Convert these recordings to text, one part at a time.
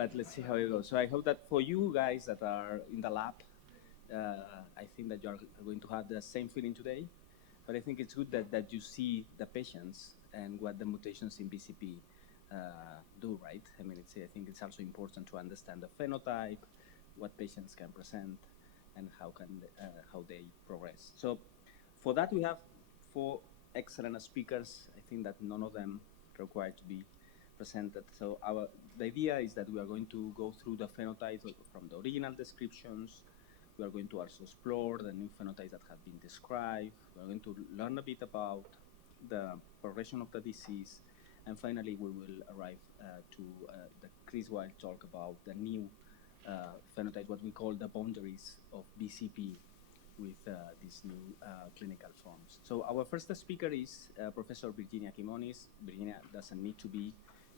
but let's see how it goes. So I hope that for you guys that are in the lab, I think that you're going to have the same feeling today. But I think it's good that you see the patients and what the mutations in VCP do, right? I mean, I think it's also important to understand the phenotype, what patients can present, and how they progress. So for that, we have 4 excellent speakers. I think that none of them required to be presented. So the idea is that we are going to go through the phenotypes from the original descriptions. We are going to also explore the new phenotypes that have been described. We are going to learn a bit about the progression of the disease. And finally, we will arrive to the Chris Wilde talk about the new phenotype, what we call the boundaries of VCP with these new clinical forms. So our first speaker is Professor Virginia Kimonis. Virginia doesn't need to be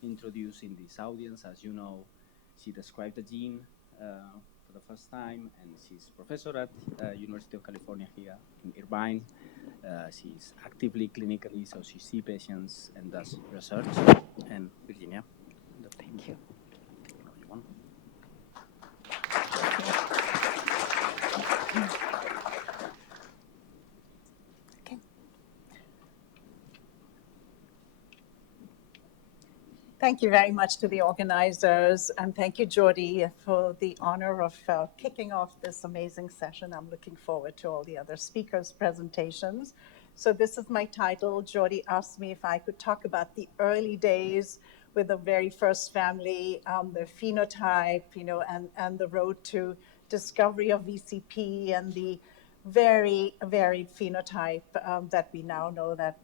introduced in this audience. As you know, she described the gene for the first time, and she's professor at University of California here in Irvine. She's actively clinically, so she sees patients and does research. And Virginia. Thank you. Okay. Thank you very much to the organizers, and thank you, Jordi, for the honor of kicking off this amazing session. I'm looking forward to all the other speakers' presentations. So this is my title. Jordi asked me if I could talk about the early days with the very first family, the phenotype, and the road to discovery of VCP and the very varied phenotype that we now know that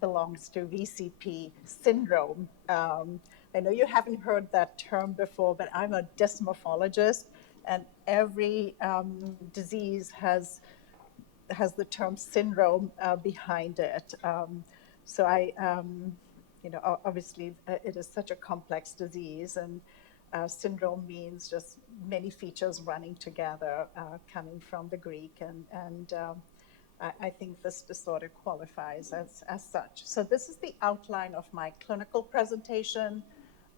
belongs to VCP syndrome. I know you haven't heard that term before, but I'm a dysmorphologist, and every disease has the term syndrome behind it. So obviously it is such a complex disease, and syndrome means just many features running together, coming from the Greek, and I think this disorder qualifies as such. So this is the outline of my clinical presentation.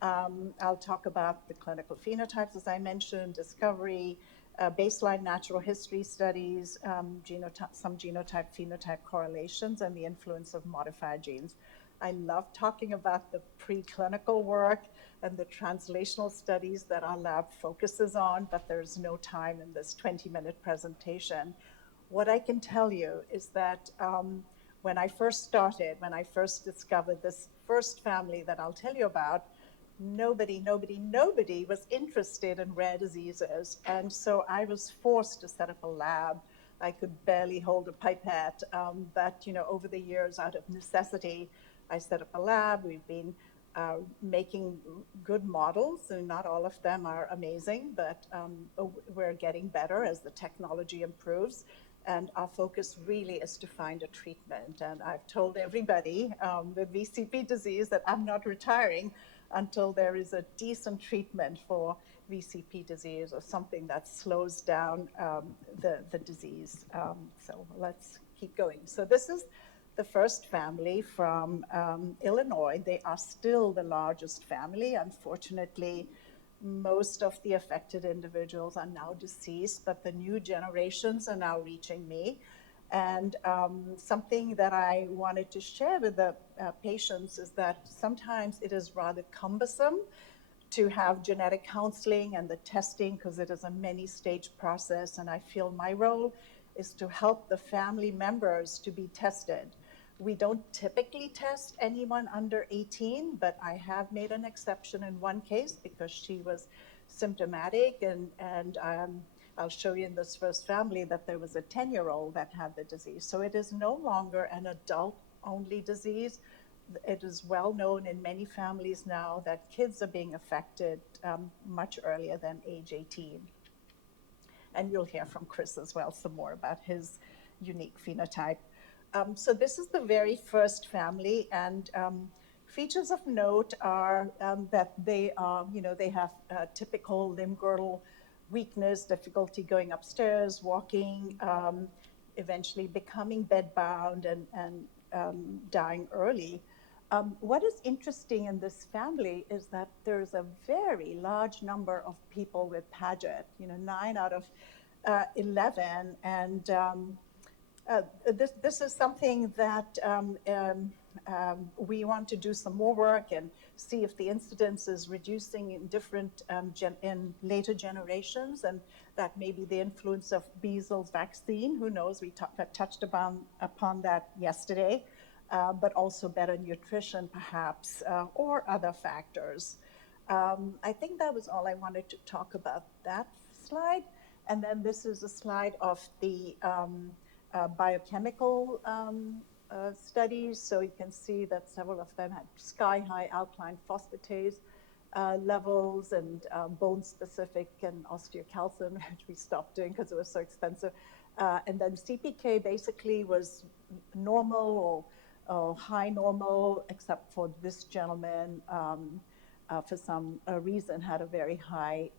I'll talk about the clinical phenotypes, as I mentioned, discovery, baseline natural history studies, some genotype-phenotype correlations, and the influence of modifier genes. I love talking about the preclinical work and the translational studies that our lab focuses on, but there's no time in this 20-minute presentation. What I can tell you is that when I first discovered this first family that I'll tell you about, nobody was interested in rare diseases. And so I was forced to set up a lab. I could barely hold a pipette, but over the years, out of necessity, I set up a lab. We've been making good models, and not all of them are amazing, but we're getting better as the technology improves. And our focus really is to find a treatment. And I've told everybody with VCP disease that I'm not retiring until there is a decent treatment for VCP disease or something that slows down the disease. So let's keep going. So this is the first family from Illinois. They are still the largest family. Unfortunately, most of the affected individuals are now deceased, but the new generations are now reaching me. And something that I wanted to share with the patients is that sometimes it is rather cumbersome to have genetic counseling and the testing, because it is a many-stage process. And I feel my role is to help the family members to be tested. We don't typically test anyone under 18, but I have made an exception in one case because she was symptomatic, and I'll show you in this first family that there was a 10-year-old that had the disease. So it is no longer an adult-only disease. It is well known in many families now that kids are being affected much earlier than age 18. And you'll hear from Chris as well some more about his unique phenotype. So this is the very first family, and features of note are that they have typical limb girdle weakness, difficulty going upstairs, walking, eventually becoming bedbound and dying early. What is interesting in this family is that there's a very large number of people with Paget, 9 out of 11, and this is something that we want to do some more work and see if the incidence is reducing in different in later generations, and that may be the influence of measles vaccine. Who knows? We touched upon that yesterday, but also better nutrition, perhaps, or other factors. I think that was all I wanted to talk about that slide. And then this is a slide of the biochemical studies. So you can see that several of them had sky-high alkaline phosphatase levels and bone-specific and osteocalcin, which we stopped doing because it was so expensive. And then CPK basically was normal or high normal, except for this gentleman, for some reason, had a very high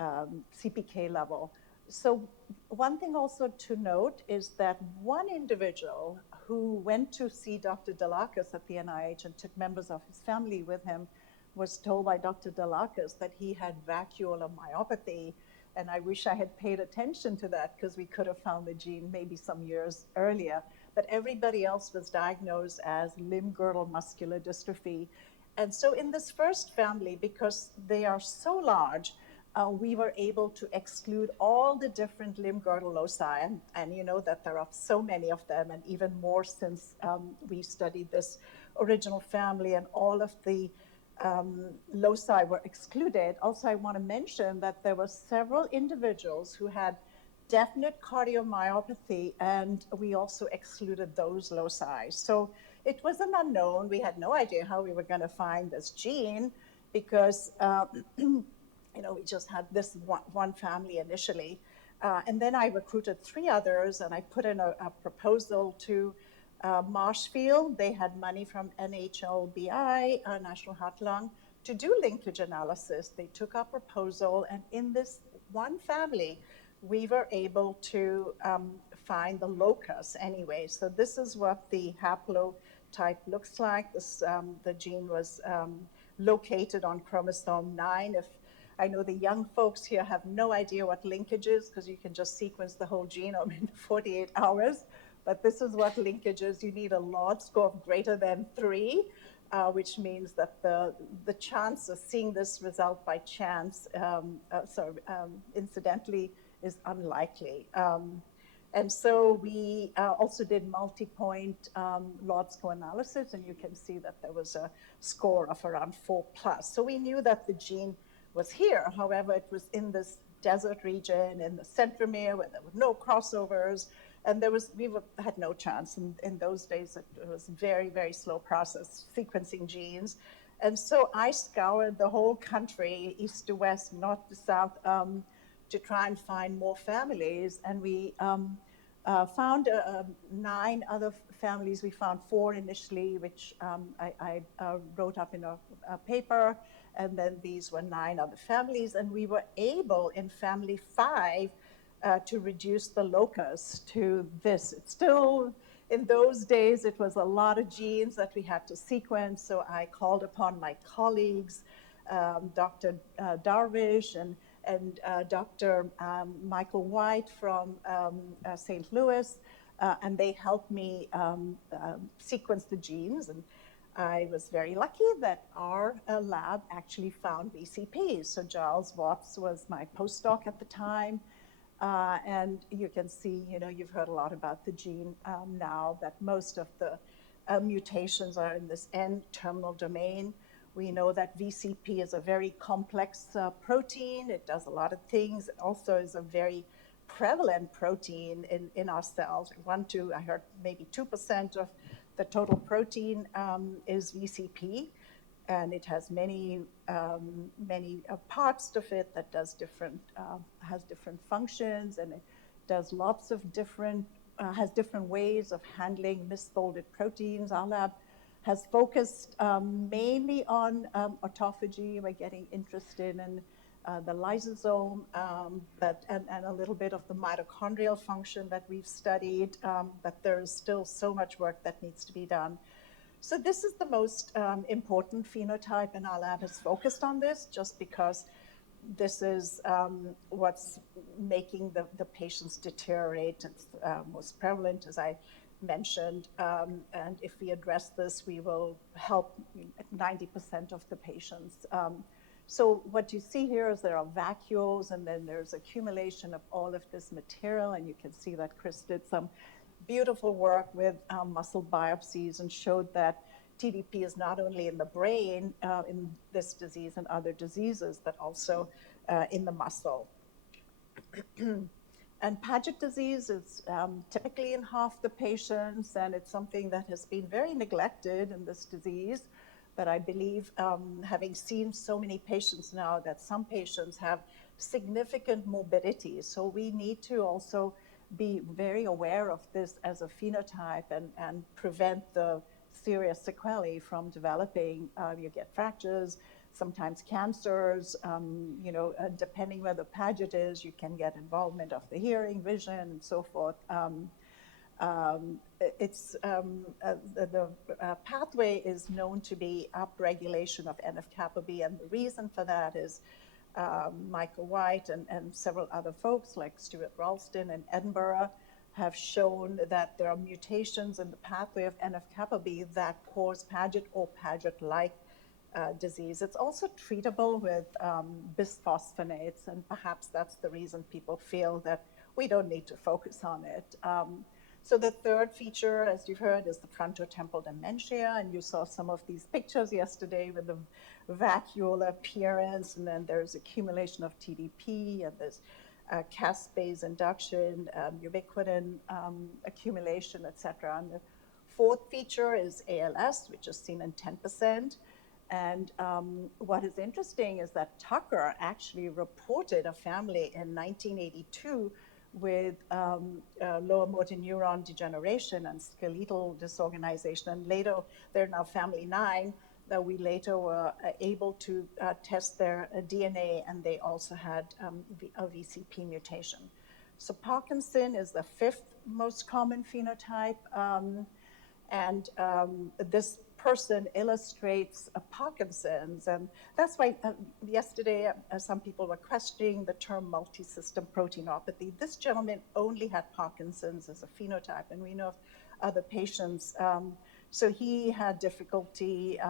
CPK level. So one thing also to note is that one individual who went to see Dr. Delacus at the NIH and took members of his family with him was told by Dr. Delacus that he had vacuolar myopathy. And I wish I had paid attention to that because we could have found the gene maybe some years earlier. But everybody else was diagnosed as limb-girdle muscular dystrophy. And so in this first family, because they are so large, we were able to exclude all the different limb-girdle loci, and you know that there are so many of them, and even more since we studied this original family, and all of the loci were excluded. Also, I want to mention that there were several individuals who had definite cardiomyopathy, and we also excluded those loci. So it was an unknown. We had no idea how we were going to find this gene because we just had this one family initially. And then I recruited 3 others, and I put in a proposal to Marshfield. They had money from NHLBI, National Heart Lung, to do linkage analysis. They took our proposal, and in this one family, we were able to find the locus anyway. So this is what the haplotype looks like. This, the gene was located on chromosome 9. I know the young folks here have no idea what linkage is because you can just sequence the whole genome in 48 hours. But this is what linkage is. You need a LOD score of greater than 3, which means that the chance of seeing this result by chance, incidentally, is unlikely. And so we also did multi-point LOD score analysis, and you can see that there was a score of around 4+. So we knew that the gene was here. However, it was in this desert region in the centromere where there were no crossovers, and we had no chance. In those days, it was a very, very slow process sequencing genes. And so I scoured the whole country, east to west, north to south, to try and find more families. And we found 9 other families. We found 4 initially, which I wrote up in a paper. And then these were 9 other families. And we were able, in family 5, to reduce the locus to this. It's still, in those days, it was a lot of genes that we had to sequence. So I called upon my colleagues, Dr. Darvish and Dr. Michael White from St. Louis, and they helped me sequence the genes. And I was very lucky that our lab actually found VCP. So Giles Watts was my postdoc at the time. And you can see, you've heard a lot about the gene now, that most of the mutations are in this N-terminal domain. We know that VCP is a very complex protein. It does a lot of things. It also is a very prevalent protein in our cells. I heard maybe 2% of the total protein is VCP, and it has many parts of it that does has different functions, and it does lots of has different ways of handling misfolded proteins. Our lab has focused mainly on autophagy. We're getting interested in the lysosome, and a little bit of the mitochondrial function that we've studied, but there's still so much work that needs to be done. So this is the most important phenotype, and our lab has focused on this just because this is what's making the patients deteriorate. It's most prevalent, as I mentioned, and if we address this, we will help 90% of the patients. So what you see here is there are vacuoles, and then there's accumulation of all of this material, and you can see that Chris did some beautiful work with muscle biopsies and showed that TDP is not only in the brain in this disease and other diseases, but also in the muscle. And Paget disease is typically in half the patients, and it's something that has been very neglected in this disease. But I believe, having seen so many patients now, that some patients have significant morbidity. So we need to also be very aware of this as a phenotype and prevent the serious sequelae from developing. You get fractures, sometimes cancers, depending where the Paget is, you can get involvement of the hearing, vision, and so forth. The pathway is known to be upregulation of NF-kappa B, and the reason for that is Michael White and several other folks like Stuart Ralston in Edinburgh have shown that there are mutations in the pathway of NF-kappa B that cause Paget or Paget-like disease. It's also treatable with bisphosphonates, and perhaps that's the reason people feel that we don't need to focus on it. So the third feature, as you've heard, is the frontotemporal dementia, and you saw some of these pictures yesterday with the vacuolar appearance, and then there's accumulation of TDP, and there's caspase induction, ubiquitin accumulation, et cetera. And the fourth feature is ALS, which is seen in 10%. And what is interesting is that Tucker actually reported a family in 1982 with lower motor neuron degeneration and skeletal disorganization. And later, they're now family 9, that we later were able to test their DNA, and they also had a VCP mutation. So Parkinson is the 5th most common phenotype, and this person illustrates Parkinson's, and that's why yesterday some people were questioning the term multi-system proteinopathy. This gentleman only had Parkinson's as a phenotype, and we know of other patients. So he had difficulty,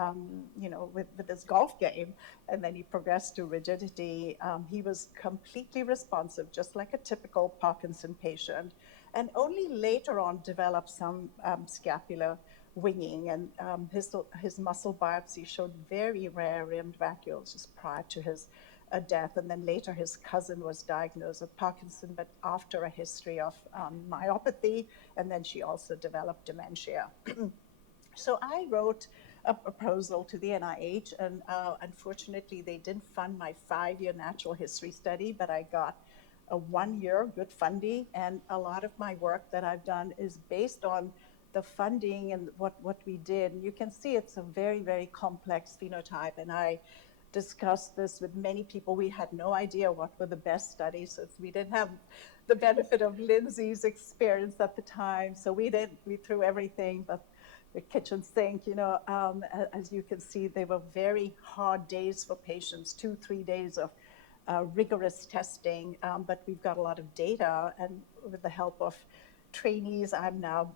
with his golf game, and then he progressed to rigidity. He was completely responsive, just like a typical Parkinson patient, and only later on developed some scapular winging, and his muscle biopsy showed very rare rimmed vacuoles just prior to his death, and then later his cousin was diagnosed with Parkinson, but after a history of myopathy, and then she also developed dementia. So I wrote a proposal to the NIH, and unfortunately they didn't fund my 5-year natural history study, but I got a 1-year good funding, and a lot of my work that I've done is based on the funding and what we did. And you can see it's a very, very complex phenotype, and I discussed this with many people. We had no idea what were the best studies, so we didn't have the benefit of Lindsay's experience at the time, so we threw everything but the kitchen sink. As you can see, they were very hard days for patients, 2-3 days of rigorous testing, but we've got a lot of data, and with the help of trainees, I'm now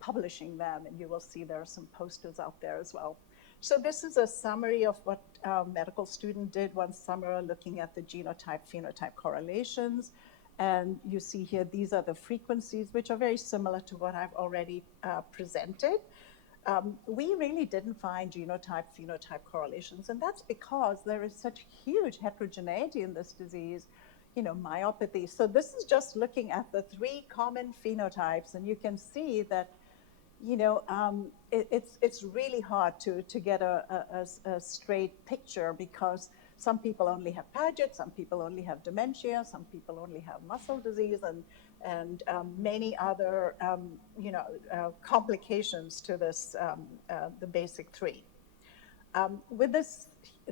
publishing them, and you will see there are some posters out there as well. So this is a summary of what a medical student did one summer, looking at the genotype-phenotype correlations. And you see here, these are the frequencies, which are very similar to what I've already presented. We really didn't find genotype-phenotype correlations, and that's because there is such huge heterogeneity in this disease, myopathy. So this is just looking at the 3 common phenotypes, and you can see that, it's really hard to get a straight picture, because some people only have Paget, some people only have dementia, some people only have muscle disease, and many other complications to this, the basic 3. With this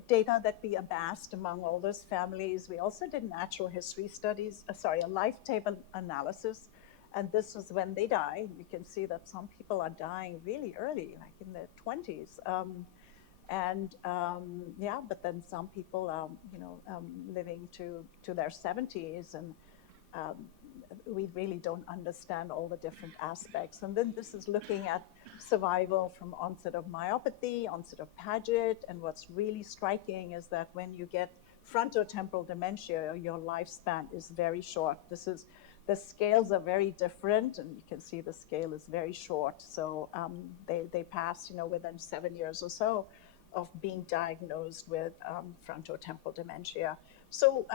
data that we amassed among all those families, we also did natural history studies, a life table analysis, And this is when they die. You can see that some people are dying really early, like in their 20s. Yeah, but then some people are, living to their 70s, and we really don't understand all the different aspects. And then this is looking at survival from onset of myopathy, onset of Paget, and what's really striking is that when you get frontotemporal dementia, your lifespan is very short. The scales are very different, and you can see the scale is very short. So they pass, within 7 years or so of being diagnosed with frontotemporal dementia. So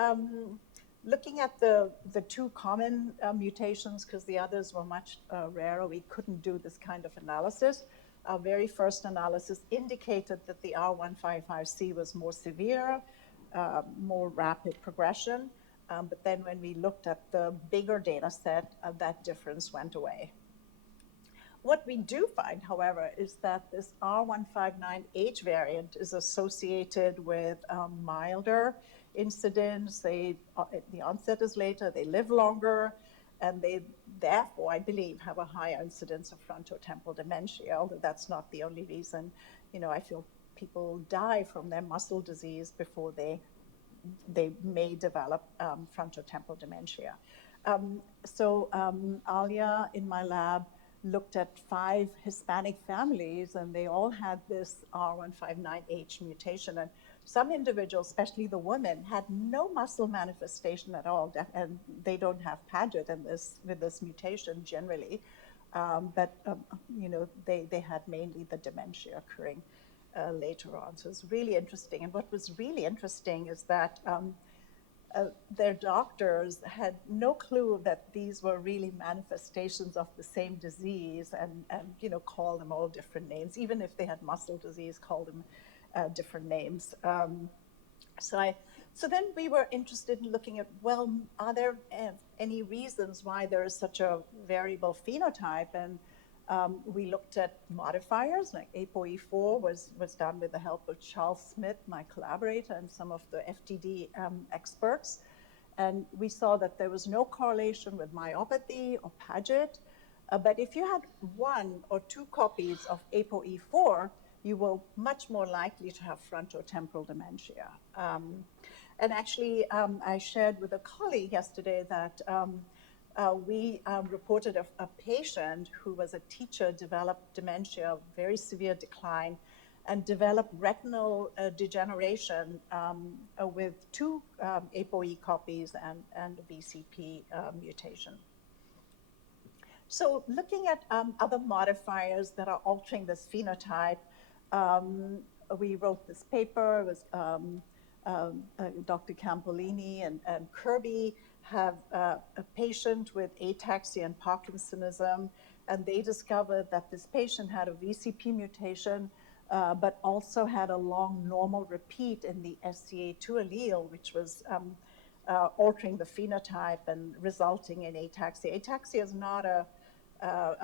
looking at the two common mutations, because the others were much rarer, we couldn't do this kind of analysis. Our very first analysis indicated that the R155C was more severe, more rapid progression. But then when we looked at the bigger data set, that difference went away. What we do find, however, is that this R159H variant is associated with milder incidence. The onset is later, they live longer, and they therefore, I believe, have a higher incidence of frontotemporal dementia, although that's not the only reason. I feel people die from their muscle disease before they may develop frontotemporal dementia. Alia in my lab looked at 5 Hispanic families, and they all had this R159H mutation. And some individuals, especially the women, had no muscle manifestation at all, and they don't have Paget with this mutation generally. But they had mainly the dementia occurring later on. So it's really interesting. And what was really interesting is that their doctors had no clue that these were really manifestations of the same disease, and call them all different names. Even if they had muscle disease, call them different names. So then we were interested in looking at, well, are there any reasons why there is such a variable phenotype? And we looked at modifiers, like ApoE4 was done with the help of Charles Smith, my collaborator, and some of the FTD experts. And we saw that there was no correlation with myopathy or Paget. But if you had 1 or 2 copies of ApoE4, you were much more likely to have frontotemporal dementia. And actually, I shared with a colleague yesterday that we reported a patient who was a teacher, developed dementia, very severe decline, and developed retinal degeneration with 2 ApoE copies and a VCP mutation. So looking at other modifiers that are altering this phenotype, we wrote this paper. It was Dr. Campolini and Kirby have a patient with ataxia and Parkinsonism, and they discovered that this patient had a VCP mutation, but also had a long normal repeat in the SCA2 allele, which was altering the phenotype and resulting in ataxia. Ataxia is not a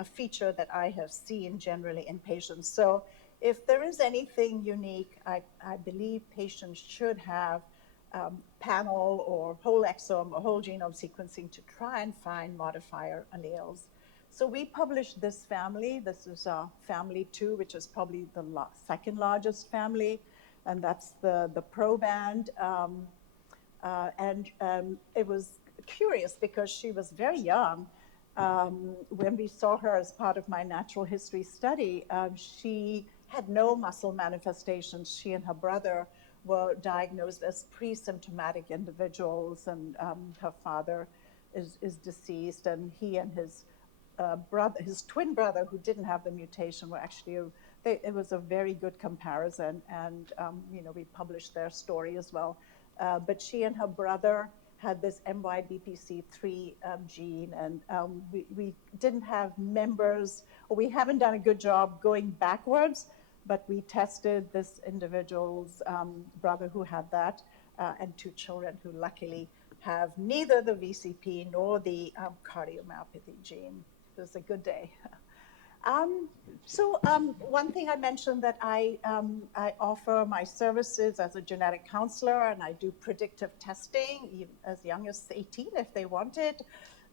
feature that I have seen generally in patients. So if there is anything unique, I believe patients should have panel or whole exome or whole genome sequencing to try and find modifier alleles. So we published this family. This is family 2, which is probably the second largest family, and that's the proband. It was curious because she was very young. When we saw her as part of my natural history study, she had no muscle manifestations. She and her brother were diagnosed as pre-symptomatic individuals, and her father is deceased, and he and his brother, his twin brother, who didn't have the mutation, were actually it was a very good comparison, and we published their story as well. But she and her brother had this MYBPC3 gene, and we didn't have members, or we haven't done a good job going backwards, but we tested this individual's brother who had that, and 2 children who luckily have neither the VCP nor the cardiomyopathy gene. It was a good day. One thing I mentioned that I offer my services as a genetic counselor, and I do predictive testing as young as 18 if they want it.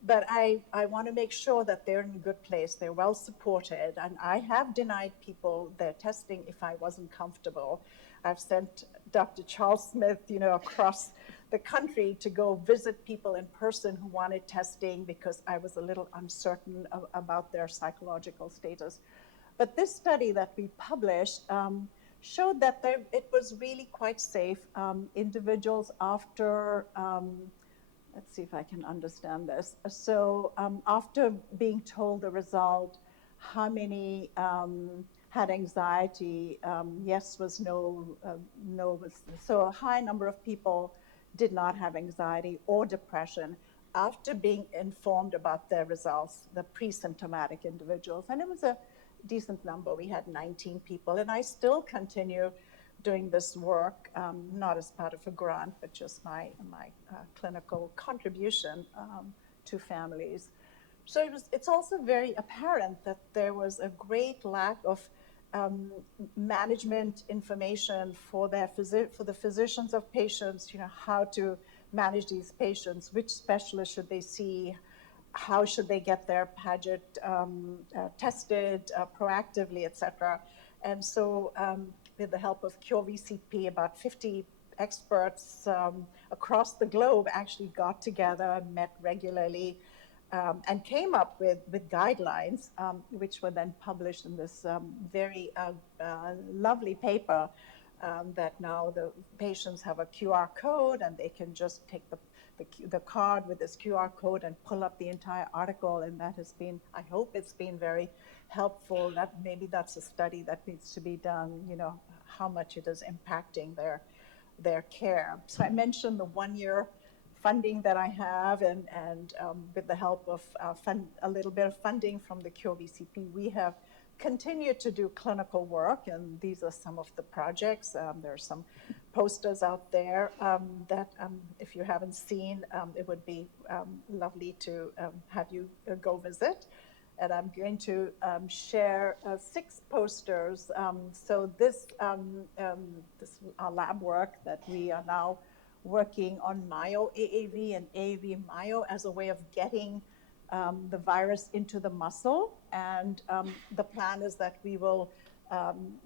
But I want to make sure that they're in a good place, they're well supported, and I have denied people their testing if I wasn't comfortable. I've sent Dr. Charles Smith, across the country to go visit people in person who wanted testing because I was a little uncertain about their psychological status. But this study that we published showed that it was really quite safe. Individuals after let's see if I can understand this. So after being told the result, how many had anxiety, yes was no, no was, so a high number of people did not have anxiety or depression after being informed about their results, the pre-symptomatic individuals. And it was a decent number. We had 19 people, and I still continue doing this work, not as part of a grant, but just my clinical contribution to families. So it's also very apparent that there was a great lack of management information for the physicians of patients, how to manage these patients, which specialist should they see, how should they get their Paget tested proactively, et cetera. And so with the help of Cure VCP, about 50 experts across the globe actually got together, met regularly, and came up with guidelines, which were then published in this very lovely paper that now the patients have a QR code and they can just take the card with this QR code and pull up the entire article, and that has been, I hope it's been very helpful. That maybe that's a study that needs to be done, how much it is impacting their care. So I mentioned the 1-year funding that I have, and with the help of a little bit of funding from the Cure VCP, we have continued to do clinical work, and these are some of the projects. There are some posters out there that if you haven't seen, it would be lovely to have you go visit. And I'm going to share 6 posters. So this lab work that we are now working on Mayo AAV and AAV Mayo as a way of getting the virus into the muscle. And the plan is that we will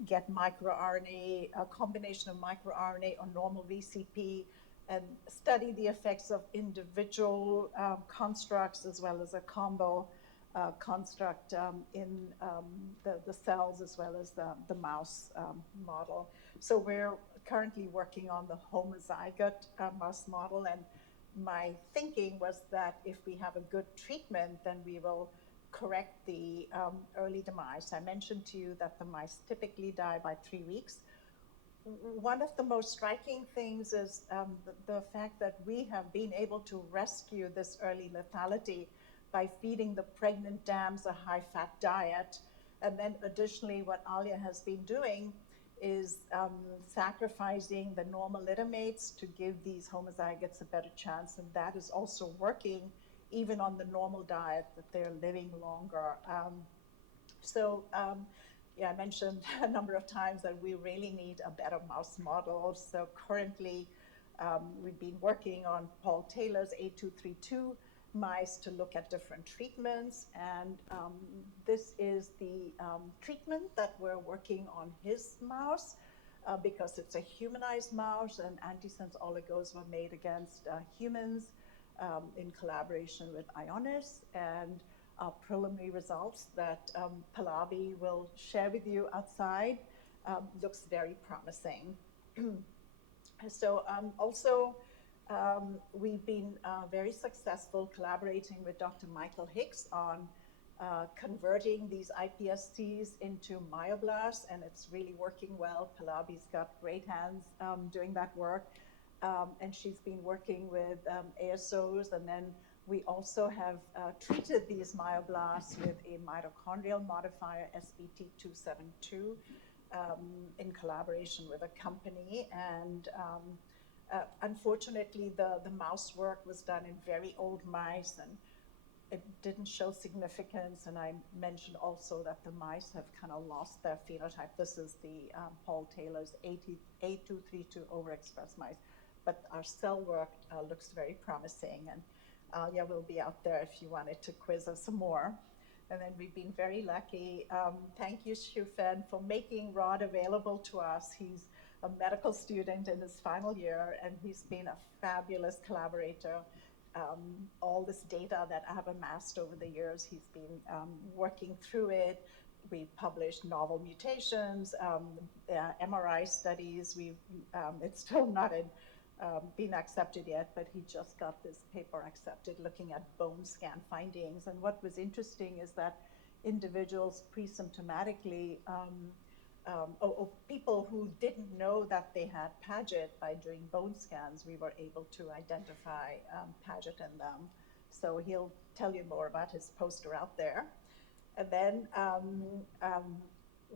get microRNA, a combination of microRNA or normal VCP, and study the effects of individual constructs as well as a combo construct in the cells as well as the mouse model. So we're currently working on the homozygote mouse model, and my thinking was that if we have a good treatment, then we will correct the early demise. I mentioned to you that the mice typically die by 3 weeks. One of the most striking things is the fact that we have been able to rescue this early lethality by feeding the pregnant dams a high-fat diet. And then additionally, what Alia has been doing is sacrificing the normal littermates to give these homozygotes a better chance, and that is also working even on the normal diet, that they're living longer. I mentioned a number of times that we really need a better mouse model. So currently, we've been working on Paul Taylor's A232 mice to look at different treatments, and this is the treatment that we're working on his mouse because it's a humanized mouse, and antisense oligos were made against humans in collaboration with Ionis, and preliminary results that Pallavi will share with you outside looks very promising. So also, we've been very successful collaborating with Dr. Michael Hicks on converting these iPSCs into myoblasts, and it's really working well. Pallavi's got great hands doing that work, and she's been working with ASOs, and then we also have treated these myoblasts with a mitochondrial modifier, SBT272, in collaboration with a company, and unfortunately, the mouse work was done in very old mice, and it didn't show significance. And I mentioned also that the mice have kind of lost their phenotype. This is the Paul Taylor's A232 overexpressed mice. But our cell work looks very promising. And Alia will be out there if you wanted to quiz us some more. And then we've been very lucky. Thank you, Shufen, for making Rod available to us. He's a medical student in his final year, and he's been a fabulous collaborator. All this data that I have amassed over the years, he's been working through it. We've published novel mutations, MRI studies. It's still not been accepted yet, but he just got this paper accepted looking at bone scan findings. And what was interesting is that individuals pre-symptomatically, or people who didn't know that they had Paget, by doing bone scans, we were able to identify Paget in them. So he'll tell you more about his poster out there. And then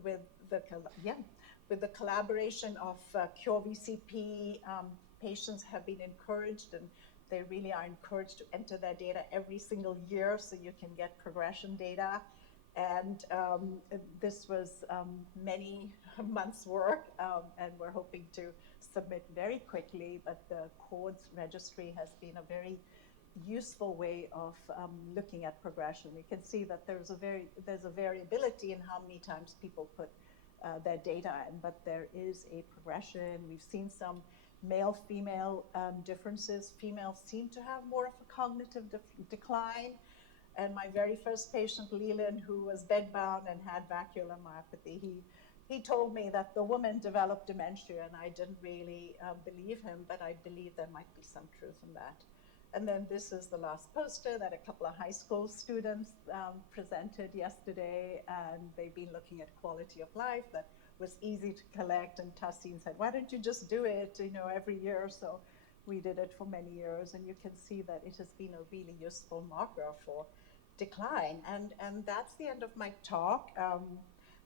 with the collaboration of Cure VCP, patients have been encouraged, and they really are encouraged to enter their data every single year so you can get progression data. And this was many months' work, and we're hoping to submit very quickly, but the CORDS registry has been a very useful way of looking at progression. You can see that there's a variability in how many times people put their data in, but there is a progression. We've seen some male-female differences. Females seem to have more of a cognitive decline. And my very first patient, Leland, who was bedbound and had vacuolar myopathy, he told me that the woman developed dementia, and I didn't really believe him, but I believe there might be some truth in that. And then this is the last poster that a couple of high school students presented yesterday, and they've been looking at quality of life that was easy to collect, and Tassin said, why don't you just do it, every year? So we did it for many years, and you can see that it has been a really useful marker for decline. And that's the end of my talk.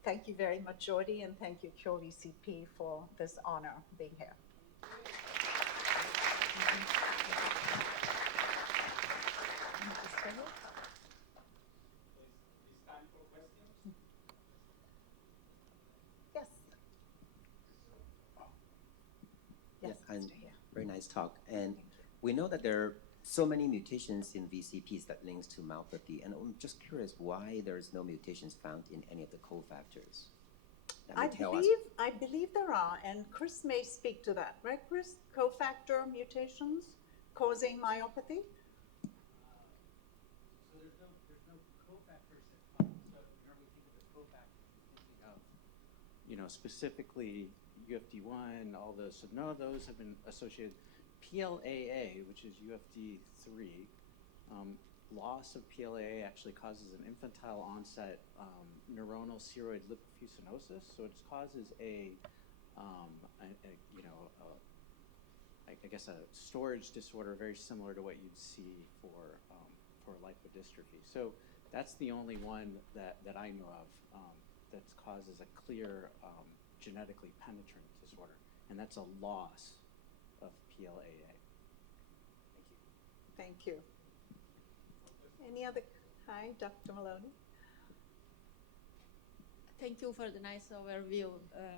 Thank you very much, Jordi, and thank you, Cure VCP, for this honor being here. Yes. Yes, and very nice talk. And we know that there are so many mutations in VCPs that links to myopathy, and I'm just curious why there's no mutations found in any of the cofactors. I believe there are, and Chris may speak to that, right, Chris? Cofactor mutations causing myopathy? So there's no cofactors that come. So whenever we think of the cofactors, we're thinking of, specifically UFD1, all those. So none of those have been associated. PLAA, which is UFD3, loss of PLAA actually causes an infantile onset neuronal ceroid lipofuscinosis. So it causes I guess a storage disorder very similar to what you'd see for lipodystrophy. So that's the only one that I know of that causes a clear genetically penetrant disorder, and that's a loss of PLAA. Thank you. Any other? Hi, Dr. Maloney. Thank you for the nice overview,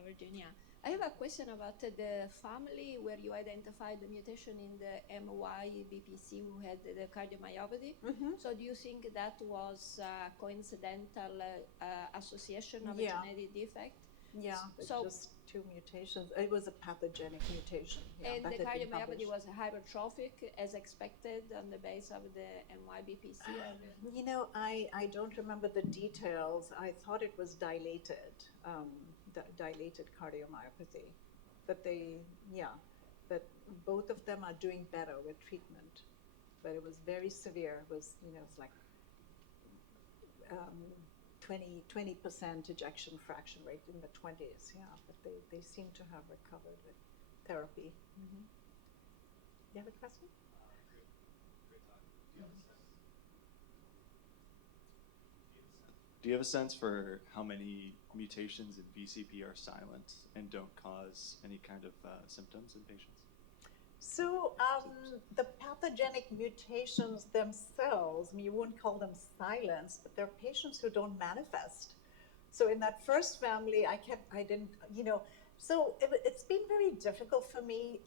Virginia. I have a question about the family where you identified the mutation in the MYBPC who had the cardiomyopathy. Mm-hmm. So do you think that was a coincidental association of a genetic defect? Yeah, so just two mutations. It was a pathogenic mutation. Yeah, and the cardiomyopathy was hypertrophic as expected on the base of the MYBPC? I don't remember the details. I thought it was dilated, dilated cardiomyopathy. But but both of them are doing better with treatment. But it was very severe. It was, it's like 20% ejection fraction rate in the 20s, but they seem to have recovered with therapy. Mm-hmm. You have a question? Great talk. Do you have a sense for how many mutations in VCP are silent and don't cause any kind of symptoms in patients? So the pathogenic mutations themselves, you wouldn't call them silenced, but they're patients who don't manifest. So in that first family, so it's been very difficult for me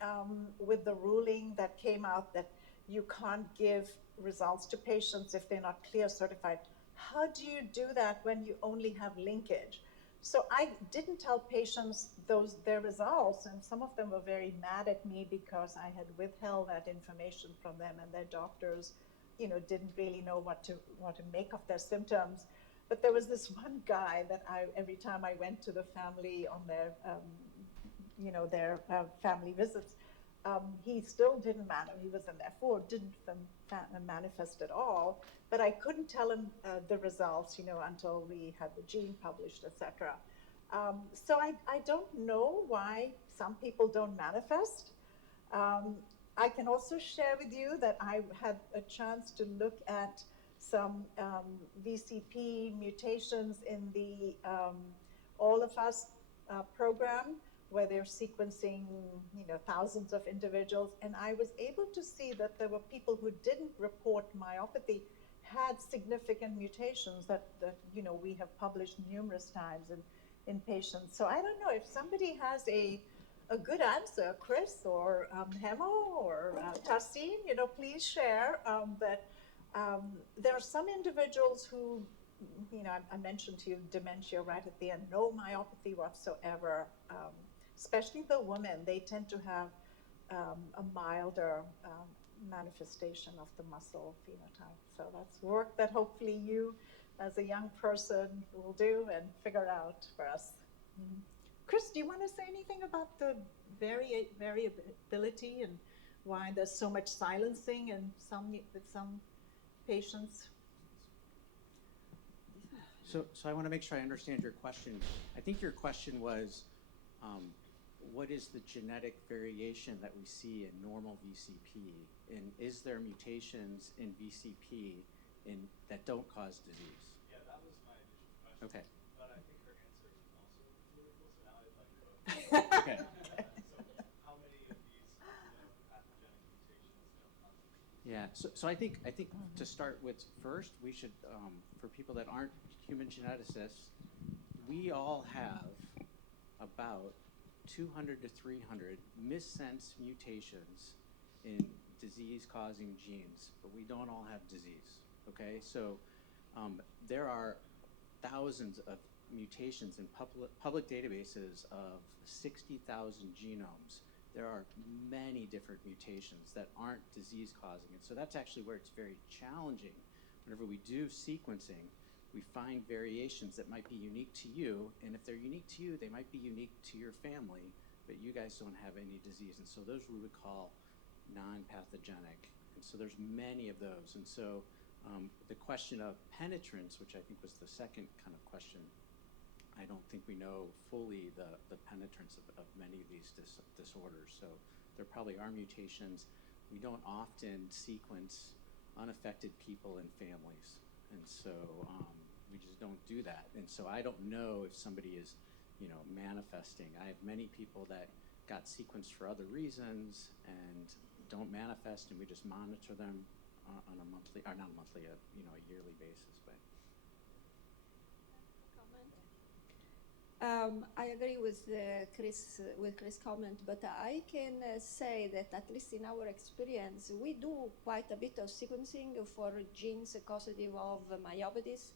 with the ruling that came out that you can't give results to patients if they're not clear certified. How do you do that when you only have linkage? So I didn't tell patients their results, and some of them were very mad at me because I had withheld that information from them, and their doctors, didn't really know what to make of their symptoms. But there was this one guy that every time I went to the family on their, their family visits, he still didn't manifest. He was in F4, didn't manifest at all. But I couldn't tell him the results, until we had the gene published, etc. So I don't know why some people don't manifest. I can also share with you that I had a chance to look at some VCP mutations in the All of Us program, where they're sequencing, thousands of individuals, and I was able to see that there were people who didn't report myopathy had significant mutations that we have published numerous times in patients. So I don't know if somebody has a good answer, Chris or Hemo or Tassin, please share that there are some individuals who, I mentioned to you dementia right at the end, no myopathy whatsoever. Especially the women, they tend to have a milder manifestation of the muscle phenotype. So that's work that hopefully you, as a young person, will do and figure out for us. Mm-hmm. Chris, do you want to say anything about the variability and why there's so much silencing with some patients? So I want to make sure I understand your question. I think your question was, what is the genetic variation that we see in normal VCP? And is there mutations in VCP that don't cause disease? Yeah, that was my initial question. Okay. But I think her answer is also political, so now I'd like to Okay. So how many of these pathogenic mutations don't cause disease? Yeah, so I think to start with first, we should, for people that aren't human geneticists, we all have about 200 to 300 missense mutations in disease-causing genes, but we don't all have disease, okay? So there are thousands of mutations in public databases of 60,000 genomes. There are many different mutations that aren't disease-causing. And so that's actually where it's very challenging. Whenever we do sequencing, we find variations that might be unique to you, and if they're unique to you, they might be unique to your family, but you guys don't have any disease. And so those we would call non-pathogenic. And so there's many of those. And so the question of penetrance, which I think was the second kind of question, I don't think we know fully the penetrance of many of these disorders. So there probably are mutations. We don't often sequence unaffected people and families. And so we just don't do that. And so I don't know if somebody is, manifesting. I have many people that got sequenced for other reasons and don't manifest, and we just monitor them on a monthly, or not a monthly, a yearly basis. But I agree with Chris' comment, but I can say that at least in our experience, we do quite a bit of sequencing for genes causative of myopathies,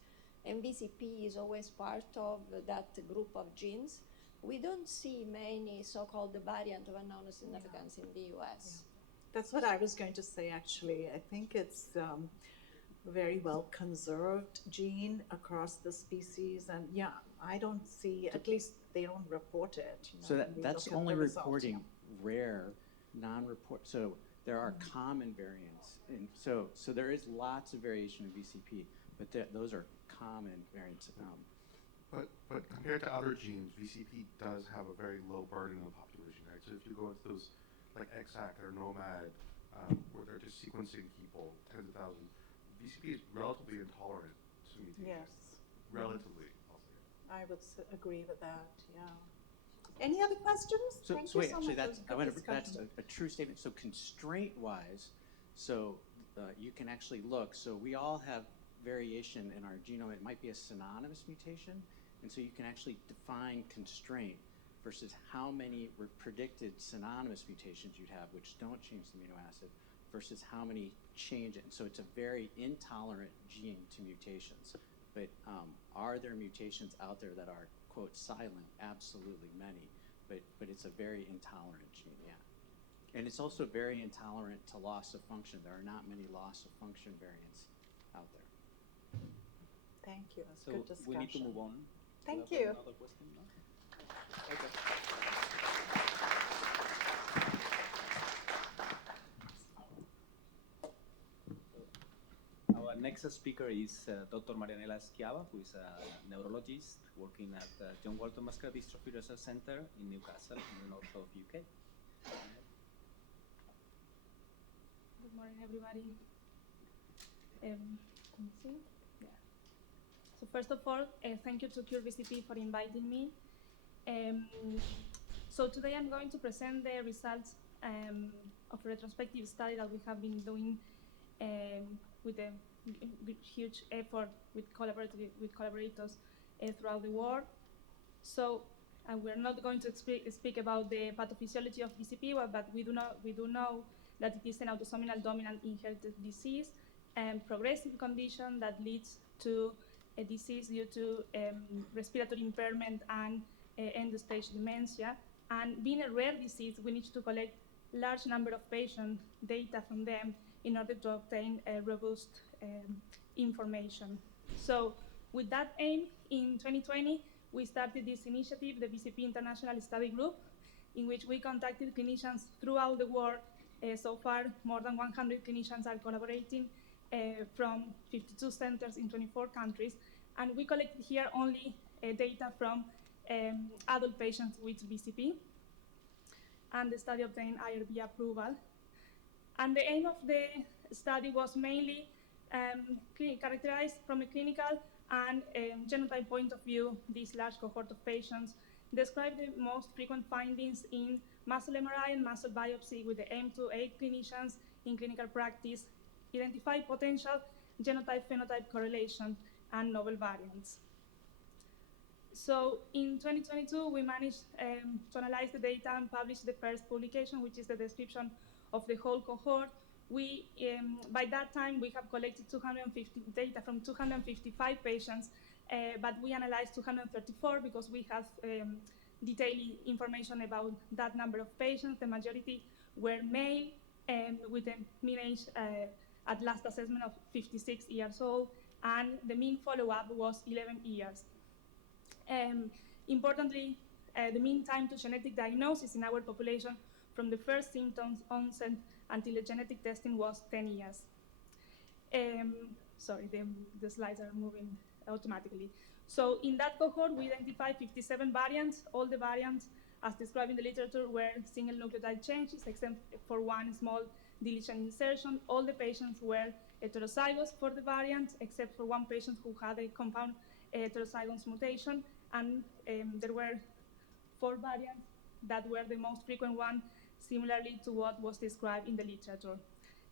and VCP is always part of that group of genes. We don't see many so-called variant of unknown significance in the US. Yeah. That's what I was going to say, actually. I think it's very well conserved gene across the species, and yeah, I don't see, at least they don't report it. So that's only reporting rare, non-report. So there are common variants, and so there is lots of variation in VCP, but those are common variants. But compared to other genes, VCP does have a very low burden on the population, right? So if you go into those like XACT or NOMAD, where they're just sequencing people, tens of thousands, VCP is relatively intolerant to mutations. Yes. Relatively, I'll say. I would agree with that, yeah. Any other questions? Thank you wait, so actually, much. that's a true statement. So constraint-wise, you can actually look. So we all have variation in our genome. It might be a synonymous mutation, and so you can actually define constraint versus how many predicted synonymous mutations you'd have, which don't change the amino acid, versus how many change it. And so it's a very intolerant gene to mutations. But are there mutations out there that are, quote, silent? Absolutely many. But it's a very intolerant gene, yeah. And it's also very intolerant to loss of function. There are not many loss of function variants out there. Thank you. It's So good discussion. we need to move on. Thank Do have you. Another question? No? Okay. Our next speaker is Dr. Marianela Schiava, who is a neurologist working at John Walton Muscular Dystrophy Research Center in Newcastle, in the north of UK. Good morning, everybody. Let me see. Yeah. So first of all, thank you to Cure VCP for inviting me. So today I'm going to present the results of a retrospective study that we have been doing with a huge effort with collaborators throughout the world. So we're not going to speak about the pathophysiology of VCP, but we do know that it is an autosomal dominant inherited disease and progressive condition that leads to a disease due to respiratory impairment and end-stage dementia. And being a rare disease, we need to collect large number of patient data from them in order to obtain robust information. So with that aim, in 2020, we started this initiative, the VCP International Study Group, in which we contacted clinicians throughout the world. So far, more than 100 clinicians are collaborating from 52 centers in 24 countries. And we collected here only data from adult patients with VCP. And the study obtained IRB approval. And the aim of the study was mainly characterized from a clinical and genotype point of view this large cohort of patients, describe the most frequent findings in muscle MRI and muscle biopsy with the aim to aid clinicians in clinical practice, identify potential genotype-phenotype correlation and novel variants. So in 2022, we managed to analyze the data and publish the first publication, which is the description of the whole cohort. We, by that time, we have collected 250 data from 255 patients, but we analyzed 234 because we have detailed information about that number of patients. The majority were male with a mean age at last assessment of 56 years old, and the mean follow-up was 11 years. Importantly, the mean time to genetic diagnosis in our population from the first symptoms onset until the genetic testing was 10 years. Sorry, the slides are moving automatically. So in that cohort, we identified 57 variants. All the variants, as described in the literature, were single nucleotide changes, except for one small deletion insertion. All the patients were heterozygous for the variants, except for one patient who had a compound heterozygous mutation. And there were 4 variants that were the most frequent one, similarly to what was described in the literature.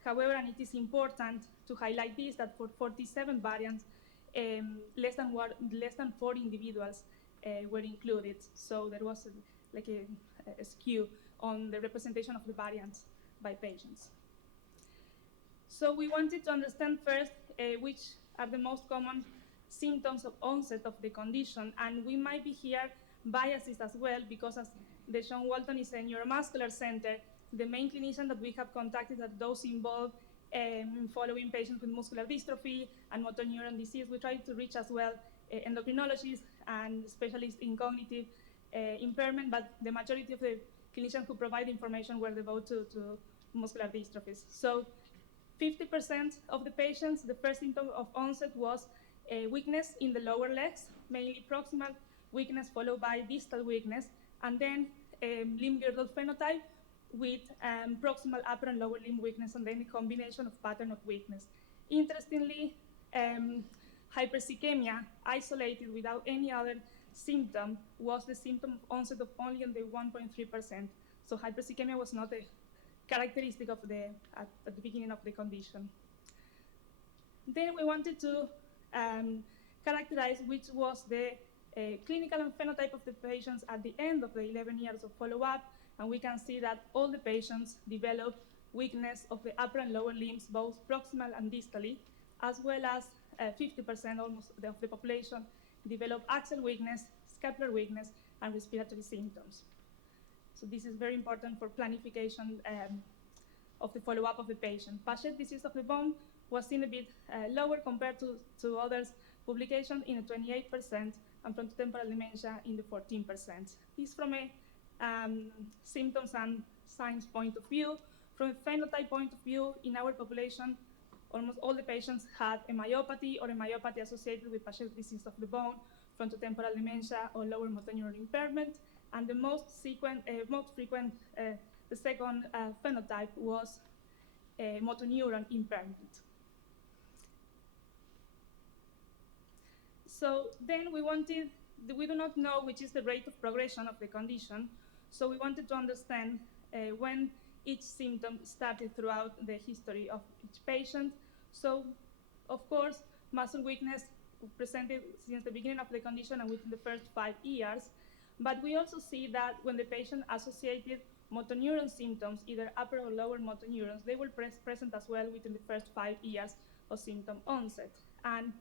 However, and it is important to highlight this, that for 47 variants, less than 4 individuals were included. So there was a skew on the representation of the variants by patients. So we wanted to understand first which are the most common symptoms of onset of the condition, and we might be here biases as well, because as the John Walton is a neuromuscular center, the main clinicians that we have contacted are those involved following patients with muscular dystrophy and motor neuron disease. We try to reach as well endocrinologists and specialists in cognitive impairment, but the majority of the clinicians who provide information were devoted to muscular dystrophies. So 50% of the patients, the first symptom of onset was weakness in the lower legs, mainly proximal weakness followed by distal weakness, and then limb girdle phenotype with proximal upper and lower limb weakness, and then a combination of pattern of weakness. Interestingly, hypercemia, isolated without any other symptom, was the symptom of onset of only in the 1.3%. So hypercemia was not a characteristic of at the beginning of the condition. Then we wanted to characterize which was the clinical and phenotype of the patients at the end of the 11 years of follow-up, and we can see that all the patients developed weakness of the upper and lower limbs, both proximal and distally, as well as 50% almost of the population develop axial weakness, scapular weakness, and respiratory symptoms. So this is very important for planification of the follow-up of the patient. Paget disease of the bone was seen a bit lower compared to others' publication in 28%, and frontotemporal dementia in the 14%. This from a symptoms and signs point of view. From a phenotype point of view, in our population, almost all the patients had a myopathy or a myopathy associated with Paget disease of the bone, frontotemporal dementia, or lower motor neuron impairment. And the most frequent, the second phenotype was motor neuron impairment. So then we do not know which is the rate of progression of the condition, so we wanted to understand when each symptom started throughout the history of each patient. So, of course, muscle weakness presented since the beginning of the condition and within the first 5 years, but we also see that when the patient associated motor neuron symptoms, either upper or lower motor neurons, they will present as well within the first 5 years of symptom onset. And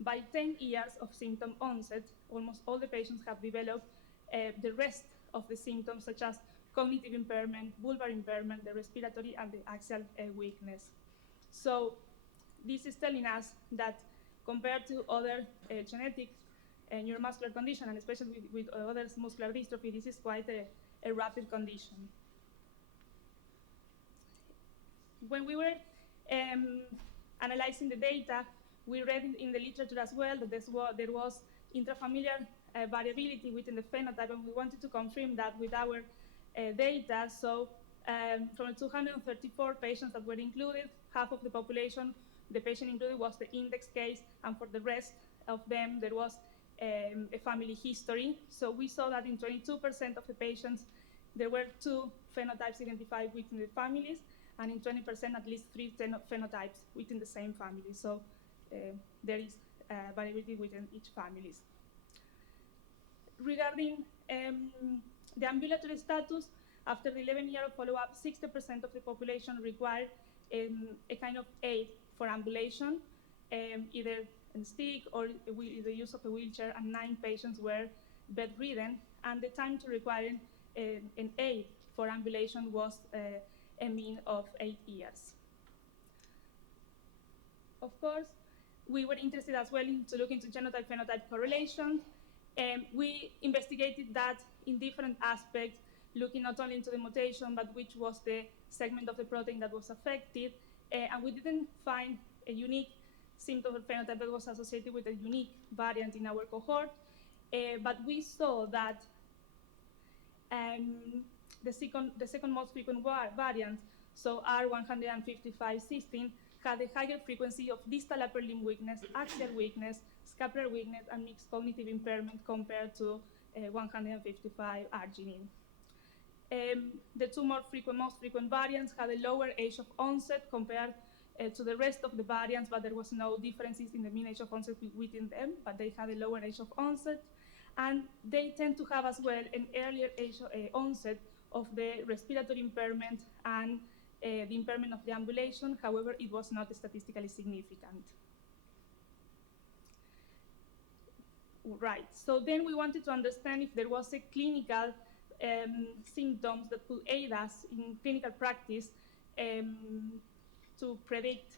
by 10 years of symptom onset, almost all the patients have developed the rest of the symptoms, such as cognitive impairment, bulbar impairment, the respiratory, and the axial weakness. So this is telling us that compared to other genetic neuromuscular condition, and especially with other muscular dystrophy, this is quite a rapid condition. When we were analyzing the data, we read in the literature as well that there was intrafamiliar variability within the phenotype, and we wanted to confirm that with our data. So from the 234 patients that were included, half of the population, the patient included was the index case, and for the rest of them, there was a family history. So we saw that in 22% of the patients, there were 2 phenotypes identified within the families, and in 20% at least 3 phenotypes within the same family. So there is variability within each families. Regarding the ambulatory status, after the 11-year follow-up, 60% of the population required a kind of aid for ambulation, either a stick or the use of a wheelchair, and 9 patients were bedridden, and the time to require an aid for ambulation was a mean of 8 years. Of course, we were interested as well to look into genotype-phenotype correlation. We investigated that in different aspects, looking not only into the mutation, but which was the segment of the protein that was affected. And we didn't find a unique symptom or phenotype that was associated with a unique variant in our cohort. But we saw that the second most frequent variant, so R155-16, had a higher frequency of distal upper limb weakness, axial weakness, scapular weakness, and mixed cognitive impairment compared to 155 arginine. The 2 most frequent variants had a lower age of onset compared to the rest of the variants, but there was no differences in the mean age of onset within them, but they had a lower age of onset. And they tend to have as well an earlier age onset of the respiratory impairment and the impairment of the ambulation. However, it was not statistically significant. Right, so then we wanted to understand if there was a clinical symptoms that could aid us in clinical practice to predict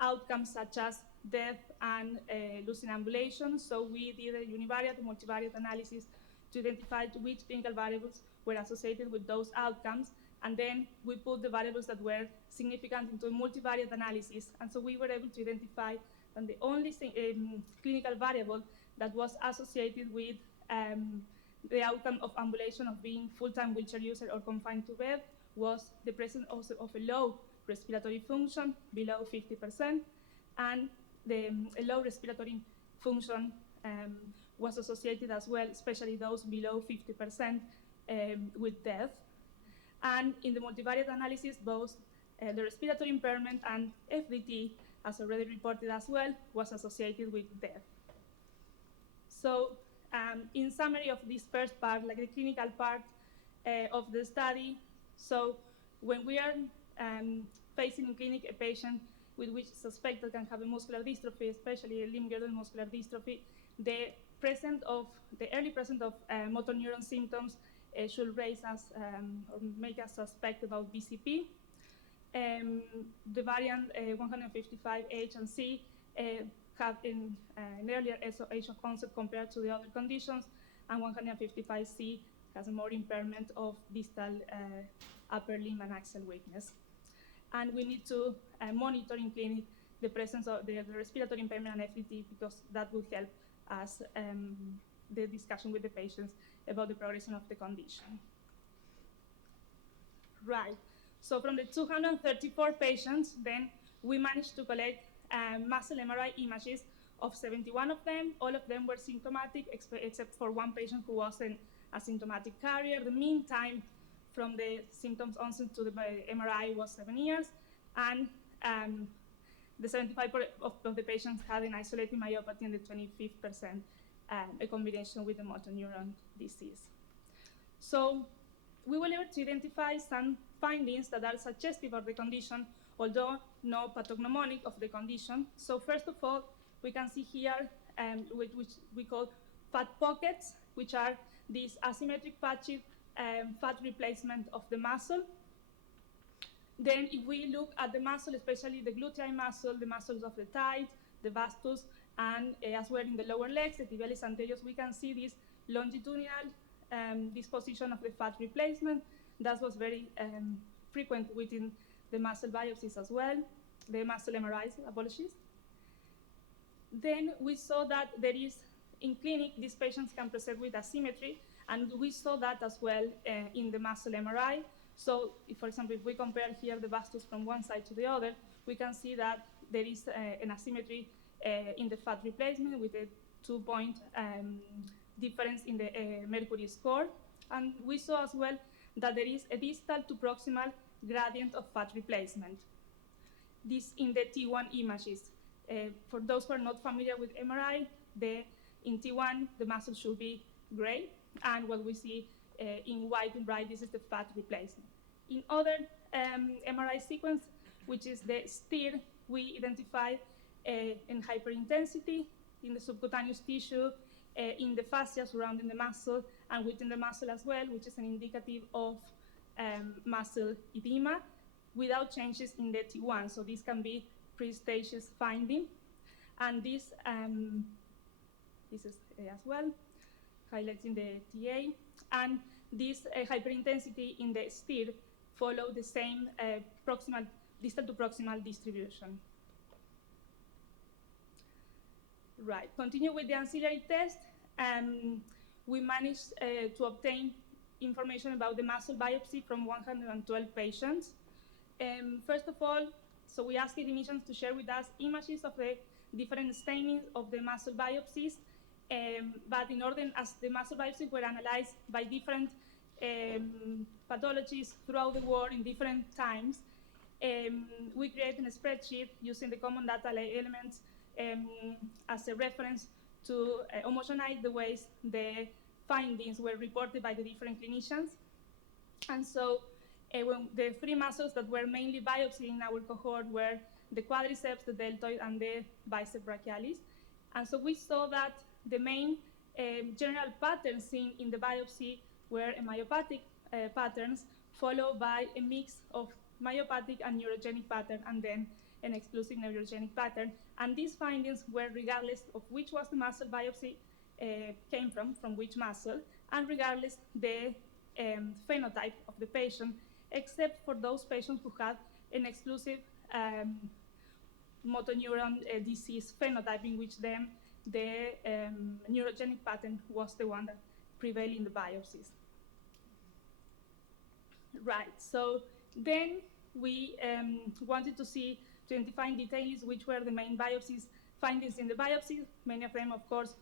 outcomes such as death and losing ambulation. So we did a univariate and multivariate analysis to identify which clinical variables were associated with those outcomes. And then we put the variables that were significant into a multivariate analysis. And so we were able to identify that the only clinical variable that was associated with the outcome of ambulation, of being full-time wheelchair user or confined to bed, was the presence also of a low respiratory function, below 50%, and a low respiratory function was associated as well, especially those below 50%, with death. And in the multivariate analysis, both the respiratory impairment and FDT, as already reported as well, was associated with death. So in summary of this first part, like the clinical part of the study, so when we are facing in clinic a patient with which suspected can have a muscular dystrophy, especially a limb-girdle muscular dystrophy, the early presence of motor neuron symptoms should raise us or make us suspect about VCP. The variant 155H and C have an earlier age of onset compared to the other conditions, and 155C has a more impairment of distal upper limb and axial weakness. And we need to monitor in clinic the presence of the respiratory impairment and FDT, because that will help us the discussion with the patients about the progression of the condition. Right. So from the 234 patients, then we managed to collect muscle MRI images of 71 of them. All of them were symptomatic, except for one patient who was an asymptomatic carrier. The mean time from the symptoms onset to the MRI was 7 years, and the 75% of the patients had an isolated myopathy, and the 25% a combination with the motor neuron disease. So we were able to identify some findings that are suggestive of the condition, although no pathognomonic of the condition. So first of all, we can see here which we call fat pockets, which are these asymmetric patches, fat replacement of the muscle. Then if we look at the muscle, especially the gluteal muscle, the muscles of the thigh, the vastus, and as well in the lower legs, the tibialis anteriors, we can see this longitudinal disposition of the fat replacement. That was very frequent within the muscle biopsies as well, the muscle MRIs, apologies. Then we saw that there is, in clinic, these patients can present with asymmetry, and we saw that as well in the muscle MRI. So, if, for example, if we compare here the vastus from one side to the other, we can see that there is an asymmetry in the fat replacement with a 2-point difference in the Mercury score. And we saw as well that there is a distal to proximal gradient of fat replacement. This in the T1 images. For those who are not familiar with MRI, in T1, the muscle should be gray, and what we see in white and bright, this is the fat replacement. In other MRI sequence, which is the STIR, we identify in hyperintensity in the subcutaneous tissue, in the fascia surrounding the muscle, and within the muscle as well, which is an indicative of muscle edema, without changes in the T1. So this can be pre-stages finding. And this is as well, highlighting the TA. And this hyperintensity in the STIR follow the same distal to proximal distribution. Right, continue with the ancillary test. We managed to obtain information about the muscle biopsy from 112 patients. First of all, so we asked clinicians to share with us images of the different stainings of the muscle biopsies, but in order, as the muscle biopsies were analyzed by different pathologists throughout the world in different times, we created a spreadsheet using the common data elements as a reference to homogenize the ways the findings were reported by the different clinicians. And so when the three muscles that were mainly biopsied in our cohort were the quadriceps, the deltoid, and the bicep brachialis. And so we saw that the main general patterns seen in the biopsy were myopathic patterns, followed by a mix of myopathic and neurogenic pattern, and then an exclusive neurogenic pattern. And these findings were regardless of which was the muscle biopsy came from which muscle, and regardless the phenotype of the patient, except for those patients who had an exclusive motor neuron disease phenotype, in which then the neurogenic pattern was the one that prevailed in the biopsies. Right, so then we wanted to identify in detail which were the main biopsies, findings in the biopsies. Many of them, of course,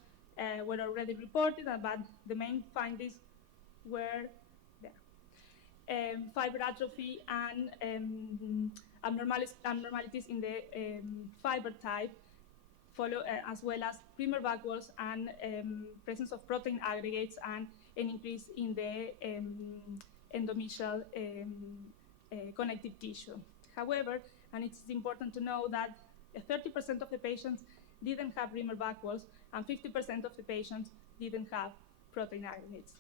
were already reported, but the main findings were there. Fiber atrophy and abnormalities in the fiber type, as well as primer vacuoles and presence of protein aggregates, and an increase in the endomysial connective tissue. However, and it's important to know that 30% of the patients didn't have Rimmer backwards, and 50% of the patients didn't have protein aggregates.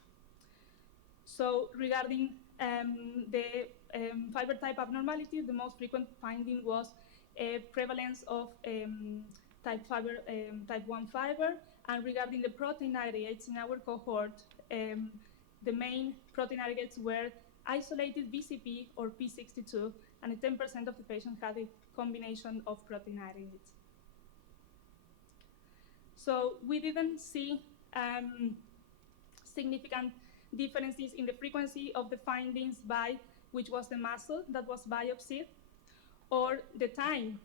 So regarding the fiber type abnormality, the most frequent finding was a prevalence of type 1 fiber, and regarding the protein aggregates in our cohort, the main protein aggregates were isolated VCP or P62, and 10% of the patients had a combination of protein aggregates. So we didn't see significant differences in the frequency of the findings by which was the muscle that was biopsied, or the time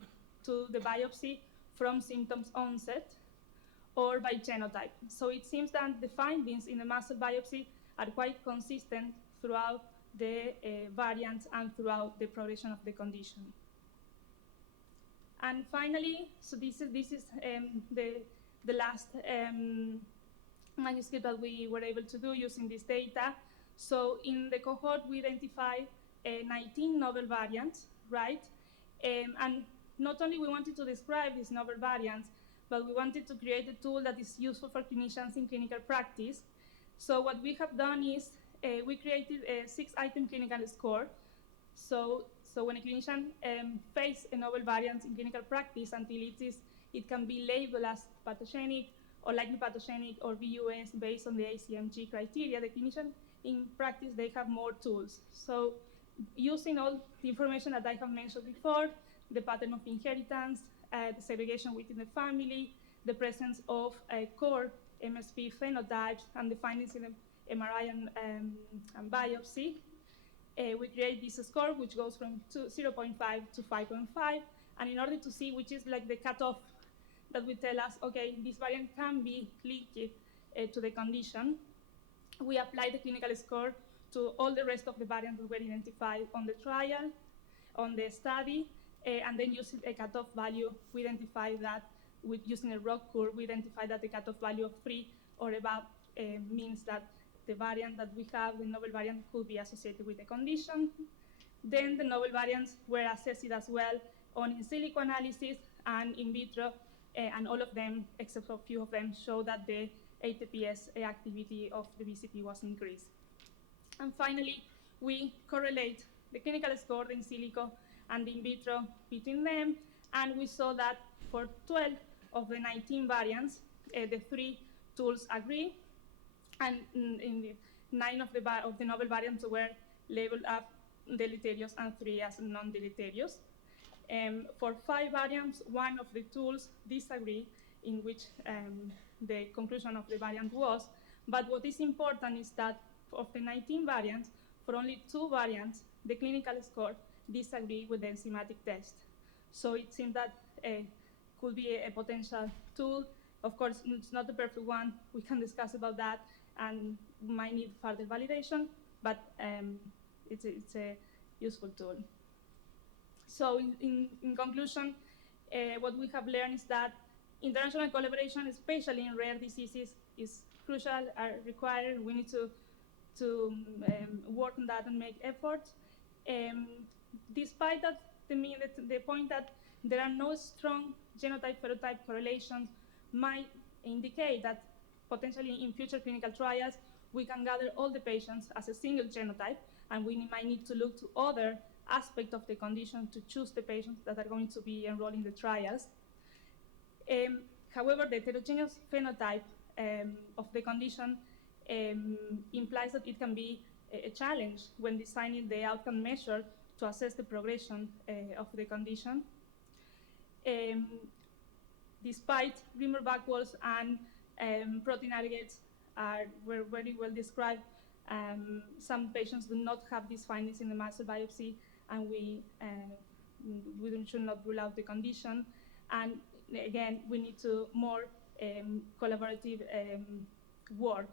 to the biopsy from symptoms onset, or by genotype. So it seems that the findings in the muscle biopsy are quite consistent throughout the variants and throughout the progression of the condition. And finally, so this is the last manuscript that we were able to do using this data. So in the cohort, we identified 19 novel variants, right? And not only we wanted to describe these novel variants, but we wanted to create a tool that is useful for clinicians in clinical practice. So what we have done is we created a 6-item clinical score. So when a clinician faces a novel variant in clinical practice until it can be labeled as pathogenic or likely pathogenic or VUS based on the ACMG criteria, the clinician in practice, they have more tools. So using all the information that I have mentioned before, the pattern of inheritance, the segregation within the family, the presence of core MSP phenotypes, and the findings in the MRI and biopsy, we create this score, which goes from 0.5 to 5.5. And in order to see which is like the cutoff that will tell us, okay, this variant can be linked to the condition, we apply the clinical score to all the rest of the variants that were identified on the trial, on the study, and then using a cutoff value, we identify that using a ROC curve, we identify that the cutoff value of 3 or above means that the variant that we have, the novel variant, could be associated with the condition. Then the novel variants were assessed as well on in silico analysis and in vitro, and all of them, except for a few of them, show that the ATPase activity of the VCP was increased. And finally, we correlate the clinical score, the in silico, and the in vitro between them, and we saw that for 12 of the 19 variants, the 3 tools agree, and in the 9 of the novel variants were labeled as deleterious and 3 as non-deleterious. For 5 variants, 1 of the tools disagree, in which the conclusion of the variant was, but what is important is that of the 19 variants, for only 2 variants, the clinical score disagree with the enzymatic test. So it seems that could be a potential tool. Of course, it's not the perfect one. We can discuss about that and might need further validation, but it's a useful tool. So in conclusion, what we have learned is that international collaboration, especially in rare diseases, is crucial, are required. We need to work on that and make efforts. Despite that, the point that there are no strong genotype-phenotype correlations might indicate that potentially in future clinical trials, we can gather all the patients as a single genotype, and we might need to look to other aspects of the condition to choose the patients that are going to be enrolled in the trials. However, the heterogeneous phenotype of the condition implies that it can be a challenge when designing the outcome measure to assess the progression of the condition. Despite Rimmer backwards and protein aggregates were very well described, some patients do not have these findings in the muscle biopsy, and we should not rule out the condition. And again, we need to more collaborative work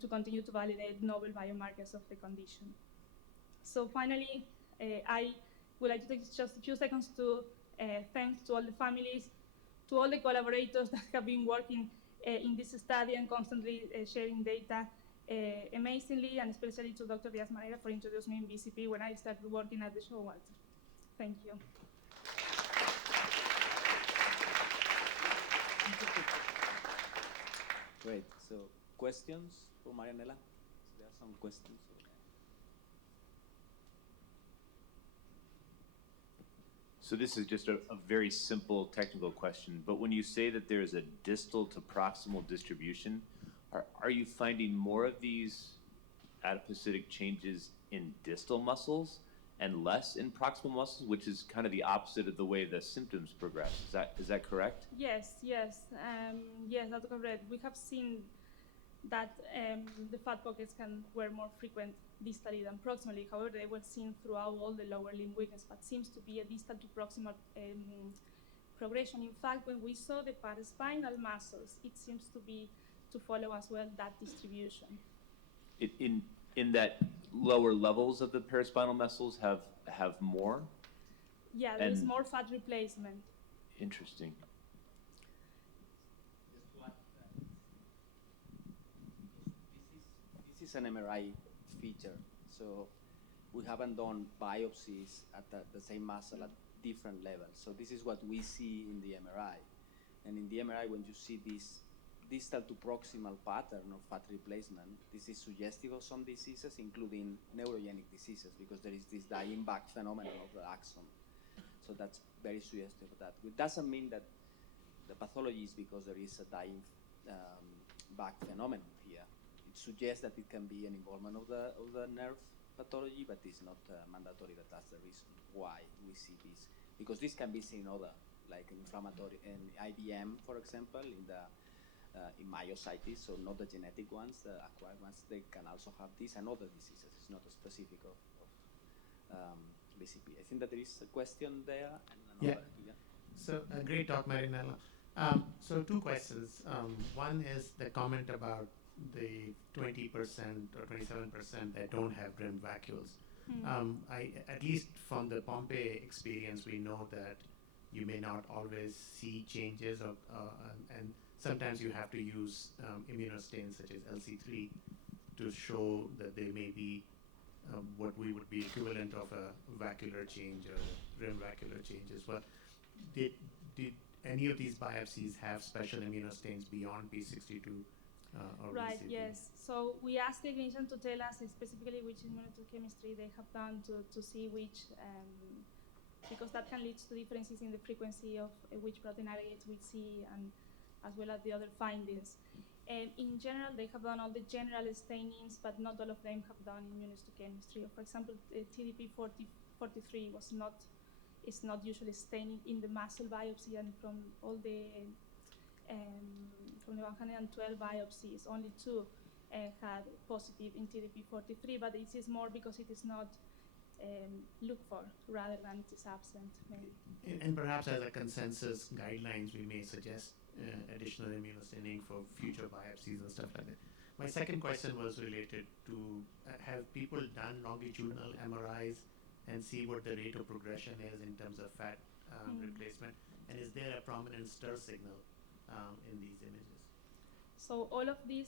to continue to validate novel biomarkers of the condition. So finally, I would like to take just a few seconds to thank to all the families, to all the collaborators that have been working in this study and constantly sharing data amazingly, and especially to Dr. Diaz-Manera for introducing me in VCP when I started working at the show. Walton. Thank you. Great. So, questions for Marianela? So there are some questions. So this is just a very simple technical question, but when you say that there is a distal to proximal distribution, are you finding more of these adipocytic changes in distal muscles and less in proximal muscles, which is kind of the opposite of the way the symptoms progress? Is that correct? Yes, yes, yes, that's correct. We have seen that the fat pockets were more frequent distally than proximally. However, they were seen throughout all the lower limb weakness, but seems to be a distal to proximal progression. In fact, when we saw the paraspinal muscles, it seems to follow as well that distribution. In that lower levels of the paraspinal muscles have more? Yeah, there is more fat replacement. Interesting. This is an MRI feature, so we haven't done biopsies at the same muscle at different levels. So this is what we see in the MRI. And in the MRI, when you see this distal to proximal pattern of fat replacement, this is suggestive of some diseases, including neurogenic diseases, because there is this dying back phenomenon of the axon. So that's very suggestive of that. It doesn't mean that the pathology is because there is a dying back phenomenon here. It suggests that it can be an involvement of the nerve pathology, but it's not mandatory that that's the reason why we see this. Because this can be seen in other, like inflammatory, in IBM, for example, in myositis, so not the genetic ones, the acquired ones, they can also have this and other diseases. It's not a specific of VCP. I think that there is a question there. And another, yeah. So a great talk, Marianela. So two questions. One is the comment about the 20% or 27% that don't have rim vacuoles. At least from the Pompe experience, we know that you may not always see changes, and sometimes you have to use immunostains such as LC3 to show that they may be what we would be equivalent of a vacuolar change or rim vacuolar change as well. Did any of these biopsies have special immunostains beyond P62 or Right, VCP? yes. So we asked the clinician to tell us specifically which immunohistochemistry they have done to see which, because that can lead to differences in the frequency of which protein aggregates we see, and as well as the other findings. And in general, they have done all the general stainings, but not all of them have done immunohistochemistry. For example, TDP-43 is not usually staining in the muscle biopsy, and from all the 112 biopsies, only 2 had positive in TDP-43, but this is more because it is not looked for rather than it is absent, maybe. And perhaps as a consensus guidelines, we may suggest additional immunostaining for future biopsies and stuff like that. My second question was related to have people done longitudinal MRIs and see what the rate of progression is in terms of fat replacement, and is there a prominent stir signal in these images? So all of these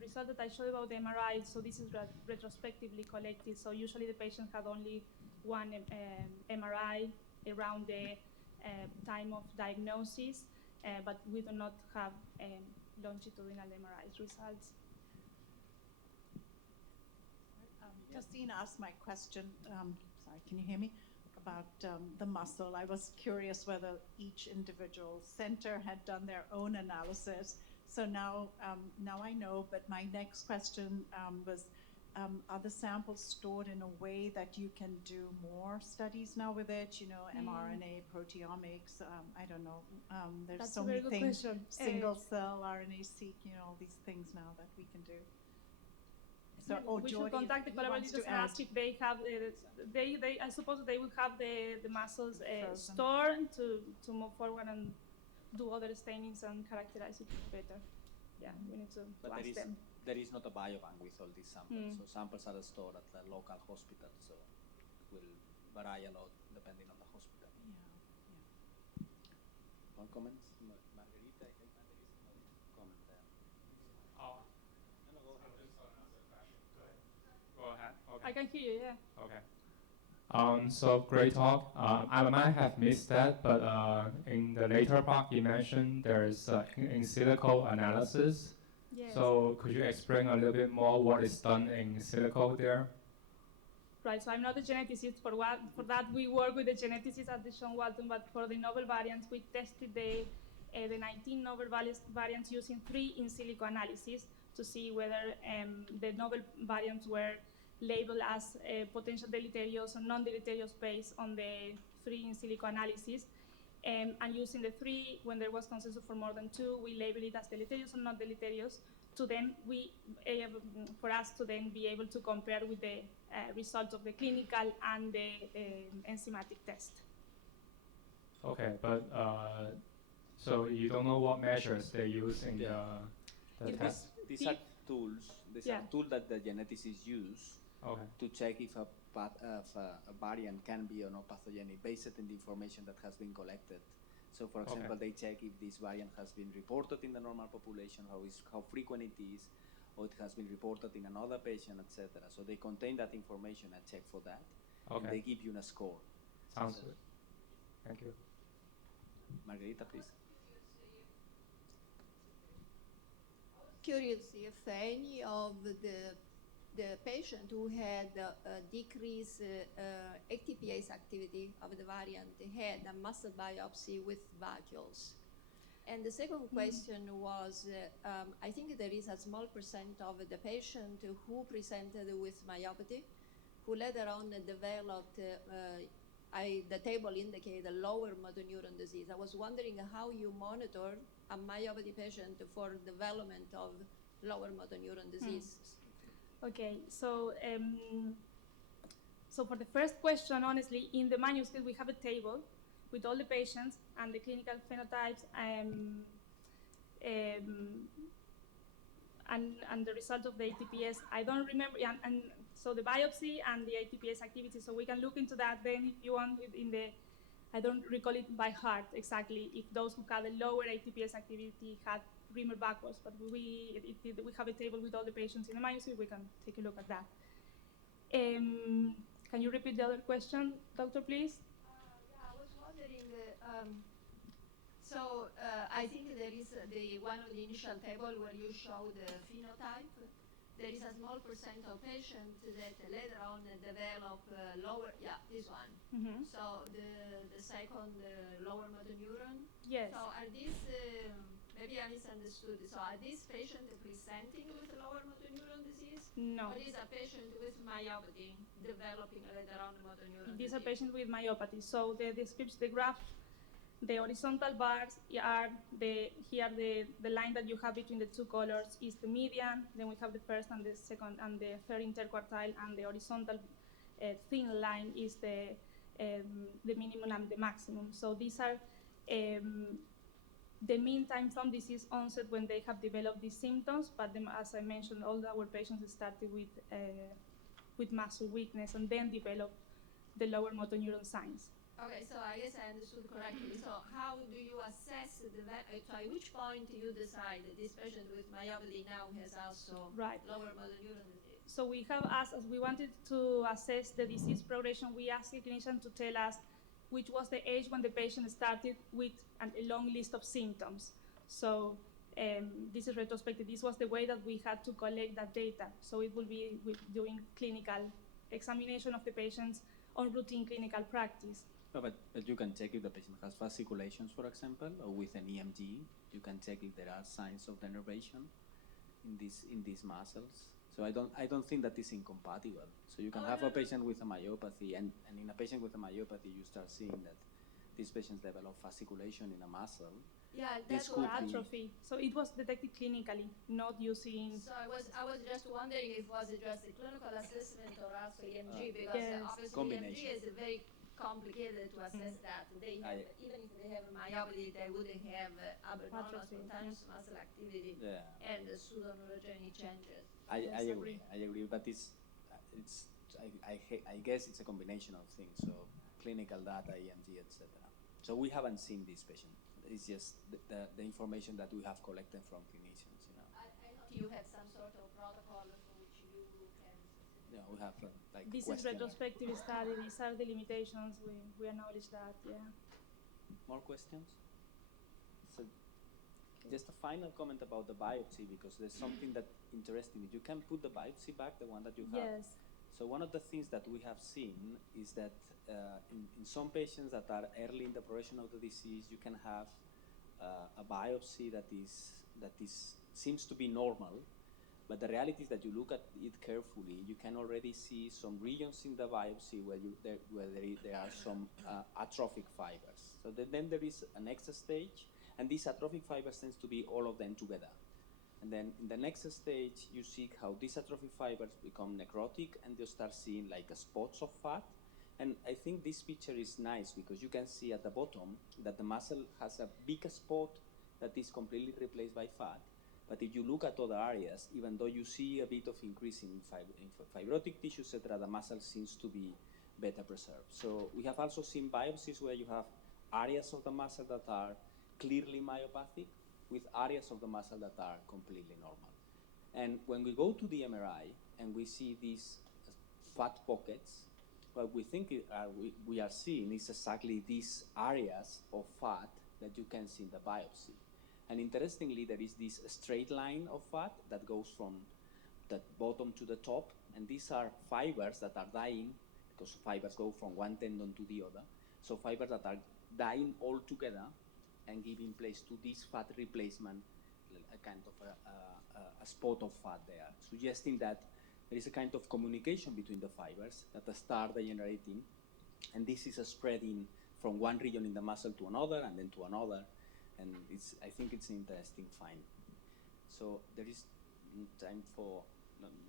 results that I showed about the MRI, so this is retrospectively collected. So usually the patient had only one MRI around the time of diagnosis, but we do not have longitudinal MRI results. Justine asked my question, sorry, can you hear me? About the muscle. I was curious whether each individual center had done their own analysis. So now I know, but my next question was, are the samples stored in a way that you can do more studies now with it? You know, mRNA, proteomics, I don't know. There's That's so a many very good things, question. single cell, RNA-seq, you know, all these things now that we can do. So, we should contact the collaborators and ask if they have, I suppose they will have the muscles stored to move forward and do other stainings and characterize it better. Yeah, we need to ask them. There is not a biobank with all these samples, so samples are stored at the local hospital, so it will vary a lot depending on the hospital. Yeah. One comment, Margarita, I think there is another comment there. No, go ahead. I can hear you, yeah. Okay. So great talk. I might have missed that, but in the later part you mentioned there is in silico analysis. Yes. So could you explain a little bit more what is done in silico there? Right, so I'm not a geneticist. For that, we work with the geneticists at the Sean Walton, but for the novel variants, we tested the 19 novel variants using 3 in silico analysis to see whether the novel variants were labeled as potential deleterious or non-deleterious based on the 3 in silico analysis. And using the 3, when there was consensus for more than 2, we label it as deleterious or not deleterious. To then for us to then be able to compare with the results of the clinical and the enzymatic test. Okay, but so you don't know what measures they use in the test? These are tools. These are tools that the geneticists use to check if a variant can be or not pathogenic based on the information that has been collected. So, for example, they check if this variant has been reported in the normal population, how frequent it is, or it has been reported in another patient, etc. So they contain that information and check for that. And they give you a score. Sounds good. Thank you. Margarita, please. Curious if any of the patient who had decreased ATPase activity of the variant had a muscle biopsy with vacuoles. And the second question was, I think there is a small percent of the patient who presented with myopathy, who later on developed, the table indicated a lower motor neuron disease. I was wondering how you monitor a myopathy patient for development of lower motor neuron disease. Okay, so so for the first question, honestly, in the manuscript we have a table with all the patients and the clinical phenotypes and the result of the ATPase. I don't remember, and so the biopsy and the ATPase activity. So we can look into that then if you want. I don't recall it by heart exactly if those who had a lower ATPase activity had Rimmer backwards, but we have a table with all the patients in the manuscript. We can take a look at that. Can you repeat the other question, doctor, please? Yeah, I was wondering. I think there is one of the initial table where you show the phenotype. There is a small percent of patients that later on develop lower. Yeah, this one. Mm-hmm. So the second lower motor neuron. Yes. So are these? Maybe I misunderstood. So are these patients presenting with lower motor neuron disease? No. Or is a patient with myopathy developing later on motor neuron These disease? are patients with myopathy. So the graph, the horizontal bars are the line that you have between the two colors is the median. Then we have the first and the second and the third interquartile, and the horizontal thin line is the minimum and the maximum. So these are the mean time from disease onset when they have developed these symptoms, but as I mentioned, all our patients started with muscle weakness and then developed the lower motor neuron signs. Okay, so I guess I understood correctly. So how do you assess so at which point do you decide that this patient with myopathy now has also lower motor neuron disease? So we have asked, as we wanted to assess the disease progression, we asked the clinician to tell us which was the age when the patient started with a long list of symptoms. So this is retrospective. This was the way that we had to collect that data. So it will be doing clinical examination of the patients on routine clinical practice. No, but you can check if the patient has fasciculations, for example, or with an EMG. You can check if there are signs of denervation in these muscles. So I don't think that is incompatible. So you can have a patient with a myopathy, and in a patient with a myopathy, you start seeing that these patients develop fasciculation in a muscle. Yeah, that's atrophy. So it was detected clinically, not using. So I was just wondering if it was just a clinical assessment or also EMG, because obviously EMG is very complicated to assess that. They have, even if they have myopathy, they wouldn't have abnormal spontaneous muscle activity and pseudoneurogenic changes. I agree, but I guess it's a combination of things. So clinical data, EMG, etc. So we haven't seen this patient. It's just the information that we have collected from clinicians. I know you have some sort of protocol for which you can we have like This is questionnaire. retrospective study. These are the limitations. We acknowledge that. Yeah. More questions? So just a final comment about the biopsy, because there's something that interesting. You can put the biopsy back, the one that you have. Yes. So one of the things that we have seen is that in some patients that are early in the progression of the disease, you can have a biopsy that seems to be normal, but the reality is that you look at it carefully, you can already see some regions in the biopsy where there are some atrophic fibers. So then there is a next stage, and these atrophic fibers tends to be all of them together. And then in the next stage, you see how these atrophic fibers become necrotic, and you start seeing like spots of fat. And I think this picture is nice because you can see at the bottom that the muscle has a big spot that is completely replaced by fat. But if you look at other areas, even though you see a bit of increase in fibrotic tissue, etc., the muscle seems to be better preserved. So we have also seen biopsies where you have areas of the muscle that are clearly myopathic with areas of the muscle that are completely normal. And when we go to the MRI and we see these fat pockets, what we think we are seeing is exactly these areas of fat that you can see in the biopsy. And interestingly, there is this straight line of fat that goes from the bottom to the top, and these are fibers that are dying, because fibers go from one tendon to the other. So fibers that are dying all together and giving place to this fat replacement, a kind of a spot of fat there, suggesting that there is a kind of communication between the fibers that start degenerating, and this is spreading from one region in the muscle to another, and then to another, and I think it's an interesting find. So there is time for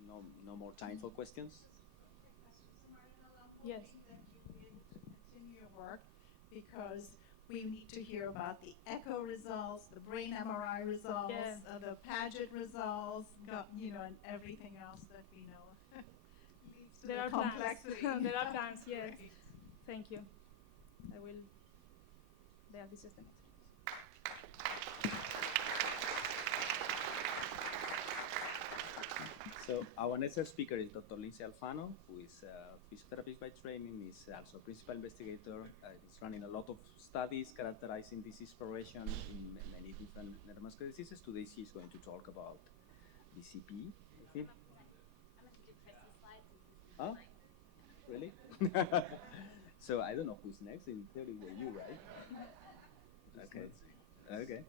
no more time for questions. Yes. That you'll be able to continue your work, because we need to hear about the echo results, the brain MRI results, the Paget results, and everything else that we know leads to the complexity. There are plans, yes. Great. Thank you. I will. This is the next. So our next speaker is Dr. Lindsay Alfano, who is a physiotherapist by training, is also a principal investigator. Is running a lot of studies characterizing disease progression in many different neuromuscular diseases. Today she's going to talk about VCP. I'm going to do Chris's slides. Oh, really? So I don't know who's next. In theory, were you, right? Okay. Okay.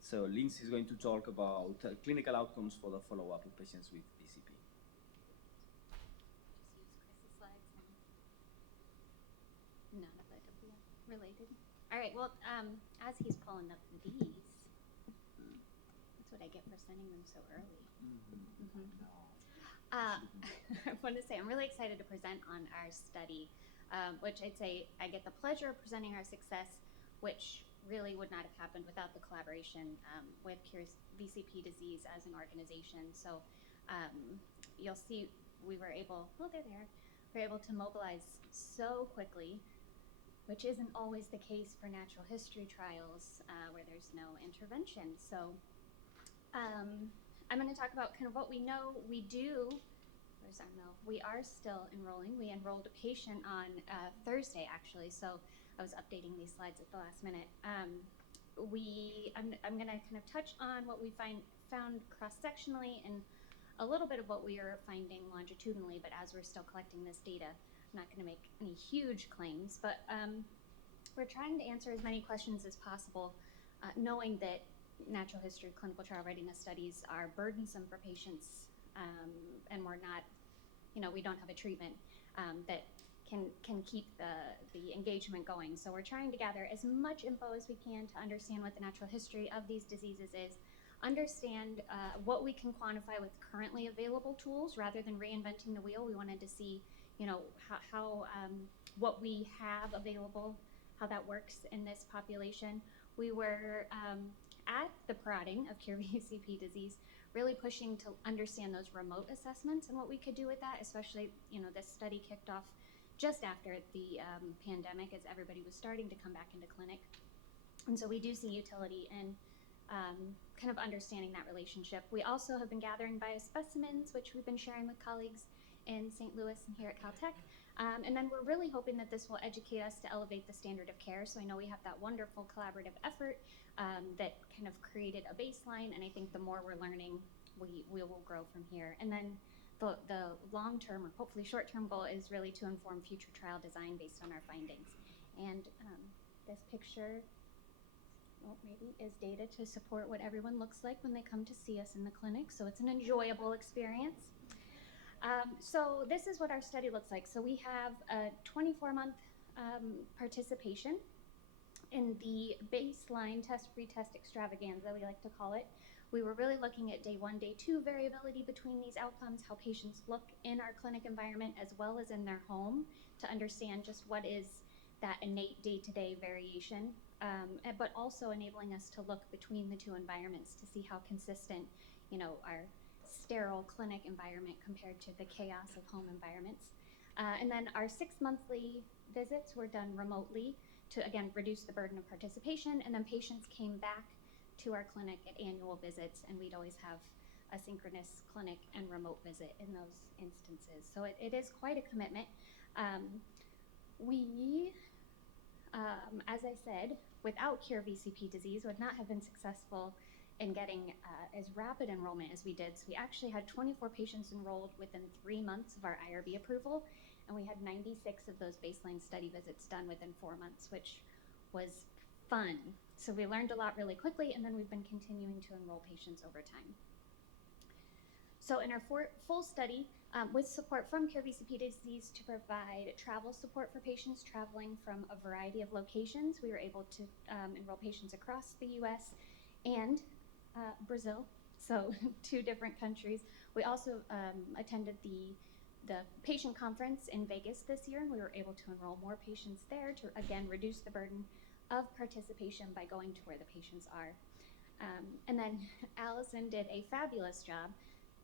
So Lindsay is going to talk about clinical outcomes for the follow-up of patients with VCP. Just use Chris's slides and none of it will be related. All right, well, as he's pulling up these, that's what I get for sending them so early. I want to say I'm really excited to present on our study, which I'd say I get the pleasure of presenting our success, which really would not have happened without the collaboration with Cures VCP Disease as an organization. So you'll see we were able, we're able to mobilize so quickly, which isn't always the case for natural history trials where there's no intervention. So I'm going to talk about kind of what we know we do. Where's our no? We are still enrolling. We enrolled a patient on Thursday, actually. So I was updating these slides at the last minute. I'm going to kind of touch on what we found cross-sectionally and a little bit of what we are finding longitudinally, but as we're still collecting this data, I'm not going to make any huge claims, but we're trying to answer as many questions as possible, knowing that natural history clinical trial readiness studies are burdensome for patients, and we're not, we don't have a treatment that can keep the engagement going. So we're trying to gather as much info as we can to understand what the natural history of these diseases is, understand what we can quantify with currently available tools rather than reinventing the wheel. We wanted to see, how what we have available, how that works in this population. We were at the prodding of Cure VCP Disease, really pushing to understand those remote assessments and what we could do with that, especially, this study kicked off just after the pandemic as everybody was starting to come back into clinic. And so we do see utility in kind of understanding that relationship. We also have been gathering biospecimens, which we've been sharing with colleagues, in St. Louis and here at Caltech. And then we're really hoping that this will educate us to elevate the standard of care. So I know we have that wonderful collaborative effort that kind of created a baseline, and I think the more we're learning, we will grow from here. And then the long-term or hopefully short-term goal is really to inform future trial design based on our findings. And this picture, maybe is data to support what everyone looks like when they come to see us in the clinic. So it's an enjoyable experience. So this is what our study looks like. So we have a 24-month participation in the baseline test-retest extravaganza, we like to call it. We were really looking at day 1, day 2 variability between these outcomes, how patients look in our clinic environment as well as in their home to understand just what is that innate day-to-day variation, but also enabling us to look between the two environments to see how consistent, our sterile clinic environment compared to the chaos of home environments. And then our 6 monthly visits were done remotely to, again, reduce the burden of participation, and then patients came back to our clinic at annual visits, and we'd always have a synchronous clinic and remote visit in those instances. So it is quite a commitment. We, as I said, without Cure VCP disease would not have been successful in getting as rapid enrollment as we did. So we actually had 24 patients enrolled within 3 months of our IRB approval, and we had 96 of those baseline study visits done within 4 months, which was fun. So we learned a lot really quickly, and then we've been continuing to enroll patients over time. So in our full study, with support from Cure VCP disease to provide travel support for patients traveling from a variety of locations, we were able to enroll patients across the US and Brazil, so 2 different countries. We also attended the patient conference in Vegas this year, and we were able to enroll more patients there to, again, reduce the burden of participation by going to where the patients are. And then Allison did a fabulous job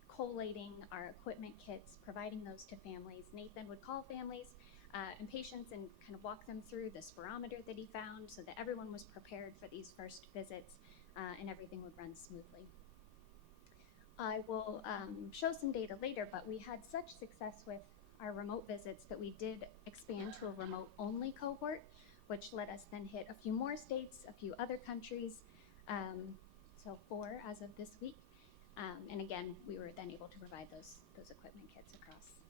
collating our equipment kits, providing those to families. Nathan would call families and patients and kind of walk them through the spirometer that he found so that everyone was prepared for these first visits and everything would run smoothly. I will show some data later, but we had such success with our remote visits that we did expand to a remote-only cohort, which let us then hit a few more states, a few other countries, so 4 as of this week. And again, we were then able to provide those equipment kits across.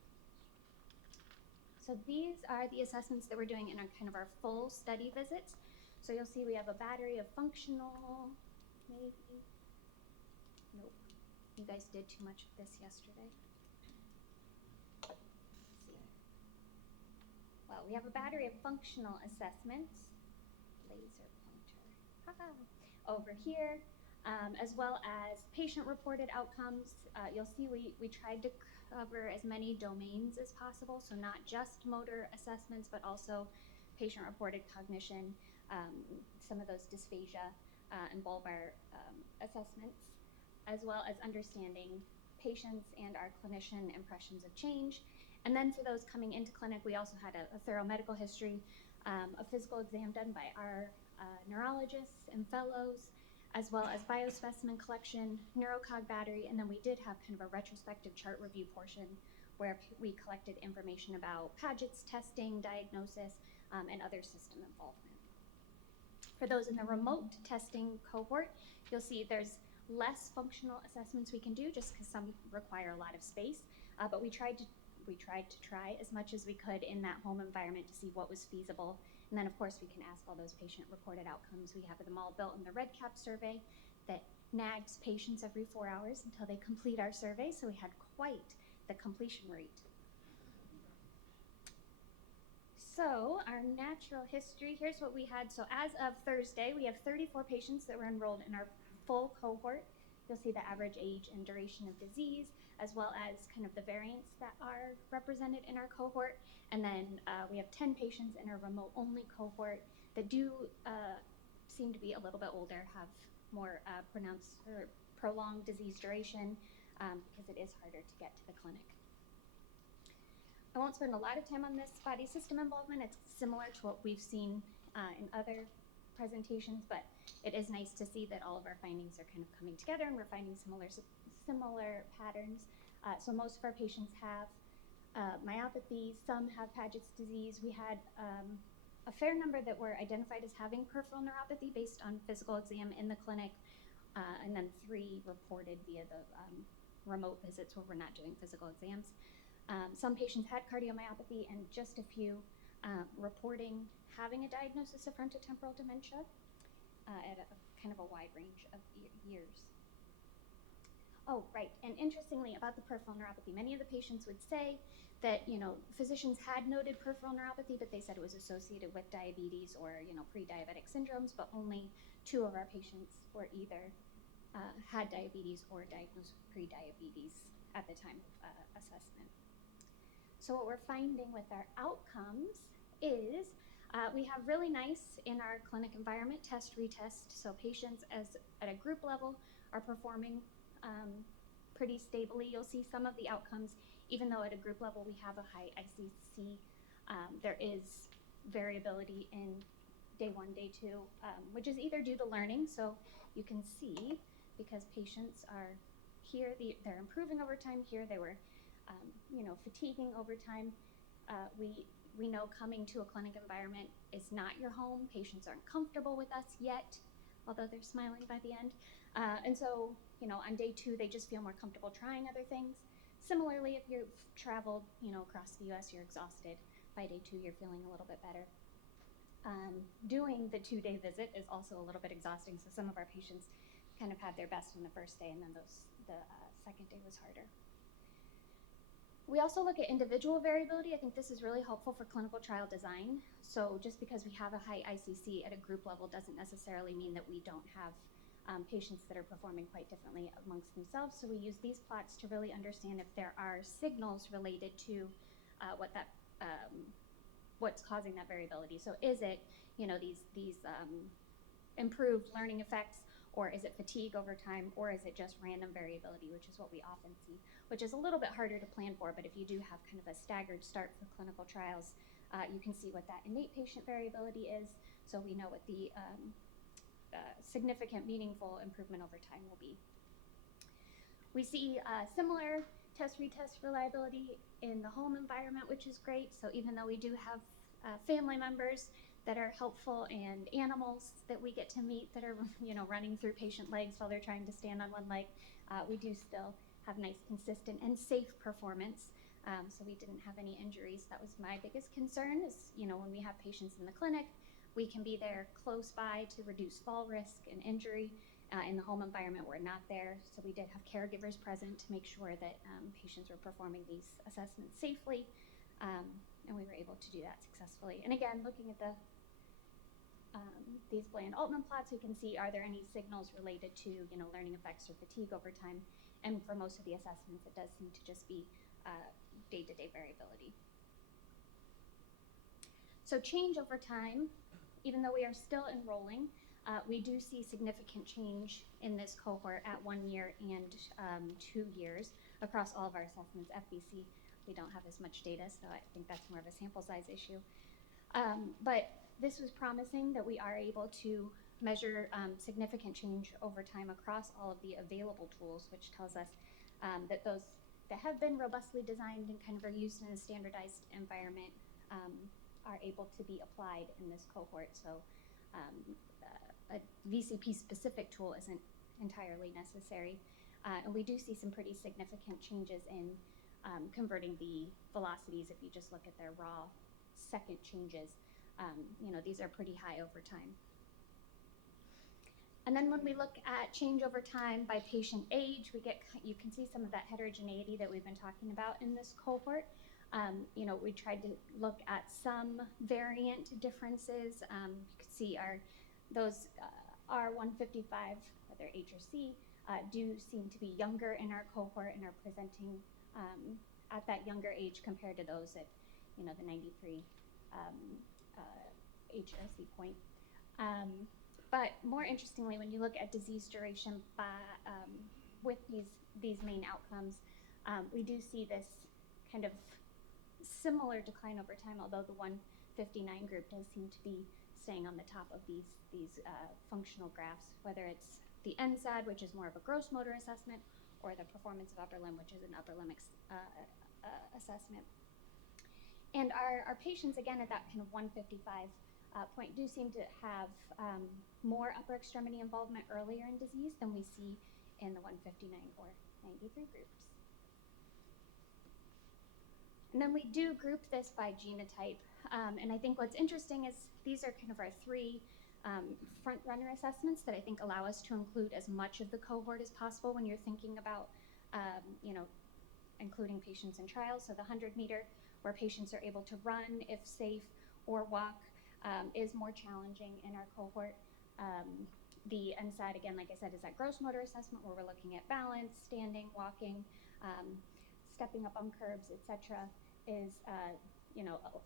So these are the assessments that we're doing in our kind of our full study visits. So you'll see we have a battery of functional, maybe, nope, you guys did too much of this yesterday. Let's see. Well, we have a battery of functional assessments, laser pointer, over here, as well as patient-reported outcomes. You'll see we tried to cover as many domains as possible, so not just motor assessments, but also patient-reported cognition, some of those dysphagia and bulbar assessments, as well as understanding patients and our clinician impressions of change. And then for those coming into clinic, we also had a thorough medical history, a physical exam done by our neurologists and fellows, as well as biospecimen collection, neurocog battery, and then we did have kind of a retrospective chart review portion where we collected information about Paget's testing, diagnosis, and other system involvement. For those in the remote testing cohort, you'll see there's less functional assessments we can do just because some require a lot of space, but we tried to try as much as we could in that home environment to see what was feasible. And then, of course, we can ask all those patient-reported outcomes. We have them all built in the REDCap survey that nags patients every 4 hours until they complete our survey, so we had quite the completion rate. So our natural history, here's what we had. So as of Thursday, we have 34 patients that were enrolled in our full cohort. You'll see the average age and duration of disease, as well as kind of the variants that are represented in our cohort. And then we have 10 patients in our remote-only cohort that do seem to be a little bit older, have more pronounced or prolonged disease duration because it is harder to get to the clinic. I won't spend a lot of time on this body system involvement. It's similar to what we've seen in other presentations, but it is nice to see that all of our findings are kind of coming together and we're finding similar patterns. So most of our patients have myopathy, some have Paget's disease. We had a fair number that were identified as having peripheral neuropathy based on physical exam in the clinic, and then 3 reported via the remote visits where we're not doing physical exams. Some patients had cardiomyopathy, and just a few reporting having a diagnosis of frontotemporal dementia at a kind of a wide range of years. Oh, right, and interestingly about the peripheral neuropathy, many of the patients would say that, physicians had noted peripheral neuropathy, but they said it was associated with diabetes or, pre-diabetic syndromes, but only 2 of our patients were either had diabetes or diagnosed with pre-diabetes at the time of assessment. So what we're finding with our outcomes is we have really nice in our clinic environment test retest. So patients at a group level are performing pretty stably. You'll see some of the outcomes, even though at a group level we have a high ICC, there is variability in day 1, day 2, which is either due to learning. So you can see because patients are here, they're improving over time. Here they were, fatiguing over time. We know coming to a clinic environment is not your home. Patients aren't comfortable with us yet, although they're smiling by the end. And so, on day 2, they just feel more comfortable trying other things. Similarly, if you've traveled, across the US, you're exhausted. By day 2, you're feeling a little bit better. Doing the 2-day visit is also a little bit exhausting, so some of our patients kind of had their best on the first day, and then the second day was harder. We also look at individual variability. I think this is really helpful for clinical trial design. So just because we have a high ICC at a group level doesn't necessarily mean that we don't have patients that are performing quite differently amongst themselves. So we use these plots to really understand if there are signals related to what's causing that variability. So is it, these improved learning effects, or is it fatigue over time, or is it just random variability, which is what we often see, which is a little bit harder to plan for, but if you do have kind of a staggered start for clinical trials, you can see what that innate patient variability is, so we know what the significant, meaningful improvement over time will be. We see similar test-retest reliability in the home environment, which is great, so even though we do have family members that are helpful and animals that we get to meet that are running through patient legs while they're trying to stand on one leg, we do still have nice, consistent, and safe performance. So we didn't have any injuries. That was my biggest concern is, when we have patients in the clinic, we can be there close by to reduce fall risk and injury. In the home environment, we're not there. So we did have caregivers present to make sure that patients were performing these assessments safely. And we were able to do that successfully. And again, looking at these Bland-Altman plots, we can see, are there any signals related to, learning effects or fatigue over time? And for most of the assessments, it does seem to just be day-to-day variability. So change over time, even though we are still enrolling, we do see significant change in this cohort at 1 year and 2 years across all of our assessments. FBC, we don't have as much data, so I think that's more of a sample size issue. But this was promising that we are able to measure significant change over time across all of the available tools, which tells us that those that have been robustly designed and kind of are used in a standardized environment are able to be applied in this cohort. So a VCP-specific tool isn't entirely necessary. And we do see some pretty significant changes in converting the velocities if you just look at their raw second changes. These are pretty high over time. And then when we look at change over time by patient age, you can see some of that heterogeneity that we've been talking about in this cohort. We tried to look at some variant differences. You can see those R155, whether H or C, do seem to be younger in our cohort and are presenting at that younger age compared to those at, the 93 H or C point. But more interestingly, when you look at disease duration with these main outcomes, we do see this kind of similar decline over time, although the 159 group does seem to be staying on the top of these functional graphs, whether it's the NSAD, which is more of a gross motor assessment, or the performance of upper limb, which is an upper limb assessment. And our patients, again, at that kind of 155 point, do seem to have more upper extremity involvement earlier in disease than we see in the 159 or 93 groups. And then we do group this by genotype. And I think what's interesting is these are kind of our three front runner assessments that I think allow us to include as much of the cohort as possible when you're thinking about, including patients in trials. So the 100-meter, where patients are able to run if safe or walk, is more challenging in our cohort. The NSAD, again, like I said, is that gross motor assessment where we're looking at balance, standing, walking, stepping up on curbs, etc., is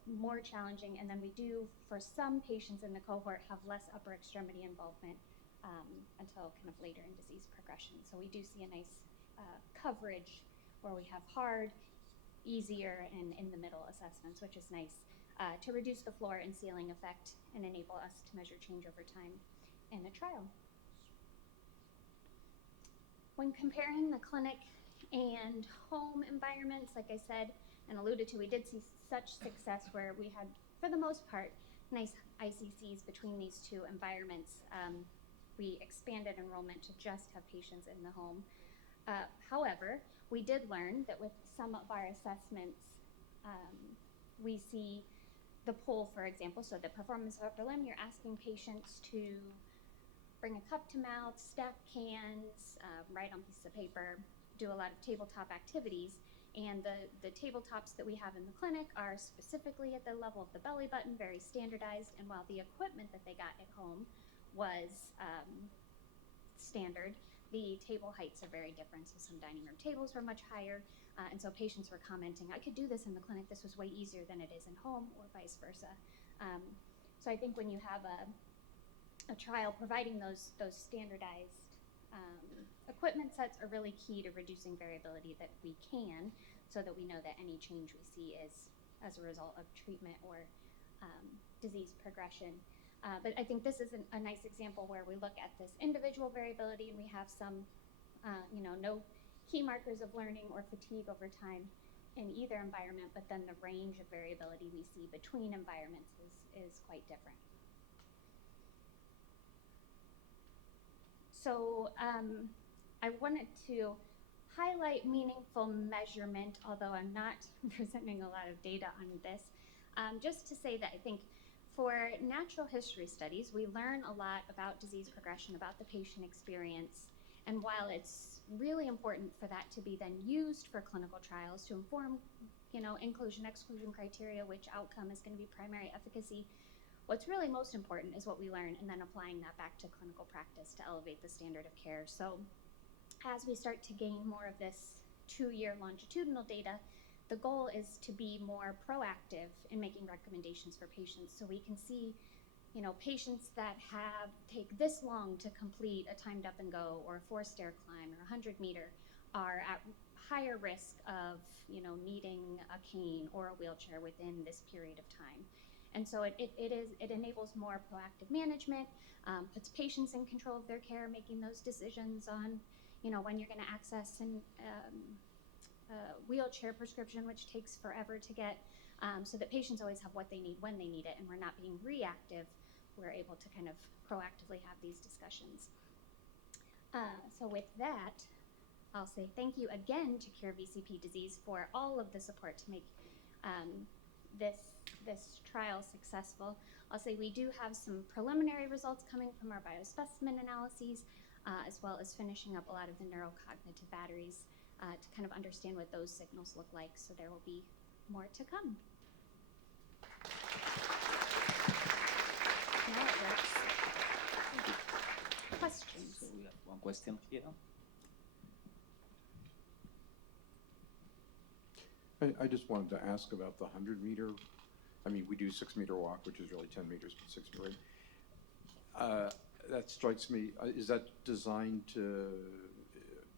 more challenging. And then we do, for some patients in the cohort, have less upper extremity involvement until kind of later in disease progression. So we do see a nice coverage where we have hard, easier, and in the middle assessments, which is nice to reduce the floor and ceiling effect and enable us to measure change over time in a trial. When comparing the clinic and home environments, like I said and alluded to, we did see such success where we had, for the most part, nice ICCs between these two environments. We expanded enrollment to just have patients in the home. However, we did learn that with some of our assessments, we see the pull, for example, so the performance of upper limb, you're asking patients to bring a cup to mouth, stack cans, write on pieces of paper, do a lot of tabletop activities. And the tabletops that we have in the clinic are specifically at the level of the belly button, very standardized. And while the equipment that they got at home was standard, the table heights are very different. So some dining room tables were much higher. And so patients were commenting, I could do this in the clinic. This was way easier than it is in home, or vice versa. So I think when you have a trial providing those standardized equipment sets are really key to reducing variability that we can, so that we know that any change we see is as a result of treatment or disease progression. But I think this is a nice example where we look at this individual variability and we have some, no key markers of learning or fatigue over time in either environment, but then the range of variability we see between environments is quite different. So I wanted to highlight meaningful measurement, although I'm not presenting a lot of data on this, just to say that I think for natural history studies, we learn a lot about disease progression, about the patient experience, and while it's really important for that to be then used for clinical trials to inform, inclusion, exclusion criteria, which outcome is going to be primary efficacy, what's really most important is what we learn and then applying that back to clinical practice to elevate the standard of care. So as we start to gain more of this 2-year longitudinal data, the goal is to be more proactive in making recommendations for patients, so we can see, patients that take this long to complete a timed up and go or a 4-stair climb or a 100-meter are at higher risk of, needing a cane or a wheelchair within this period of time. And so it enables more proactive management, puts patients in control of their care, making those decisions on, when you're going to access a wheelchair prescription, which takes forever to get, so that patients always have what they need when they need it, and we're not being reactive. We're able to kind of proactively have these discussions. So with that, I'll say thank you again to Cure VCP Disease for all of the support to make this trial successful. I'll say we do have some preliminary results coming from our biospecimen analyses, as well as finishing up a lot of the neurocognitive batteries to kind of understand what those signals look like. So there will be more to come. Now it works. Questions? So we have one question here. I just wanted to ask about the 100-meter. I mean, we do 6-meter walk, which is really 10 meters, but 6 meter. That strikes me. Is that designed to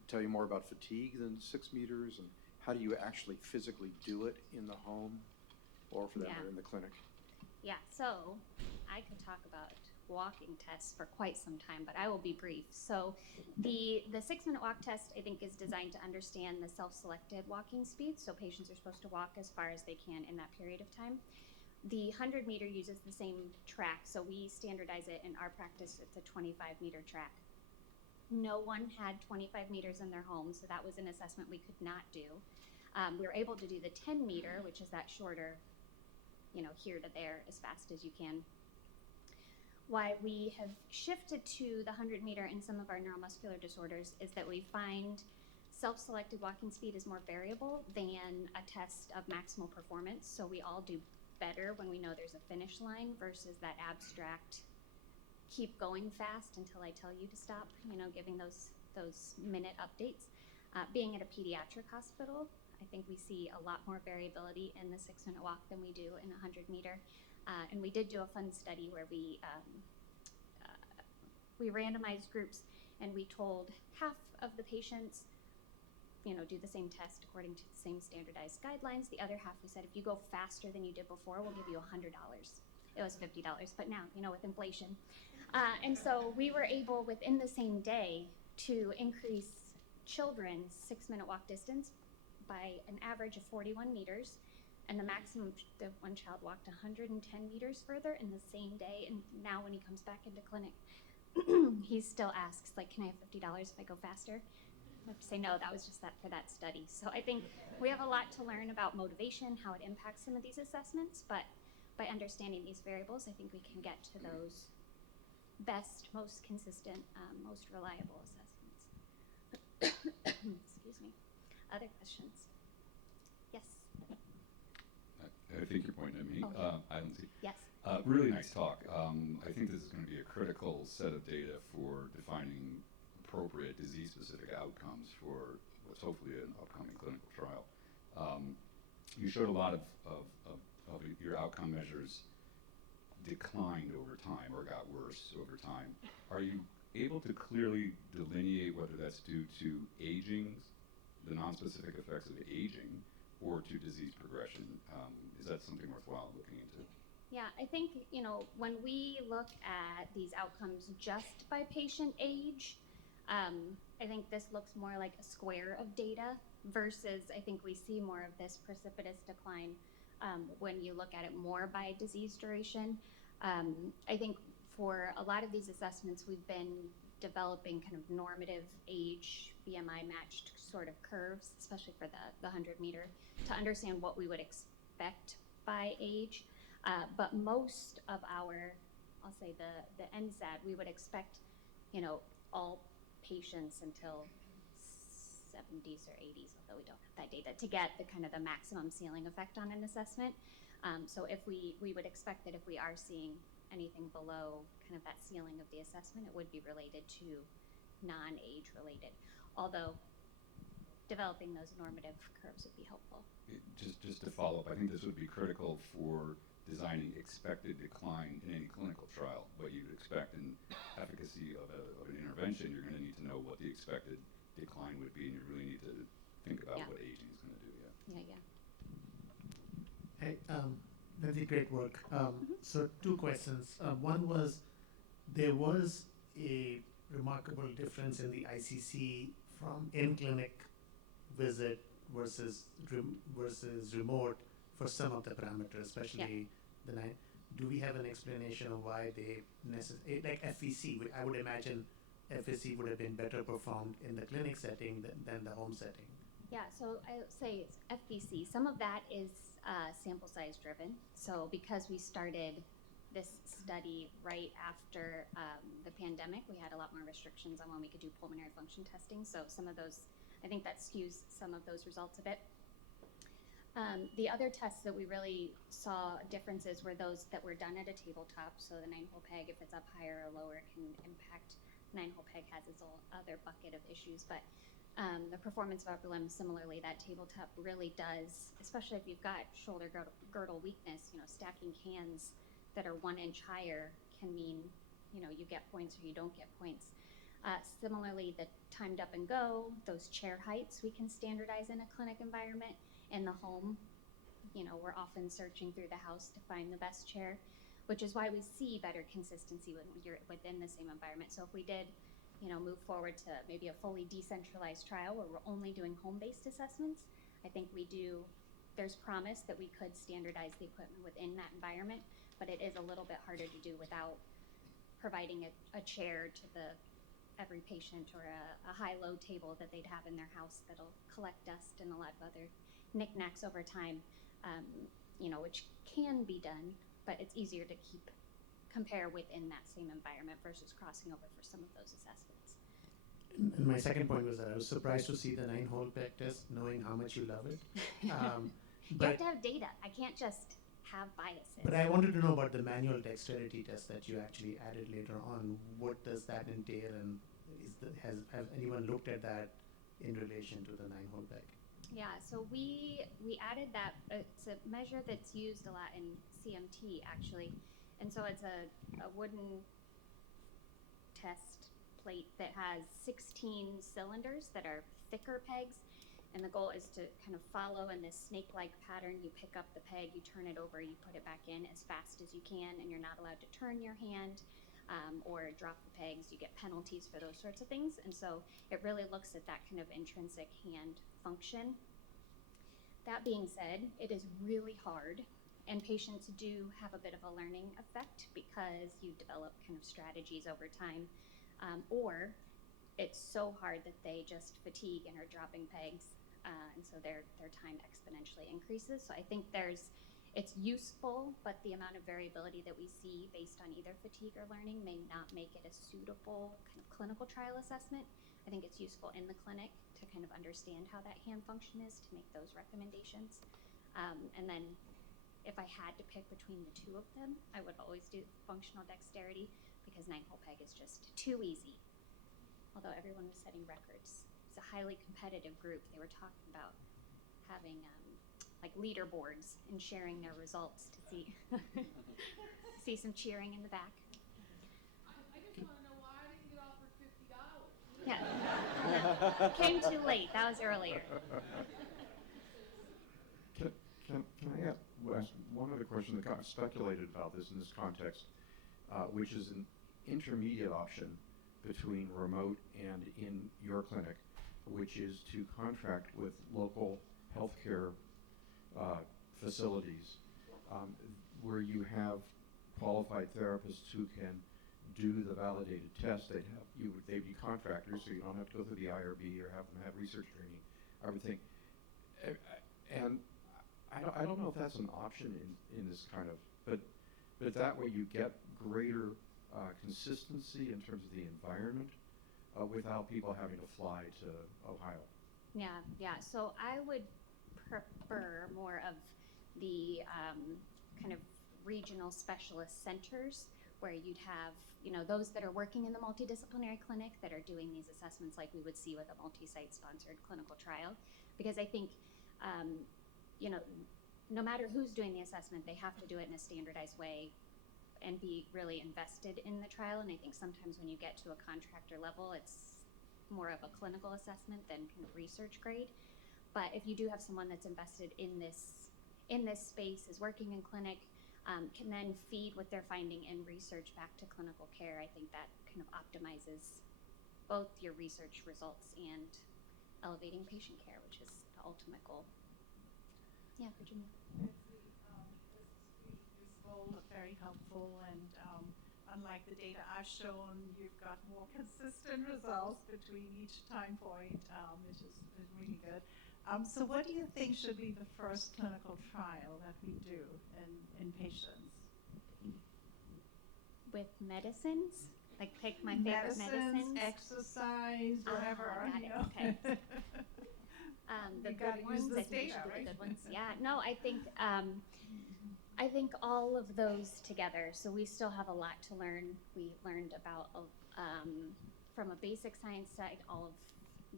tell you more about fatigue than 6 meters? And how do you actually physically do it in the home, or for that matter in the clinic? Yeah, so I could talk about walking tests for quite some time, but I will be brief. So the 6-minute walk test, I think, is designed to understand the self-selected walking speed. So patients are supposed to walk as far as they can in that period of time. The 100-meter uses the same track, so we standardize it in our practice. It's a 25-meter track. No one had 25 meters in their home, so that was an assessment we could not do. We were able to do the 10-meter, which is that shorter, here to there, as fast as you can. Why we have shifted to the 100-meter in some of our neuromuscular disorders is that we find self-selected walking speed is more variable than a test of maximal performance, so we all do better when we know there's a finish line versus that abstract keep going fast until I tell you to stop, giving those minute updates. Being at a pediatric hospital, I think we see a lot more variability in the 6-minute walk than we do in a 100-meter. And we did do a fun study where we randomized groups, and we told half of the patients, do the same test according to the same standardized guidelines. The other half, we said, if you go faster than you did before, we'll give you $100. It was $50, but now, with inflation. And so we were able, within the same day, to increase children's 6-minute walk distance by an average of 41 meters. And the maximum, the one child walked 110 meters further in the same day. And now when he comes back into clinic, he still asks, can I have $50 if I go faster? I have to say, no, that was just for that study. So I think we have a lot to learn about motivation, how it impacts some of these assessments, but by understanding these variables, I think we can get to those best, most consistent, most reliable assessments. Excuse me. Other questions? Yes? I think you're pointing at me. Oh. Lindsay. Yes. Really nice talk. I think this is going to be a critical set of data for defining appropriate disease-specific outcomes for what's hopefully an upcoming clinical trial. You showed a lot of your outcome measures declined over time or got worse over time. Are you able to clearly delineate whether that's due to aging, the non-specific effects of aging, or to disease progression? Is that something worthwhile looking into? Yeah, I think, when we look at these outcomes just by patient age, I think this looks more like a square of data versus I think we see more of this precipitous decline when you look at it more by disease duration. I think for a lot of these assessments, we've been developing kind of normative age BMI matched sort of curves, especially for the 100-meter, to understand what we would expect by age. But most of our, I'll say the NSAD, we would expect, all patients until 70s or 80s, although we don't have that data, to get the kind of the maximum ceiling effect on an assessment. So if we would expect that if we are seeing anything below kind of that ceiling of the assessment, it would be related to non-age related. Although developing those normative curves would be helpful. Just to follow up, I think this would be critical for designing expected decline in any clinical trial. What you'd expect in efficacy of an intervention, you're going to need to know what the expected decline would be, and you really need to think about what aging is going to do. Yeah. Hey, Lindsay, great work. So 2 questions. One was, there was a remarkable difference in the ICC from in-clinic visit versus remote for some of the parameters, especially the 9. Do we have an explanation of why they like FVC? I would imagine FVC would have been better performed in the clinic setting than the home setting. Yeah, so I would say it's FVC. Some of that is sample size driven. So because we started this study right after the pandemic, we had a lot more restrictions on when we could do pulmonary function testing. So some of those, I think that skews some of those results a bit. The other tests that we really saw differences were those that were done at a tabletop. So the 9-hole peg, if it's up higher or lower, can impact. 9-hole peg has its own other bucket of issues, but the performance of upper limb, similarly, that tabletop really does, especially if you've got shoulder girdle weakness, stacking cans that are 1 inch higher can mean, you get points or you don't get points. Similarly, the timed up and go, those chair heights we can standardize in a clinic environment. In the home, we're often searching through the house to find the best chair. which is why we see better consistency when you're within the same environment. So if we did, move forward to maybe a fully decentralized trial where we're only doing home-based assessments, I think there's promise that we could standardize the equipment within that environment, but it is a little bit harder to do without providing a chair to every patient, or a high-low table that they'd have in their house that'll collect dust and a lot of other knickknacks over time, which can be done, but it's easier to compare within that same environment versus crossing over for some of those assessments. And my second point was that I was surprised to see the 9-hole peg test, knowing how much you love it. You have to have data. I can't just have biases. But I wanted to know about the manual dexterity test that you actually added later on. What does that entail, and has anyone looked at that in relation to the 9-hole peg? Yeah, so we added that. It's a measure that's used a lot in CMT, actually. And so it's a wooden test plate that has 16 cylinders that are thicker pegs. And the goal is to kind of follow in this snake-like pattern. You pick up the peg, you turn it over, you put it back in as fast as you can, and you're not allowed to turn your hand or drop the pegs. You get penalties for those sorts of things. And so it really looks at that kind of intrinsic hand function. That being said, it is really hard, and patients do have a bit of a learning effect because you develop kind of strategies over time, or it's so hard that they just fatigue and are dropping pegs. And so their time exponentially increases. So I think it's useful, but the amount of variability that we see based on either fatigue or learning may not make it a suitable kind of clinical trial assessment. I think it's useful in the clinic to kind of understand how that hand function is to make those recommendations. And then if I had to pick between the two of them, I would always do functional dexterity because 9-hole peg is just too easy. Although everyone was setting records. It's a highly competitive group. They were talking about having like leaderboards and sharing their results to see some cheering in the back. I just want to know why I didn't get offered $50. Yeah. Came too late. That was earlier. Can I ask one other question that got speculated about this in this context, which is an intermediate option between remote and in your clinic, which is to contract with local healthcare facilities where you have qualified therapists who can do the validated test. They'd be contractors, so you don't have to go through the IRB or have them have research training, everything. And I don't know if that's an option in this kind of, but that way you get greater consistency in terms of the environment without people having to fly to Ohio. Yeah. So I would prefer more of the kind of regional specialist centers where you'd have, those that are working in the multidisciplinary clinic that are doing these assessments like we would see with a multi-site sponsored clinical trial. Because I think, no matter who's doing the assessment, they have to do it in a standardized way and be really invested in the trial. And I think sometimes when you get to a contractor level, it's more of a clinical assessment than kind of research grade. But if you do have someone that's invested in this space, is working in clinic, can then feed what they're finding in research back to clinical care, I think that kind of optimizes both your research results and elevating patient care, which is the ultimate goal. Yeah, Virginia. Very helpful, and unlike the data I've shown, you've got more consistent results between each time point, which is really good. So what do you think should be the first clinical trial that we do in patients? With medicines? Like pick my favorite medicines? Exercise, whatever. Okay. The good ones, I think should be the good ones. Yeah, no, I think all of those together. So we still have a lot to learn. We learned about, from a basic science side, all of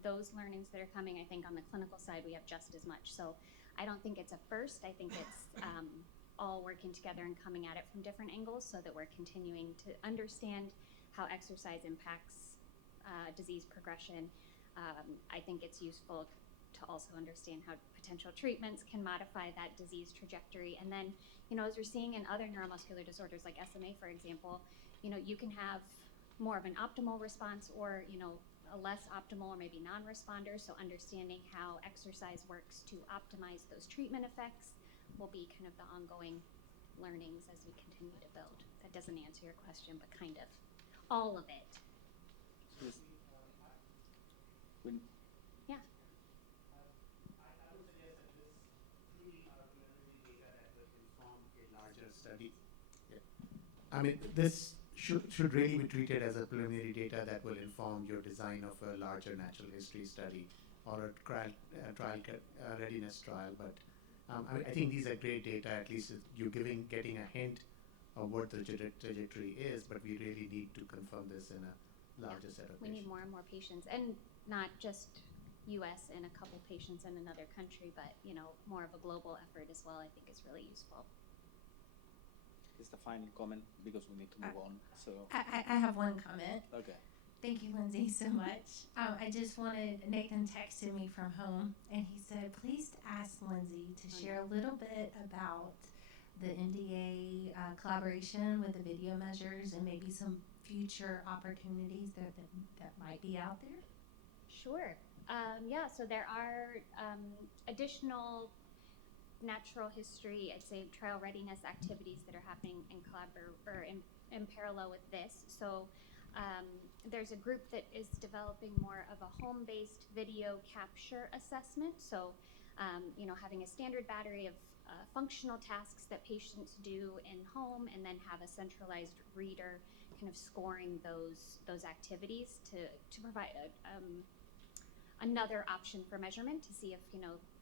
those learnings that are coming. I think on the clinical side, we have just as much. So I don't think it's a first. I think it's all working together and coming at it from different angles so that we're continuing to understand how exercise impacts disease progression. I think it's useful to also understand how potential treatments can modify that disease trajectory. And then, as we're seeing in other neuromuscular disorders like SMA, for example, you can have more of an optimal response or, a less optimal or maybe non-responder. So understanding how exercise works to optimize those treatment effects will be kind of the ongoing learnings as we continue to build. That doesn't answer your question, but kind of all of it. Yeah. I would suggest that this truly are preliminary data that will inform a larger study. Yeah. I mean, this should really be treated as a preliminary data that will inform your design of a larger natural history study or a trial readiness trial. But I think these are great data. At least you're getting a hint of what the trajectory is, but we really need to confirm this in a larger set of patients. We need more and more patients, and not just U.S. and a couple patients in another country, but more of a global effort as well. I think is really useful. Is the final comment because we need to move on. So I have one comment. Okay. Thank you, Lindsay, so much. I just wanted, Nathan texted me from home, and he said, please ask Lindsay to share a little bit about the NDA collaboration with the video measures and maybe some future opportunities that might be out there. Sure. So there are additional natural history, I'd say trial readiness activities that are happening in parallel with this. So there's a group that is developing more of a home-based video capture assessment. So, having a standard battery of functional tasks that patients do in home, and then have a centralized reader kind of scoring those activities to provide another option for measurement to see if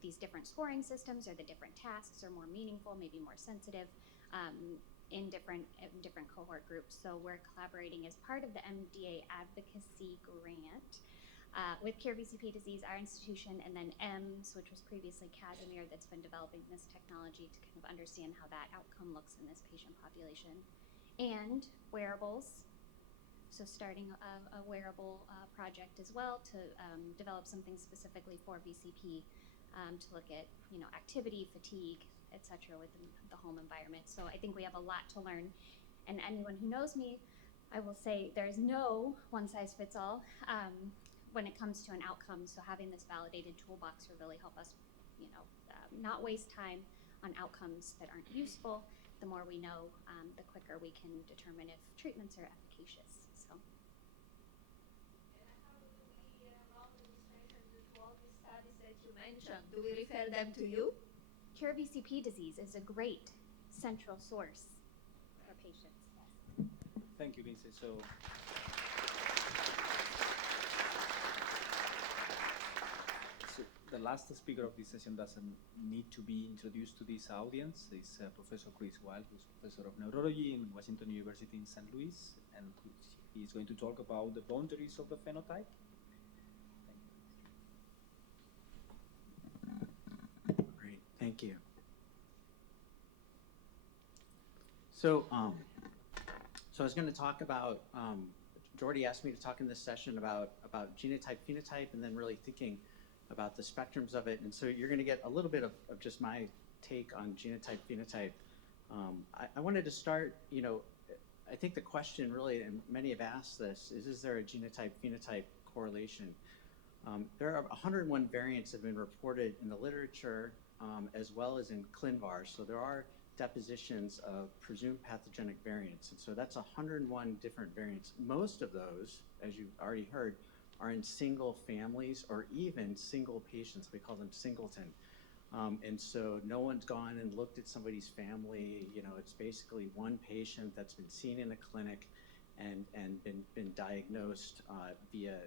these different scoring systems or the different tasks are more meaningful, maybe more sensitive in different cohort groups. So we're collaborating as part of the MDA advocacy grant with Cure VCP Disease, our institution, and then EMS, which was previously Casimir, that's been developing this technology to kind of understand how that outcome looks in this patient population, and wearables. So starting a wearable project as well to develop something specifically for VCP to look at activity, fatigue, etc. within the home environment. So I think we have a lot to learn, and anyone who knows me, I will say there's no one size fits all when it comes to an outcome. So having this validated toolbox will really help us, not waste time on outcomes that aren't useful. The more we know, the quicker we can determine if treatments are efficacious. So. And how do we enroll the patients to all these studies that you mentioned? Do we refer them to you? Cure VCP Disease is a great central source for patients. Yes. Thank you, Lindsay. So the last speaker of this session doesn't need to be introduced to this audience. It's Professor Chris Wild, who's Professor of Neurology in Washington University in St. Louis, and he's going to talk about the boundaries of the phenotype. Great, thank you. So I was going to talk about, Jordi asked me to talk in this session about genotype, phenotype, and then really thinking about the spectrums of it. And so you're going to get a little bit of just my take on genotype, phenotype. I wanted to start, I think the question really, and many have asked this, is there a genotype, phenotype correlation? There are 101 variants that have been reported in the literature as well as in ClinVar. So there are depositions of presumed pathogenic variants. And so that's 101 different variants. Most of those, as you've already heard, are in single families or even single patients. We call them singleton. And so no one's gone and looked at somebody's family. It's basically one patient that's been seen in a clinic and been diagnosed via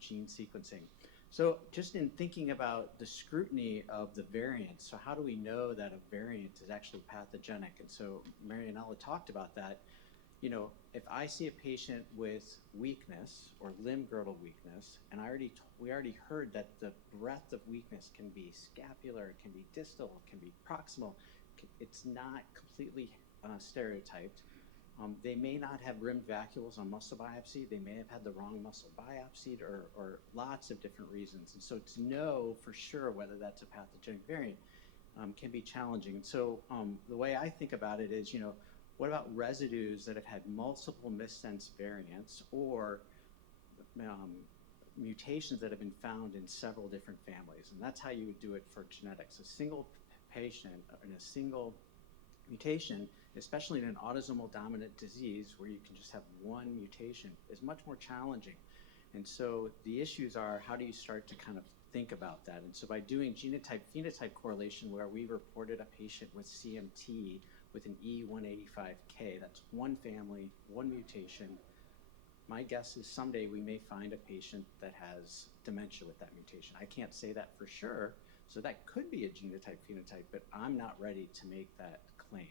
gene sequencing. So just in thinking about the scrutiny of the variants, so how do we know that a variant is actually pathogenic? And so Marianela talked about that. If I see a patient with weakness or limb girdle weakness, and we already heard that the breadth of weakness can be scapular, it can be distal, it can be proximal. It's not completely stereotyped. They may not have rimmed vacuoles on muscle biopsy. They may have had the wrong muscle biopsied or lots of different reasons. And so to know for sure whether that's a pathogenic variant can be challenging. And so the way I think about it is, what about residues that have had multiple missense variants or mutations that have been found in several different families? And that's how you would do it for genetics. A single patient in a single mutation, especially in an autosomal dominant disease where you can just have one mutation, is much more challenging. And so the issues are, how do you start to kind of think about that? And so by doing genotype-phenotype correlation, where we reported a patient with CMT with an E185K, that's one family, one mutation, my guess is someday we may find a patient that has dementia with that mutation. I can't say that for sure, so that could be a genotype-phenotype, but I'm not ready to make that claim.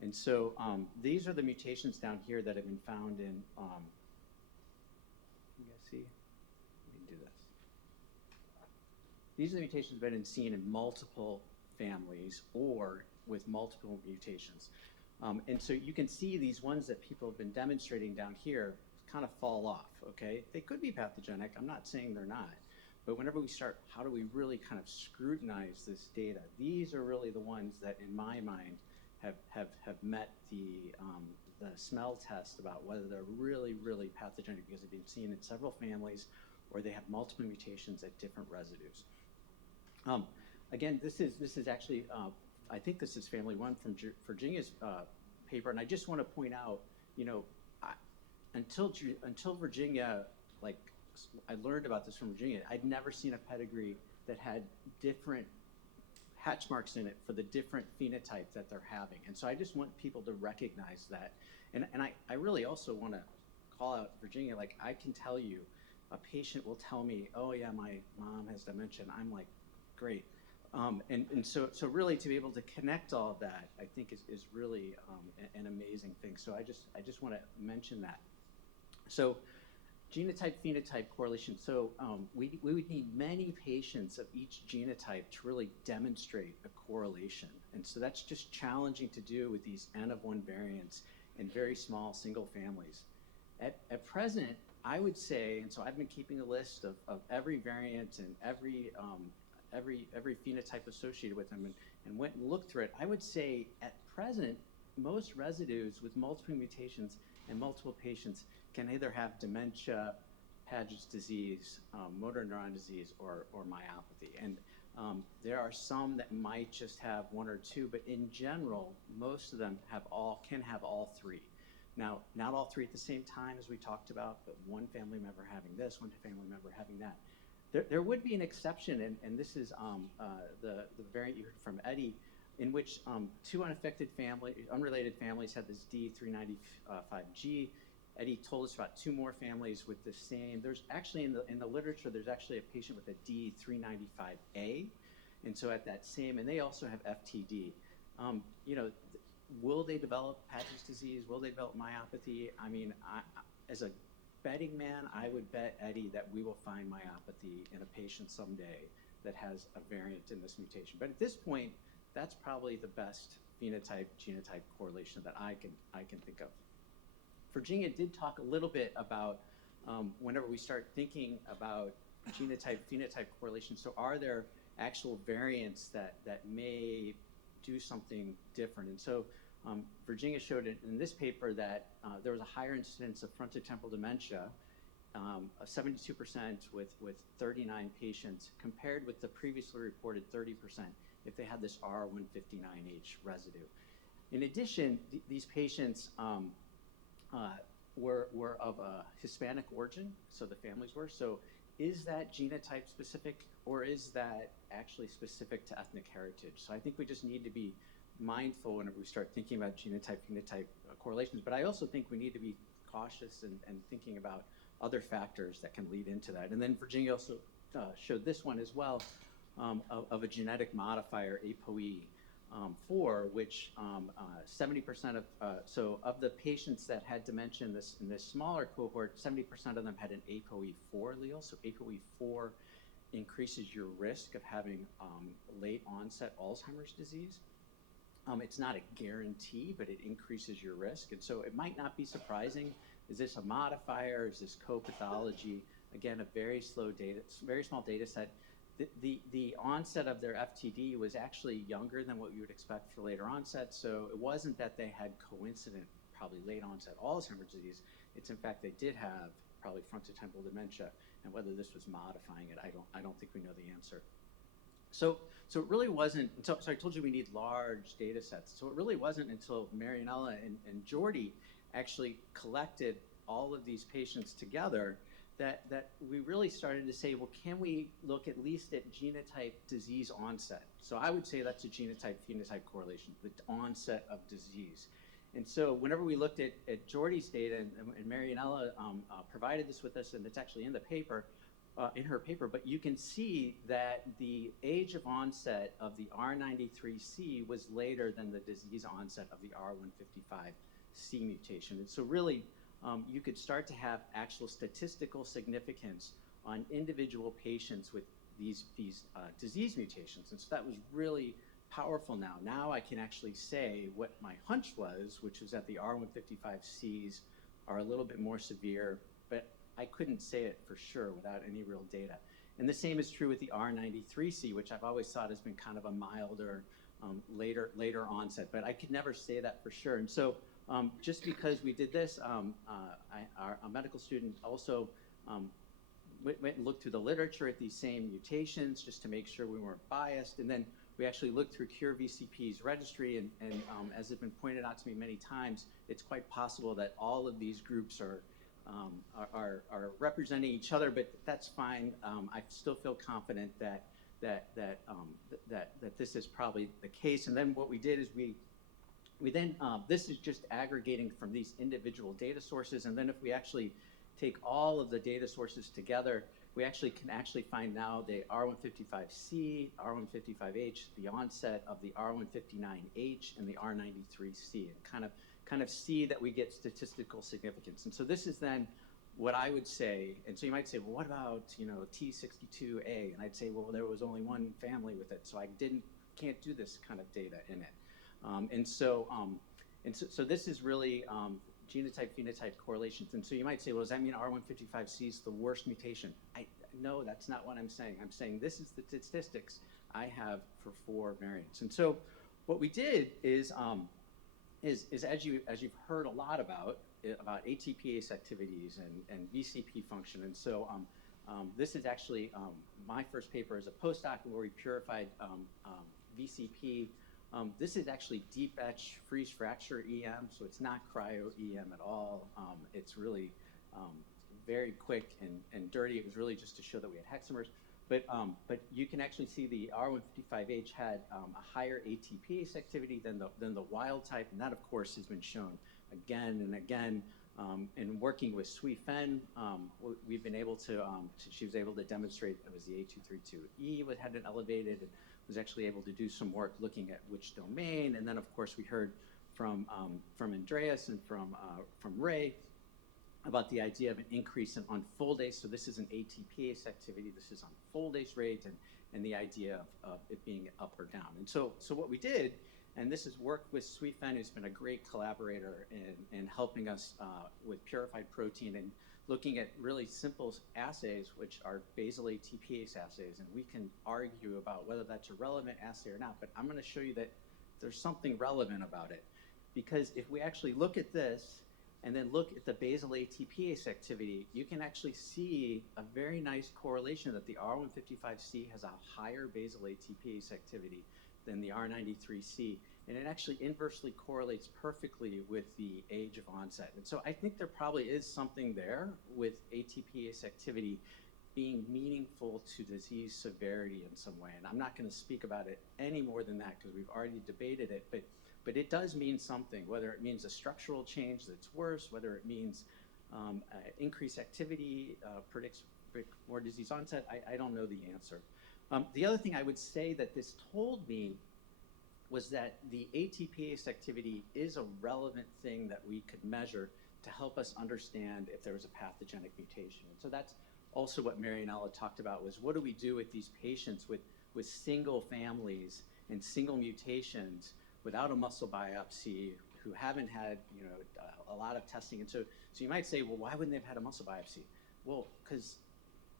And so these are the mutations down here that have been found in, you guys see? Let me do this. These are the mutations that have been seen in multiple families or with multiple mutations. And so you can see these ones that people have been demonstrating down here kind of fall off, okay? They could be pathogenic, I'm not saying they're not, but whenever we start, how do we really kind of scrutinize this data? These are really the ones that, in my mind, have met the smell test about whether they're really, really pathogenic because they've been seen in several families or they have multiple mutations at different residues. Again, this is actually, I think this is family 1 from Virginia's paper, and I just want to point out, until Virginia, like I learned about this from Virginia, I'd never seen a pedigree that had different hatch marks in it for the different phenotype that they're having. And so I just want people to recognize that. And I really also want to call out Virginia, like I can tell you, a patient will tell me, oh yeah, my mom has dementia, and I'm like, great. And so really to be able to connect all of that, I think is really an amazing thing. So I just want to mention that. So genotype-phenotype correlation. So we would need many patients of each genotype to really demonstrate a correlation. And so that's just challenging to do with these N of 1 variants in very small single families. At present, I would say, and so I've been keeping a list of every variant and every phenotype associated with them and went and looked through it. I would say at present, most residues with multiple mutations and multiple patients can either have dementia, Paget's disease, motor neuron disease, or myopathy. And there are some that might just have 1 or 2, but in general, most of them can have all 3. Now, not all 3 at the same time, as we talked about, but one family member having this, one family member having that. There would be an exception, and this is the variant you heard from Eddie, in which 2 unrelated families had this D395G. Eddie told us about 2 more families with the same. There's actually in the literature, there's actually a patient with a D395A, and so at that same, and they also have FTD. Will they develop Paget's disease? Will they develop myopathy? I mean, as a betting man, I would bet Eddie that we will find myopathy in a patient someday that has a variant in this mutation. But at this point, that's probably the best phenotype-genotype correlation that I can think of. Virginia did talk a little bit about whenever we start thinking about genotype-phenotype correlation, so are there actual variants that may do something different? And so Virginia showed in this paper that there was a higher incidence of frontotemporal dementia, 72% with 39 patients, compared with the previously reported 30% if they had this R159H residue. In addition, these patients were of a Hispanic origin, so the families were. So is that genotype specific, or is that actually specific to ethnic heritage? So I think we just need to be mindful whenever we start thinking about genotype-phenotype correlations, but I also think we need to be cautious and thinking about other factors that can lead into that. And then Virginia also showed this one as well of a genetic modifier, ApoE4, which 70% of the patients that had dementia in this smaller cohort, 70% of them had an ApoE4 allele. So ApoE4 increases your risk of having late onset Alzheimer's disease. It's not a guarantee, but it increases your risk. And so it might not be surprising. Is this a modifier? Is this co-pathology? Again, a very small data set. The onset of their FTD was actually younger than what you would expect for later onset. So it wasn't that they had coincident, probably late onset Alzheimer's disease. It's in fact they did have probably frontotemporal dementia, and whether this was modifying it, I don't think we know the answer. So it really wasn't, so I told you we need large data sets. So it really wasn't until Marianela and Jordi actually collected all of these patients together that we really started to say, well, can we look at least at genotype disease onset? So I would say that's a genotype-phenotype correlation, the onset of disease. And so whenever we looked at Jordi's data, and Marianela provided this with us, and it's actually in the paper, in her paper, but you can see that the age of onset of the R93C was later than the disease onset of the R155C mutation. And so really, you could start to have actual statistical significance on individual patients with these disease mutations. And so that was really powerful now. Now I can actually say what my hunch was, which was that the R155Cs are a little bit more severe, but I couldn't say it for sure without any real data. And the same is true with the R93C, which I've always thought has been kind of a milder, later onset, but I could never say that for sure. And so just because we did this, a medical student also went and looked through the literature at these same mutations just to make sure we weren't biased. And then we actually looked through Cure VCP's registry, and as has been pointed out to me many times, it's quite possible that all of these groups are representing each other, but that's fine. I still feel confident that this is probably the case. And then what we did is we then, this is just aggregating from these individual data sources, and then if we actually take all of the data sources together, we can find now the R155C, R155H, the onset of the R159H, and the R93C, and kind of see that we get statistical significance. And so this is then what I would say, and so you might say, well, what about, T62A? And I'd say, well, there was only one family with it, so I can't do this kind of data in it. So this is really genotype-phenotype correlations. And so you might say, well, does that mean R155C is the worst mutation? No, that's not what I'm saying. I'm saying this is the statistics I have for 4 variants. And so what we did is as you've heard a lot about ATPase activities and VCP function. And so this is actually my first paper as a postdoc where we purified VCP. This is actually deep etch freeze fracture EM, so it's not cryo EM at all. It's really very quick and dirty. It was really just to show that we had hexamers. But you can actually see the R155H had a higher ATPase activity than the wild type, and that of course has been shown again and again. In working with Sui Fen, we've been able to, she was able to demonstrate it was the A232E that had it elevated, and was actually able to do some work looking at which domain. And then of course we heard from Andreas and from Ray about the idea of an increase on foldase. So this is an ATPase activity, this is on foldase rate, and the idea of it being up or down. And so what we did, and this is work with Sui Fen, who's been a great collaborator in helping us with purified protein and looking at really simple assays, which are basal ATPase assays, and we can argue about whether that's a relevant assay or not, but I'm going to show you that there's something relevant about it. Because if we actually look at this and then look at the basal ATPase activity, you can actually see a very nice correlation that the R155C has a higher basal ATPase activity than the R93C. And it actually inversely correlates perfectly with the age of onset. And so I think there probably is something there with ATPase activity being meaningful to disease severity in some way. And I'm not going to speak about it any more than that because we've already debated it. But it does mean something, whether it means a structural change that's worse, whether it means increased activity predicts more disease onset. I don't know the answer. The other thing I would say that this told me was that the ATPase activity is a relevant thing that we could measure to help us understand if there was a pathogenic mutation. And so that's also what Marianela talked about, was what do we do with these patients with single families and single mutations without a muscle biopsy, who haven't had, you know, a lot of testing. And so you might say, well, why wouldn't they have had a muscle biopsy? Well, because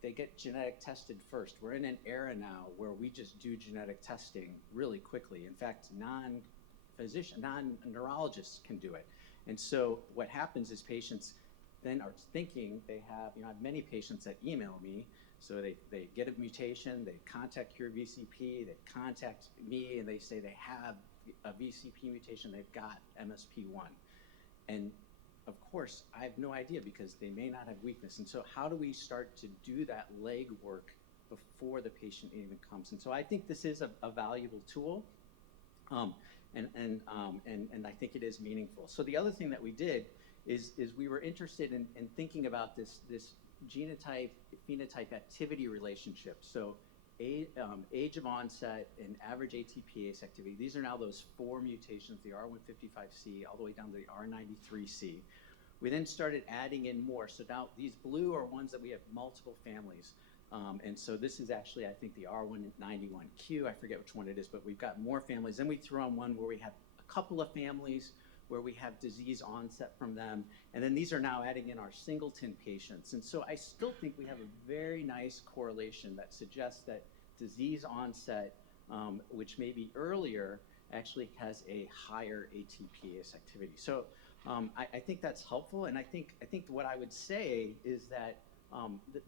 they get genetic tested first. We're in an era now where we just do genetic testing really quickly. In fact, non-neurologists can do it. And so what happens is patients then are thinking they have, you know, I have many patients that email me. So they get a mutation, they contact Cure VCP, they contact me, and they say they have a VCP mutation, they've got MSP1. And of course, I have no idea because they may not have weakness. And so how do we start to do that legwork before the patient even comes? And so I think this is a valuable tool, and I think it is meaningful. So the other thing that we did is we were interested in thinking about this genotype phenotype activity relationship. So age of onset and average ATPase activity. These are now those 4 mutations, the R155C all the way down to the R93C. We then started adding in more. So now these blue are ones that we have multiple families. And so this is actually, I think, the R191Q. I forget which one it is, but we've got more families. Then we threw on one where we have a couple of families where we have disease onset from them. And then these are now adding in our singleton patients. And so I still think we have a very nice correlation that suggests that disease onset, which may be earlier, actually has a higher ATPase activity. So I think that's helpful. And I think what I would say is that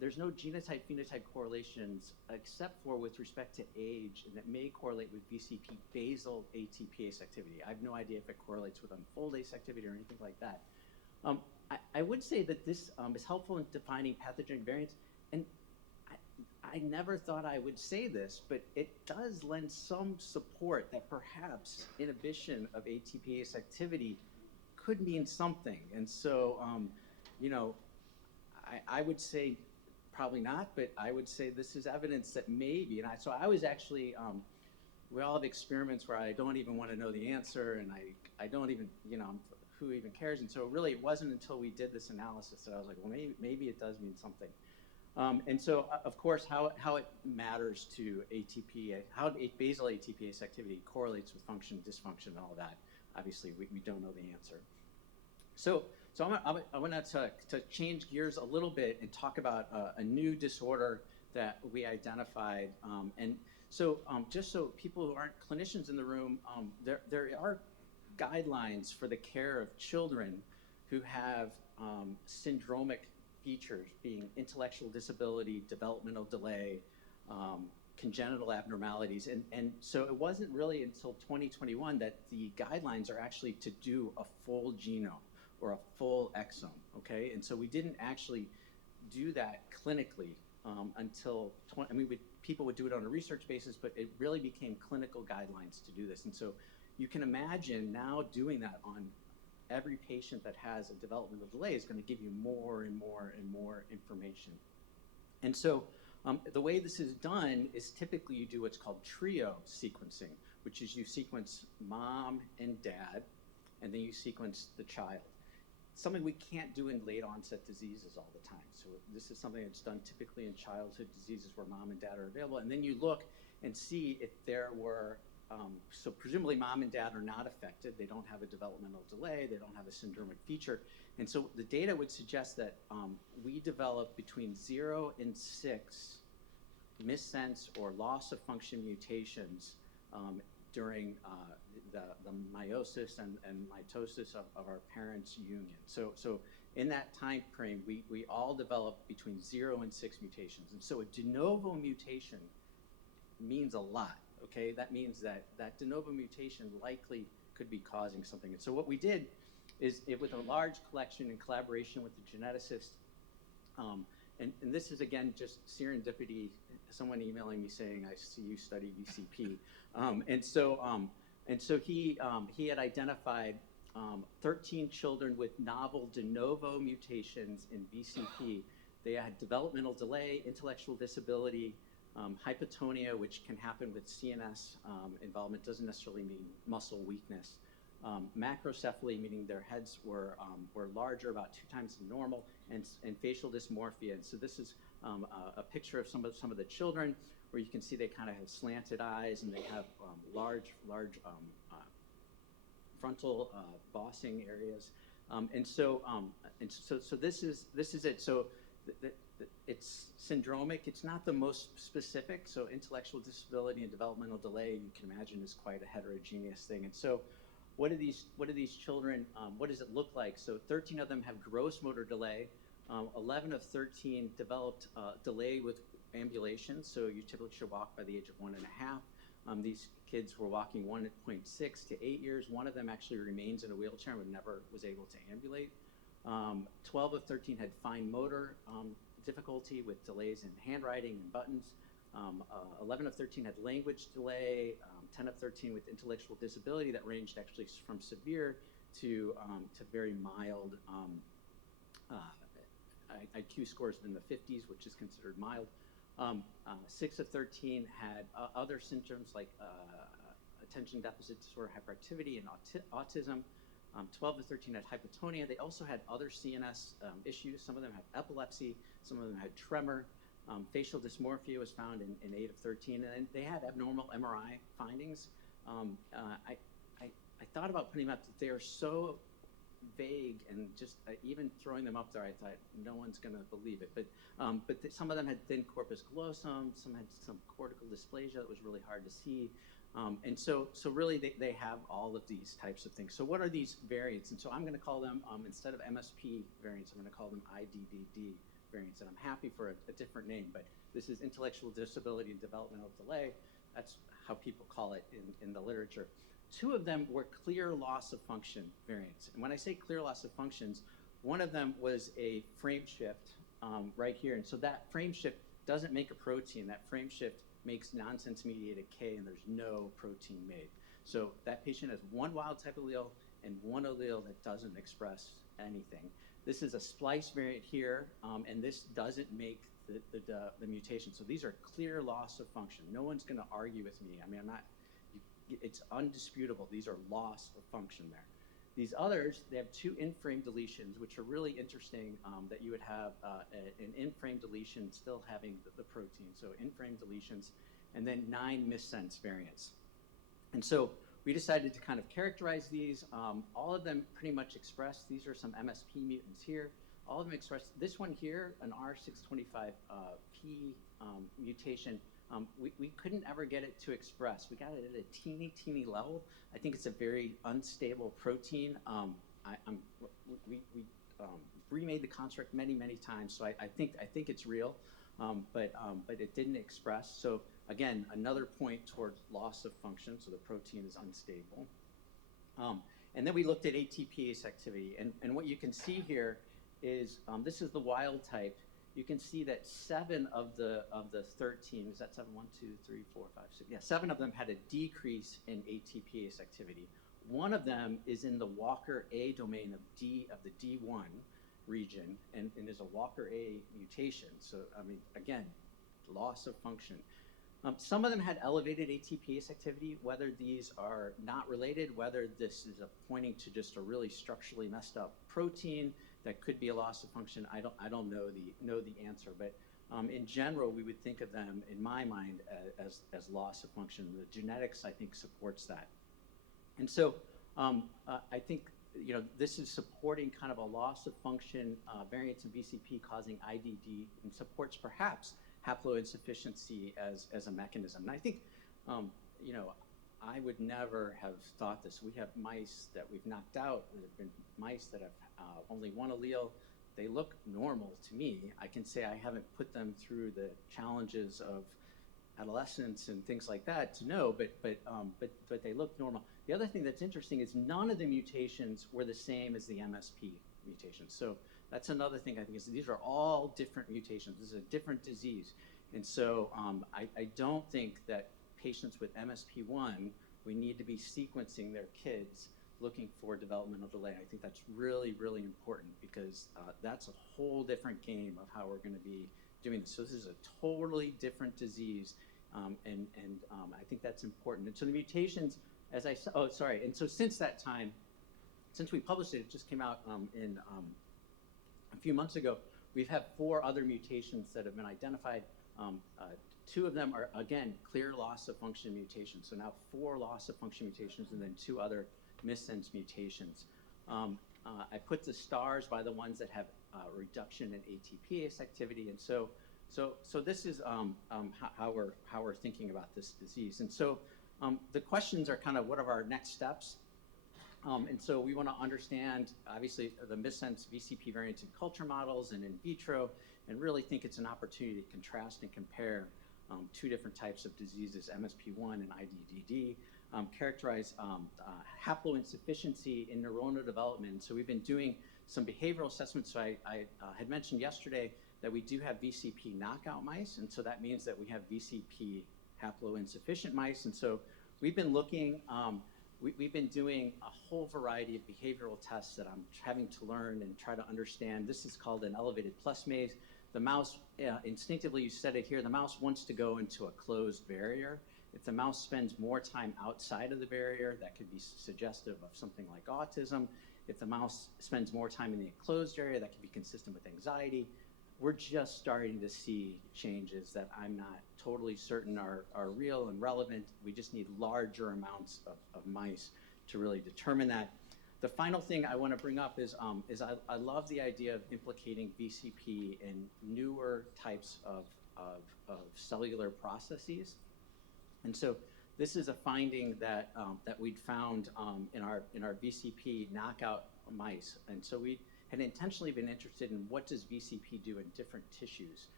there's no genotype-phenotype correlations except for with respect to age, and that may correlate with VCP basal ATPase activity. I have no idea if it correlates with unfoldase activity or anything like that. I would say that this is helpful in defining pathogenic variants, and I never thought I would say this, but it does lend some support that perhaps inhibition of ATPase activity could mean something. And so, you know, I would say probably not, but I would say this is evidence that maybe. And so I was actually, we all have experiments where I don't even want to know the answer, and I don't even, you know, who even cares? And so really it wasn't until we did this analysis that I was like, well, maybe it does mean something. And so, of course, how it matters to ATP, how basal ATPase activity correlates with function, dysfunction, and all that, obviously we don't know the answer. So I want to change gears a little bit and talk about a new disorder that we identified. And so just so people who aren't clinicians in the room, there are guidelines for the care of children who have syndromic features, being intellectual disability, developmental delay, congenital abnormalities. And so it wasn't really until 2021 that the guidelines are actually to do a full genome or a full exome, okay? And so we didn't actually do that clinically until, people would do it on a research basis, but it really became clinical guidelines to do this. And so you can imagine now doing that on every patient that has a developmental delay is going to give you more and more and more information. And so the way this is done is typically you do what's called trio sequencing, which is you sequence mom and dad, and then you sequence the child. Something we can't do in late onset diseases all the time. So this is something that's done typically in childhood diseases where mom and dad are available. And then you look and see if there were, so presumably mom and dad are not affected. They don't have a developmental delay. They don't have a syndromic feature. And so the data would suggest that we develop between 0 and 6 missense or loss of function mutations during the meiosis and mitosis of our parents' union. So in that time frame, we all develop between 0 and 6 mutations. And so a de novo mutation means a lot, okay? That means that de novo mutation likely could be causing something. And so what we did is, with a large collection in collaboration with the geneticist, and this is, again, just serendipity, someone emailing me saying, I see you study VCP. And so he had identified 13 children with novel de novo mutations in VCP. They had developmental delay, intellectual disability, hypotonia, which can happen with CNS involvement, doesn't necessarily mean muscle weakness. Macrocephaly, meaning their heads were larger, about 2 times the normal, and facial dysmorphia. And so this is a picture of some of the children, where you can see they kind of have slanted eyes and they have large frontal bossing areas. And so this is it. So it's syndromic. It's not the most specific. So intellectual disability and developmental delay, you can imagine, is quite a heterogeneous thing. And so what do these children, what does it look like? So 13 of them have gross motor delay. 11 of 13 developed delay with ambulation. So you typically should walk by the age of 1.5. These kids were walking 1.6 to 8 years. One of them actually remains in a wheelchair but never was able to ambulate. 12 of 13 had fine motor difficulty with delays in handwriting and buttons. 11 of 13 had language delay. 10 of 13 with intellectual disability that ranged actually from severe to very mild. IQ scores in the 50s, which is considered mild. 6 of 13 had other symptoms like attention deficit disorder, hyperactivity, and autism. 12 of 13 had hypotonia. They also had other CNS issues. Some of them had epilepsy. Some of them had tremor. Facial dysmorphia was found in 8 of 13. And they had abnormal MRI findings. I thought about putting them up. They are so vague, and just even throwing them up there, I thought no one's going to believe it. But some of them had thin corpus callosum. Some had some cortical dysplasia that was really hard to see. And so really they have all of these types of things. So what are these variants? And so I'm going to call them, instead of MSP variants, I'm going to call them IDDD variants. And I'm happy for a different name, but this is intellectual disability and developmental delay. That's how people call it in the literature. 2 of them were clear loss of function variants. And when I say clear loss of functions, one of them was a frame shift right here. And so that frame shift doesn't make a protein. That frame shift makes nonsense-mediated K, and there's no protein made. So that patient has one wild type allele and one allele that doesn't express anything. This is a splice variant here, and this doesn't make the mutation. So these are clear loss of function. No one's going to argue with me. I mean, it's undisputable. These are loss of function there. These others, they have 2 in-frame deletions, which are really interesting, that you would have an in-frame deletion still having the protein. So in-frame deletions, and then 9 missense variants. And so we decided to kind of characterize these. All of them pretty much express. These are some MSP mutants here. All of them express. This one here, an R625P mutation, we couldn't ever get it to express. We got it at a teeny level. I think it's a very unstable protein. We remade the construct many times, so I think it's real, but it didn't express. So again, another point towards loss of function. So the protein is unstable. And then we looked at ATPase activity, and what you can see here is this is the wild type. You can see that 7 of the 13, is that 7? 1, 2, 3, 4, 5, 6. Yeah, 7 of them had a decrease in ATPase activity. One of them is in the Walker A domain of the D1 region, and is a Walker A mutation. So, I mean, again, loss of function. Some of them had elevated ATPase activity. Whether these are not related, whether this is pointing to just a really structurally messed up protein that could be a loss of function, I don't know the answer. But in general, we would think of them, in my mind, as loss of function. The genetics, I think, supports that. And so I think this is supporting kind of a loss of function variants in VCP causing IDD, and supports perhaps haploinsufficiency as a mechanism. And I think, I would never have thought this. We have mice that we've knocked out. There have been mice that have only one allele. They look normal to me. I can say I haven't put them through the challenges of adolescence and things like that to know, but they look normal. The other thing that's interesting is none of the mutations were the same as the MSP mutations. So that's another thing I think is these are all different mutations. This is a different disease. And so I don't think that patients with MSP1, we need to be sequencing their kids looking for developmental delay. I think that's really important, because that's a whole different game of how we're going to be doing this. So this is a totally different disease, and I think that's important. And so the mutations, as I said, and so since that time, since we published it, it just came out in a few months ago, we've had 4 other mutations that have been identified. 2 of them are, again, clear loss of function mutations. So now 4 loss of function mutations, and then 2 other missense mutations. I put the stars by the ones that have reduction in ATPase activity, and so this is how we're thinking about this disease. And so the questions are kind of what are our next steps? And so we want to understand, obviously, the missense VCP variants in culture models and in vitro, and really think it's an opportunity to contrast and compare two different types of diseases, MSP1 and IDDD, characterize haploinsufficiency in neuronal development. So we've been doing some behavioral assessments. So I had mentioned yesterday that we do have VCP knockout mice, and so that means that we have VCP haploinsufficient mice. And so we've been looking, we've been doing a whole variety of behavioral tests that I'm having to learn and try to understand. This is called an elevated plus maze. The mouse, instinctively, you said it here, the mouse wants to go into a closed barrier. If the mouse spends more time outside of the barrier, that could be suggestive of something like autism. If the mouse spends more time in the enclosed area, that could be consistent with anxiety. We're just starting to see changes that I'm not totally certain are real and relevant. We just need larger amounts of mice to really determine that. The final thing I want to bring up is I love the idea of implicating VCP in newer types of cellular processes. And so this is a finding that we'd found in our VCP knockout mice. And so we had intentionally been interested in what does VCP do in different tissues.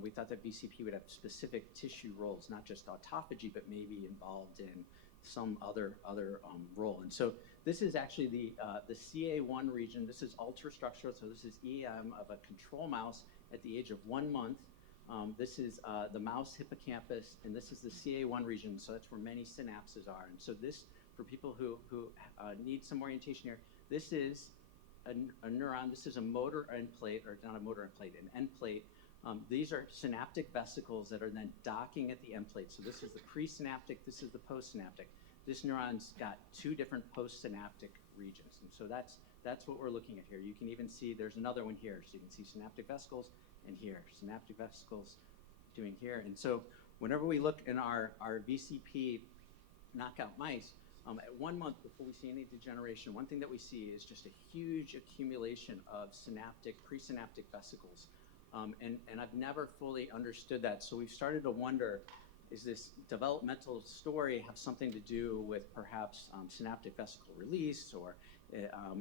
We thought that VCP would have specific tissue roles, not just autophagy, but maybe involved in some other role. And so this is actually the CA1 region. This is ultrastructural, so this is EM of a control mouse at the age of 1 month. This is the mouse hippocampus, and this is the CA1 region, so that's where many synapses are. And so this, for people who need some orientation here, this is a neuron. This is a motor end plate, or not a motor end plate, an end plate. These are synaptic vesicles that are then docking at the end plate. So this is the presynaptic, this is the postsynaptic. This neuron's got two different postsynaptic regions. And so that's what we're looking at here. You can even see there's another one here. So you can see synaptic vesicles and here, synaptic vesicles doing here. And so whenever we look in our VCP knockout mice, at 1 month before we see any degeneration, one thing that we see is just a huge accumulation of presynaptic vesicles. And I've never fully understood that. So we've started to wonder, is this developmental story have something to do with perhaps synaptic vesicle release, or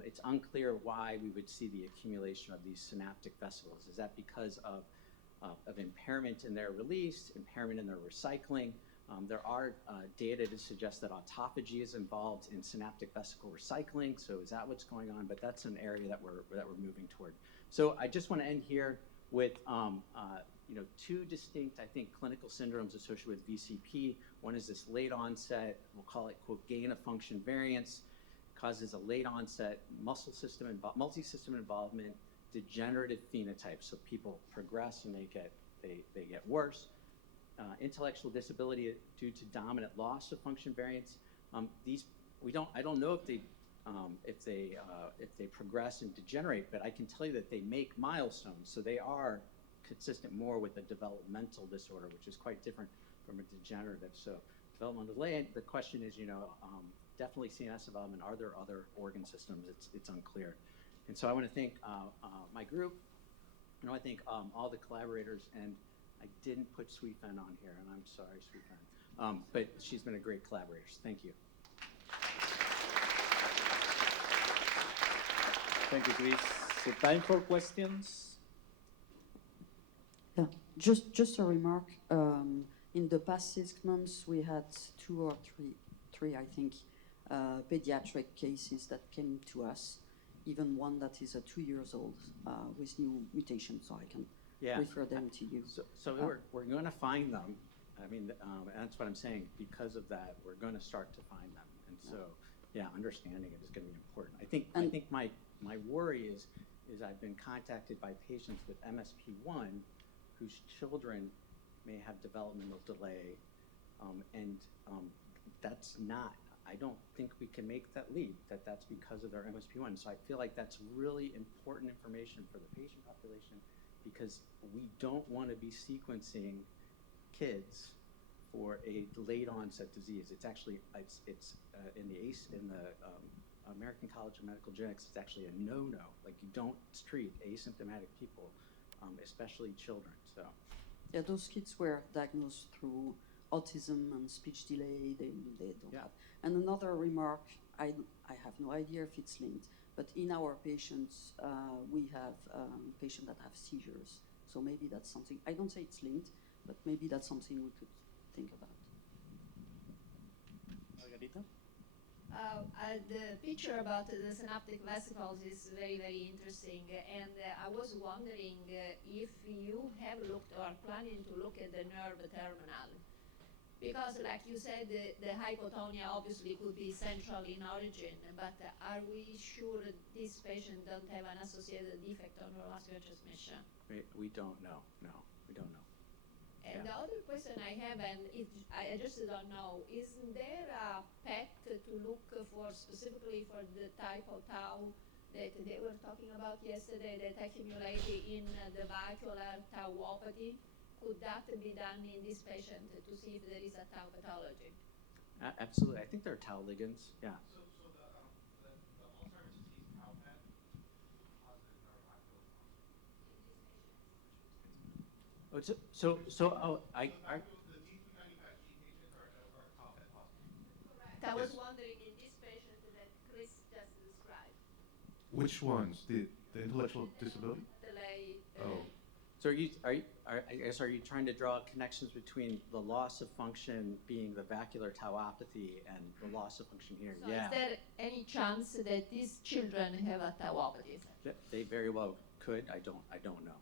it's unclear why we would see the accumulation of these synaptic vesicles. Is that because of impairment in their release, impairment in their recycling? There are data to suggest that autophagy is involved in synaptic vesicle recycling. So is that what's going on? But that's an area that we're moving toward. So I just want to end here with two distinct, I think, clinical syndromes associated with VCP. One is this late onset, we'll call it, quote, gain of function variance, causes a late onset multi-system involvement, degenerative phenotype. So people progress and they get worse. Intellectual disability due to dominant loss of function variance. I don't know if they progress and degenerate, but I can tell you that they make milestones. So they are consistent more with a developmental disorder, which is quite different from a degenerative. So developmental delay, the question is, definitely CNS development. Are there other organ systems? It's unclear. And so I want to thank my group. I want to thank all the collaborators, and I didn't put Sweetfen on here, and I'm sorry, Sweetfen. But she's been a great collaborator. Thank you. Thank you, Chris. So time for questions. Yeah, just a remark. In the past 6 months, we had two or three, I think, pediatric cases that came to us. Even one that is 2 years old with new mutations, so I can refer them to you. So we're going to find them. I mean, that's what I'm saying. Because of that, we're going to start to find them. And so, understanding it is going to be important. I think my worry is I've been contacted by patients with MSP1 whose children may have developmental delay, and that's not. I don't think we can make that leap, that's because of their MSP1. So I feel like that's really important information for the patient population, because we don't want to be sequencing kids for a late onset disease. It's actually, it's in the American College of Medical Genetics is actually a no-no. Like, you don't treat asymptomatic people, especially children. So, yeah, those kids were diagnosed through autism and speech delay. They don't have. And another remark, I have no idea if it's linked, but in our patients, we have patients that have seizures. So maybe that's something. I don't say it's linked, but maybe that's something we could think about. Margarita? The picture about the synaptic vesicles is very, very interesting. And I was wondering if you have looked or are planning to look at the nerve terminal. Because, like you said, the hypotonia obviously could be central in origin, but are we sure this patient don't have an associated defect on neuromuscular transmission? We don't know. No, we don't know. And the other question I have, and I just don't know, is there a PET to look for specifically for the type of tau that they were talking about yesterday that accumulated in the vacuolar tauopathy? Could that be done in this patient to see if there is a tau pathology? Absolutely. I think they're tau ligands. Yeah. So the Alzheimer's disease tau PET positive neuromuscular I the D395G patients are tau PET positive. Correct. I was wondering in this patient that Chris just described. Which ones? The intellectual disability? Oh. So are you trying to draw connections between the loss of function being the vacuolar tauopathy and the loss of function here? So yeah. Is there any chance that these children have a tauopathy? They very well could. I don't know.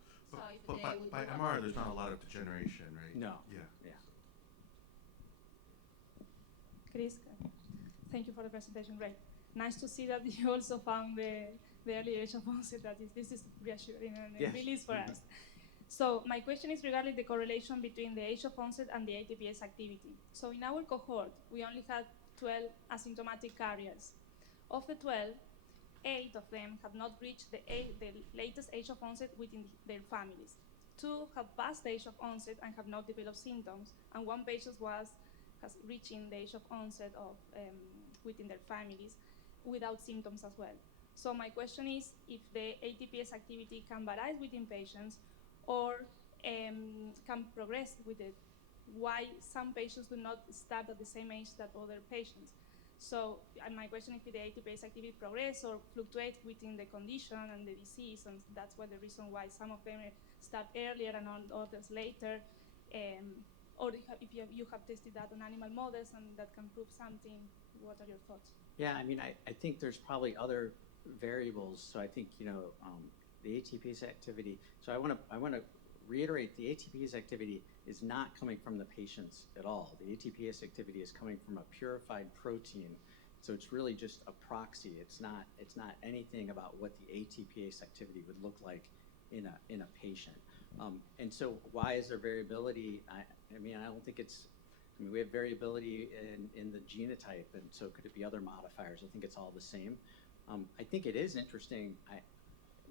But by MR, there's not a lot of degeneration, right? No. Yeah. Yeah. Chris, thank you for the presentation. Great. Nice to see that you also found the early age of onset. This is reassuring and Yes. release for us. So my question is regarding the correlation between the age of onset and the ATPase activity. So in our cohort, we only had 12 asymptomatic carriers. Of the 12, 8 of them have not reached the latest age of onset within their families. 2 have passed the age of onset and have not developed symptoms, and 1 patient has reaching the age of onset of within their families without symptoms as well. So my question is if the ATPase activity can vary within patients or can progress with it. Why some patients do not start at the same age that other patients. So my question is if the ATPase activity progress or fluctuate within the condition and the disease, and that's the reason why some of them start earlier and others later, or if you have tested that on animal models and that can prove something. What are your thoughts? Yeah, I mean, I think there's probably other variables. So I think, the ATPase activity. So I want to reiterate the ATPase activity is not coming from the patients at all. The ATPase activity is coming from a purified protein. So it's really just a proxy. It's not anything about what the ATPase activity would look like in a patient. And so why is there variability? I mean, I don't think it's. I mean, we have variability in the genotype, and so could it be other modifiers? I think it's all the same. I think it is interesting.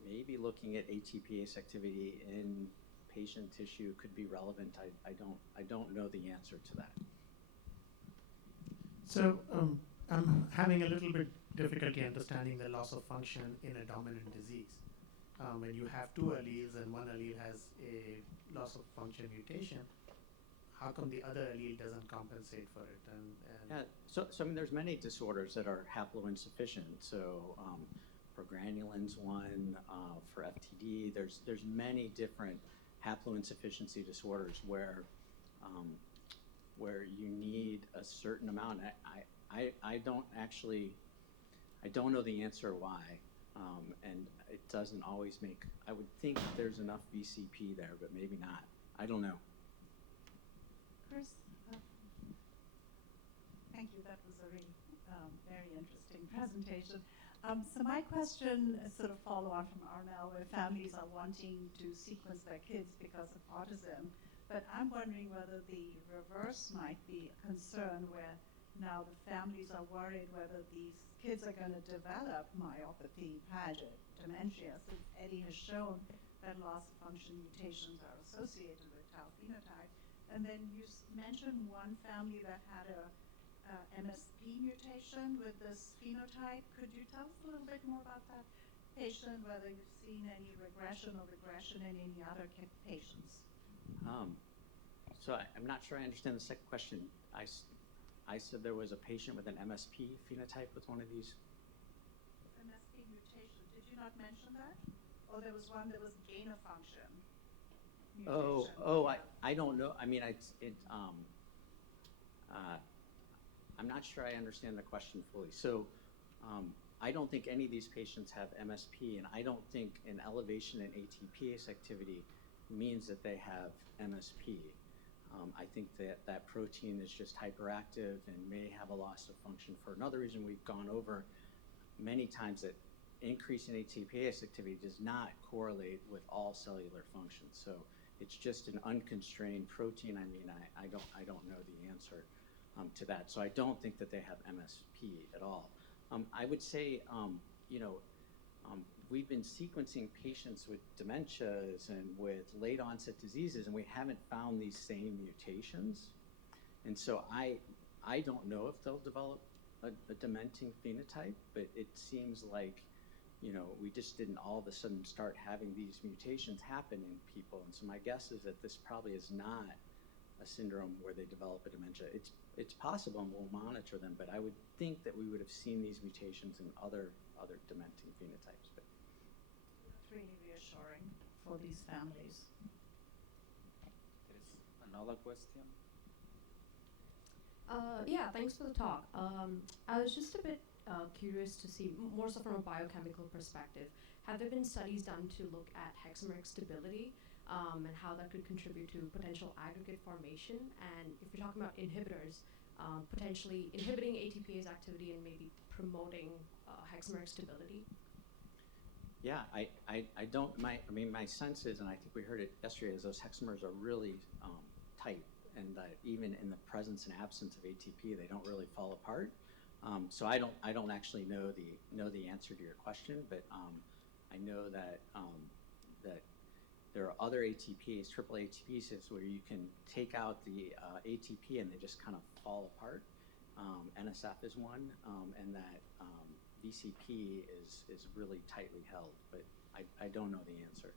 Maybe looking at ATPase activity in patient tissue could be relevant. I don't know the answer to that. So I'm having a little bit difficulty understanding the loss of function in a dominant disease. When you have 2 alleles and 1 allele has a loss of function mutation, how come the other allele doesn't compensate for it? Yeah, so I mean, there's many disorders that are haploinsufficient. So progranulins 1, for FTD, there's many different haploinsufficiency disorders where you need a certain amount. I don't know the answer why, and it doesn't always make. I would think there's enough VCP there, but maybe not. I don't know. Chris, thank you. That was a really very interesting presentation. So my question is sort of follow on from Arnell, where families are wanting to sequence their kids because of autism. But I'm wondering whether the reverse might be a concern, where now the families are worried whether these kids are going to develop myopathy, Paget, dementia, since Eddie has shown that loss of function mutations are associated with tau phenotype. And then you mentioned one family that had a MSP mutation with this phenotype. Could you tell us a little bit more about that patient, whether you've seen any regression or regression in any other patients? So I'm not sure I understand the second question. I said there was a patient with an MSP phenotype with one of these. MSP mutation. Did you not mention that? Or there was one that was gain of function mutation? I don't know. I mean, I'm not sure I understand the question fully. So I don't think any of these patients have MSP, and I don't think an elevation in ATPase activity means that they have MSP. I think that protein is just hyperactive and may have a loss of function for another reason we've gone over many times, that increase in ATPase activity does not correlate with all cellular functions. So it's just an unconstrained protein. I mean, I don't know the answer to that. So I don't think that they have MSP at all. I would say, we've been sequencing patients with dementias and with late onset diseases, and we haven't found these same mutations. And so I don't know if they'll develop a dementing phenotype, but it seems like, we just didn't all of a sudden start having these mutations happen in people. And so my guess is that this probably is not a syndrome where they develop a dementia. It's possible, and we'll monitor them, but I would think that we would have seen these mutations in other dementing phenotypes. But it's really reassuring for these families. There is another question. Yeah, thanks for the talk. I was just a bit curious to see, more so from a biochemical perspective, have there been studies done to look at hexameric stability and how that could contribute to potential aggregate formation? And if you're talking about inhibitors, potentially inhibiting ATPase activity and maybe promoting hexameric stability? Yeah, I don't, my sense is, and I think we heard it yesterday, is those hexamers are really tight, and that even in the presence and absence of ATP, they don't really fall apart. So I don't actually know the answer to your question, but I know that that there are other ATPs, triple ATPases, where you can take out the ATP and they just kind of fall apart. NSF is one, and that VCP is really tightly held, but I don't know the answer.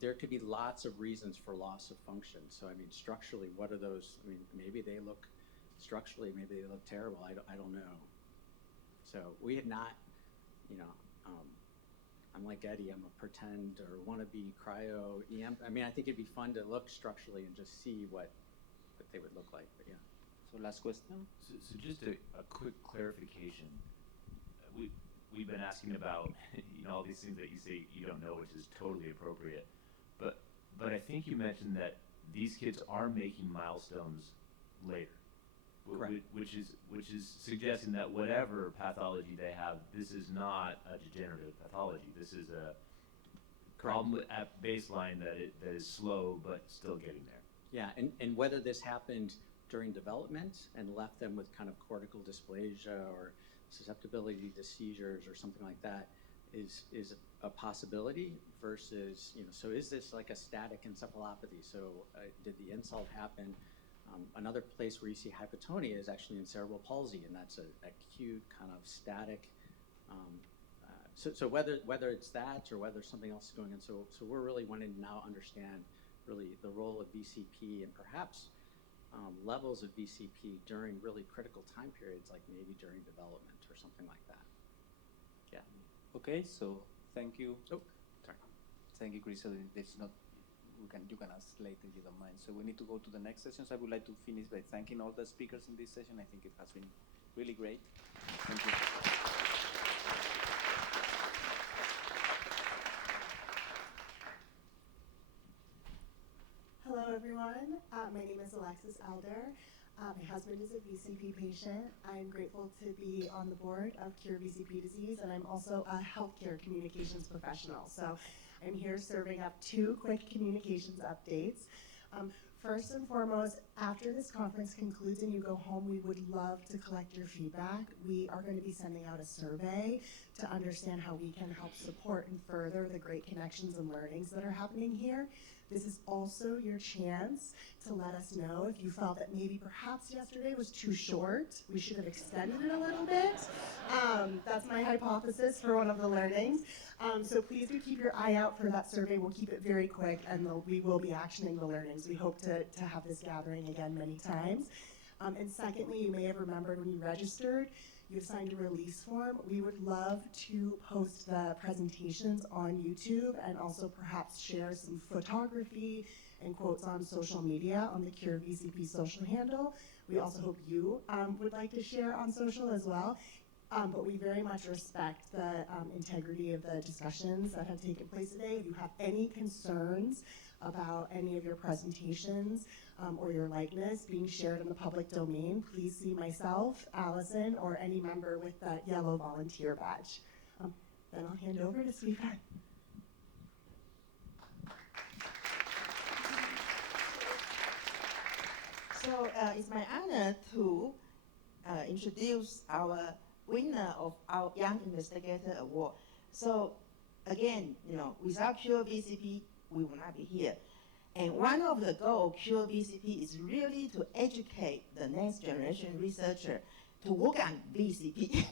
There could be lots of reasons for loss of function. So I mean, structurally, what are those? I mean, maybe they look structurally, maybe they look terrible. I don't know. So we have not, I'm like Eddie. I'm a pretend or wannabe cryo EM. I mean, I think it'd be fun to look structurally and just see what they would look like. But yeah. So last question. So just a quick clarification. We've been asking about all these things that you say you don't know, which is totally appropriate. But I think you mentioned that these kids are making milestones later. Correct. Which is suggesting that whatever pathology they have, this is not a degenerative pathology. This is a problem at baseline that is slow but still getting there. Yeah, and whether this happened during development and left them with kind of cortical dysplasia or susceptibility to seizures or something like that is a possibility versus, so is this like a static encephalopathy? So did the insult happen? Another place where you see hypotonia is actually in cerebral palsy, and that's an acute kind of static. So whether it's that or whether something else is going on, so we're really wanting to now understand really the role of VCP and perhaps levels of VCP during really critical time periods, like maybe during development or something like that. Yeah. Okay, so thank you. Oh, sorry. Thank you, Chris. So there's not. You can ask later if you don't mind. So we need to go to the next session. So I would like to finish by thanking all the speakers in this session. I think it has been really great. Thank you. Hello, everyone. My name is Alexis Elder. My husband is a VCP patient. I'm grateful to be on the board of Cure VCP Disease, and I'm also a healthcare communications professional. So I'm here serving up 2 quick communications updates. First and foremost, after this conference concludes and you go home, we would love to collect your feedback. We are going to be sending out a survey to understand how we can help support and further the great connections and learnings that are happening here. This is also your chance to let us know if you felt that maybe perhaps yesterday was too short. We should have extended it a little bit. That's my hypothesis for one of the learnings. So please do keep your eye out for that survey. We'll keep it very quick, and we will be actioning the learnings. We hope to have this gathering again many times. And secondly, you may have remembered when you registered, you signed a release form. We would love to post the presentations on YouTube and also perhaps share some photography and quotes on social media on the Cure VCP social handle. We also hope you would like to share on social as well. But we very much respect the integrity of the discussions that have taken place today. If you have any concerns about any of your presentations or your likeness being shared in the public domain, please see myself, Allison, or any member with that yellow volunteer badge. Then I'll hand over to Sweetheart. So it's my honor to introduce our winner of our Young Investigator Award. So again, without Cure VCP, we will not be here. And one of the goals of Cure VCP is really to educate the next generation researcher to work on VCP.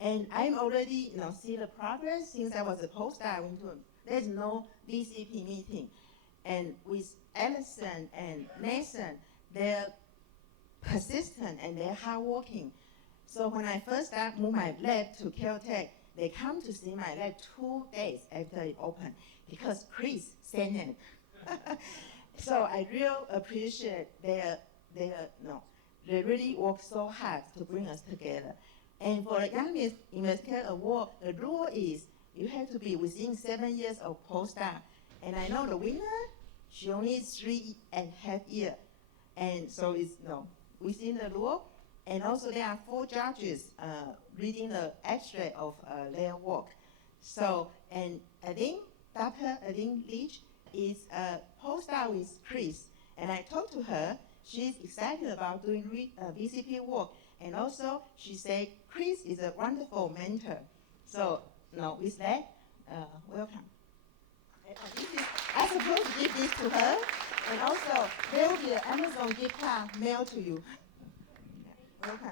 And I'm already, see the progress since I was a postdoc. There's no VCP meeting. And with Allison and Nathan, they're persistent and they're hardworking. So when I first moved my lab to Caltech, they come to see my lab 2 days after it opened because Chris sent it. So I really appreciate they really work so hard to bring us together. And for the Young Investigator Award, the rule is you have to be within 7 years of postdoc. And I know the winner, she only is 3.5 years. And so it's within the rule. And also there are 4 judges reading the abstract of their work. So, and I think Dr. Leach is a postdoc with Chris. And I talked to her, she's excited about doing VCP work. And also she said Chris is a wonderful mentor. So with that, welcome. I'm supposed to give this to her. And also there will be an Amazon gift card mailed to you. Welcome.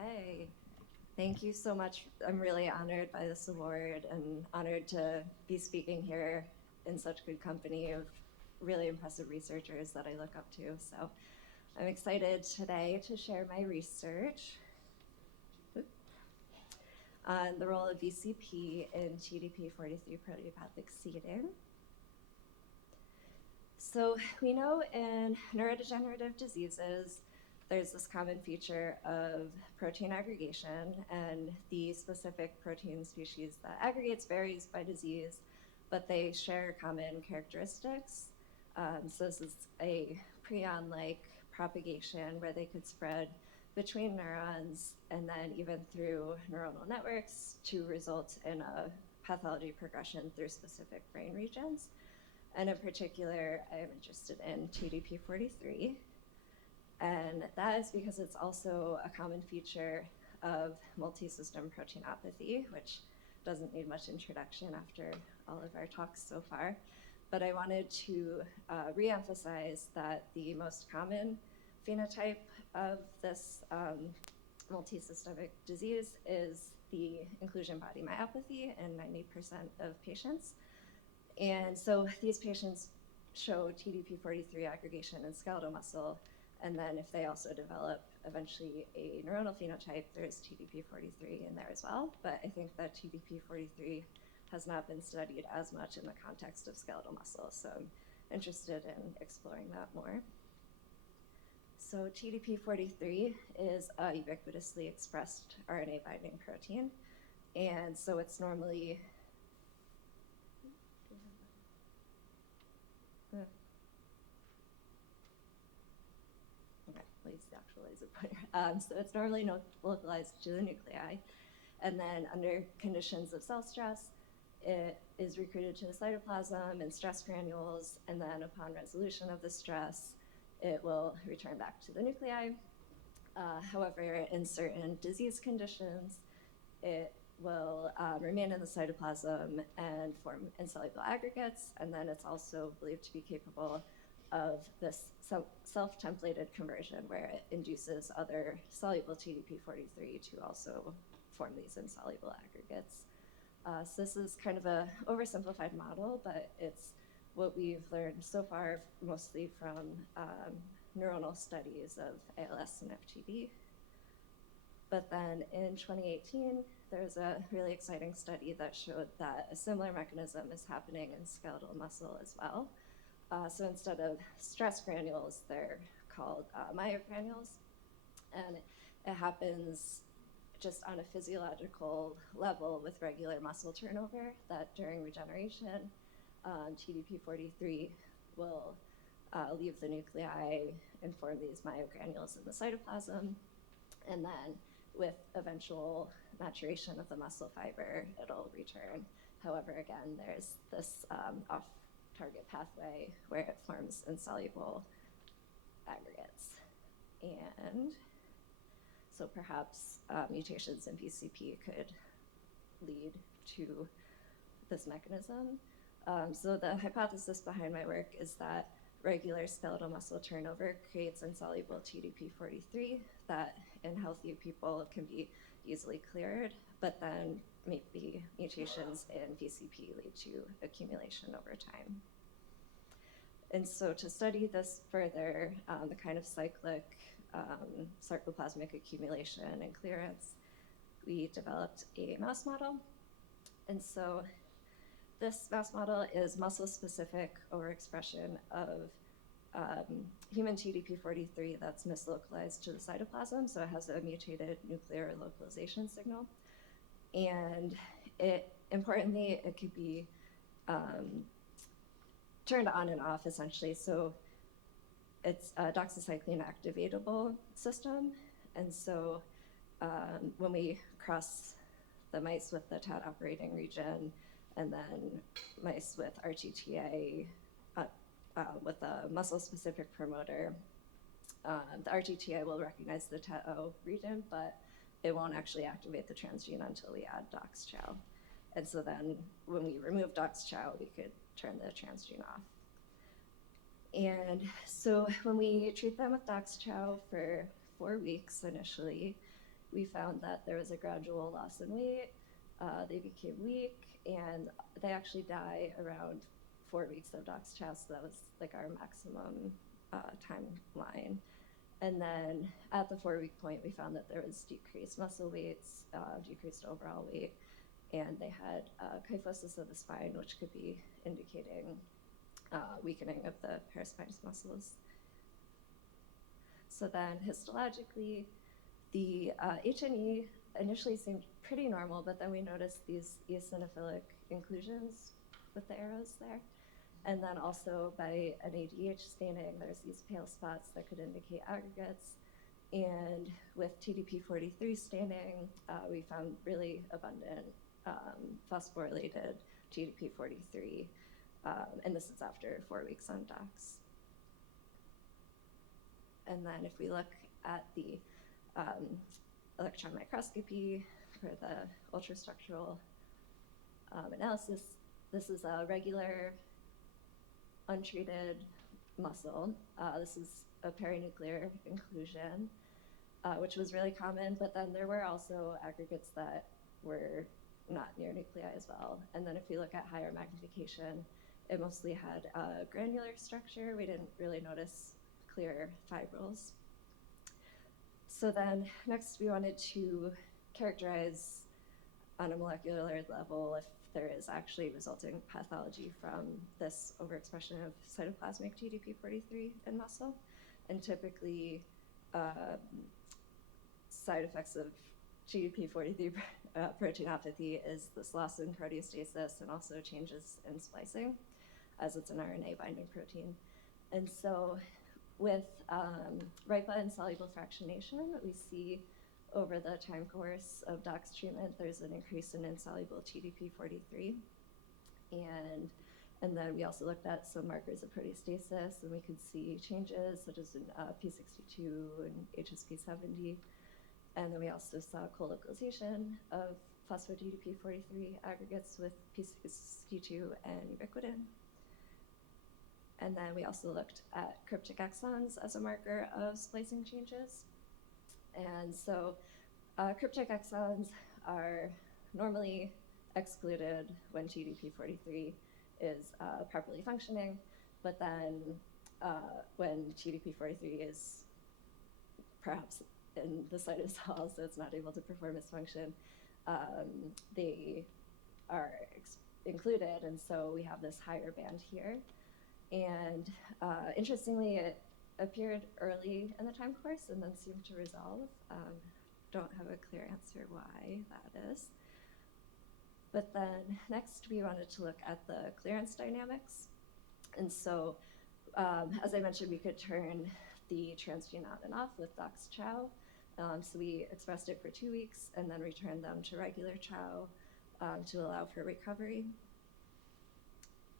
Okay. Thank you so much. I'm really honored by this award and honored to be speaking here in such good company of really impressive researchers that I look up to. So I'm excited today to share my research on the role of VCP in TDP-43 proteopathic seeding. So we know in neurodegenerative diseases, there's this common feature of protein aggregation, and the specific protein species that aggregates varies by disease, but they share common characteristics. So this is a prion-like propagation where they could spread between neurons and then even through neuronal networks to result in a pathology progression through specific brain regions. And in particular, I am interested in TDP-43. And that is because it's also a common feature of multi-system proteinopathy, which doesn't need much introduction after all of our talks so far. But I wanted to reemphasize that the most common phenotype of this multi-systemic disease is the inclusion body myopathy in 90% of patients. And so these patients show TDP-43 aggregation in skeletal muscle, and then if they also develop eventually a neuronal phenotype, there's TDP-43 in there as well. But I think that TDP-43 has not been studied as much in the context of skeletal muscle, so I'm interested in exploring that more. So TDP-43 is a ubiquitously expressed RNA binding protein, and so it's normally the actual laser pointer. So it's normally localized to the nuclei, and then under conditions of cell stress, it is recruited to the cytoplasm and stress granules, and then upon resolution of the stress, it will return back to the nuclei. However, in certain disease conditions, it will remain in the cytoplasm and form insoluble aggregates, and then it's also believed to be capable of this self-templated conversion where it induces other soluble TDP-43 to also form these insoluble aggregates. So this is kind of a oversimplified model, but it's what we've learned so far mostly from neuronal studies of ALS and FTD. But then in 2018, there's a really exciting study that showed that a similar mechanism is happening in skeletal muscle as well. So instead of stress granules, they're called myogranules. And it happens just on a physiological level with regular muscle turnover, that during regeneration, TDP-43 will leave the nuclei and form these myogranules in the cytoplasm. And then with eventual maturation of the muscle fiber, it'll return. However, again, there's this off-target pathway where it forms insoluble aggregates. And so perhaps mutations in VCP could lead to this mechanism. So the hypothesis behind my work is that regular skeletal muscle turnover creates insoluble TDP-43 that in healthy people can be easily cleared, but then maybe mutations in VCP lead to accumulation over time. And so to study this further, the kind of cyclic sarcoplasmic accumulation and clearance, we developed a mouse model. And so this mouse model is muscle-specific overexpression of human TDP-43 that's mislocalized to the cytoplasm, so it has a mutated nuclear localization signal. And importantly, it could be turned on and off, essentially. So it's a doxycycline activatable system. And so when we cross the mice with the TAT operating region and then mice with RTTA with a muscle-specific promoter, the RTTA will recognize the TAT-O region, but it won't actually activate the transgene until we add DoxChow. And so then when we remove DoxChow, we could turn the transgene off. And so when we treat them with DoxChow for 4 weeks initially, we found that there was a gradual loss in weight. They became weak, and they actually die around 4 weeks of DoxChow, so that was like our maximum timeline. And then at the 4-week point, we found that there was decreased muscle weights, decreased overall weight, and they had kyphosis of the spine, which could be indicating weakening of the paraspinous muscles. So then histologically, the H&E initially seemed pretty normal, but then we noticed these eosinophilic inclusions with the arrows there. And then also by an ADH staining, there's these pale spots that could indicate aggregates. And with TDP-43 staining, we found really abundant phosphorylated TDP-43. And this is after 4 weeks on Dox. And then if we look at the electron microscopy for the ultrastructural analysis, this is a regular untreated muscle. This is a perinuclear inclusion, which was really common, but then there were also aggregates that were not near nuclei as well. And then if we look at higher magnification, it mostly had a granular structure. We didn't really notice clear fibrils. So then next we wanted to characterize on a molecular level if there is actually resulting pathology from this overexpression of cytoplasmic TDP-43 in muscle. And typically side effects of TDP-43 proteinopathy is this loss in proteostasis and also changes in splicing, as it's an RNA binding protein. And so with RIPA insoluble fractionation, we see over the time course of Dox treatment, there's an increase in insoluble TDP-43. And then we also looked at some markers of proteostasis, and we could see changes such as in P62 and HSP70. And then we also saw co-localization of phospho-DDP43 aggregates with PCSK2 and ubiquitin. And then we also looked at cryptic exons as a marker of splicing changes. And so cryptic exons are normally excluded when TDP43 is properly functioning, but then when TDP43 is perhaps in the cytosol, so it's not able to perform its function, they are included, and so we have this higher band here. And interestingly, it appeared early in the time course and then seemed to resolve. Don't have a clear answer why that is. But then next we wanted to look at the clearance dynamics. And so, as I mentioned, we could turn the transgene on and off with DoxChow. So we expressed it for 2 weeks and then returned them to regular chow to allow for recovery.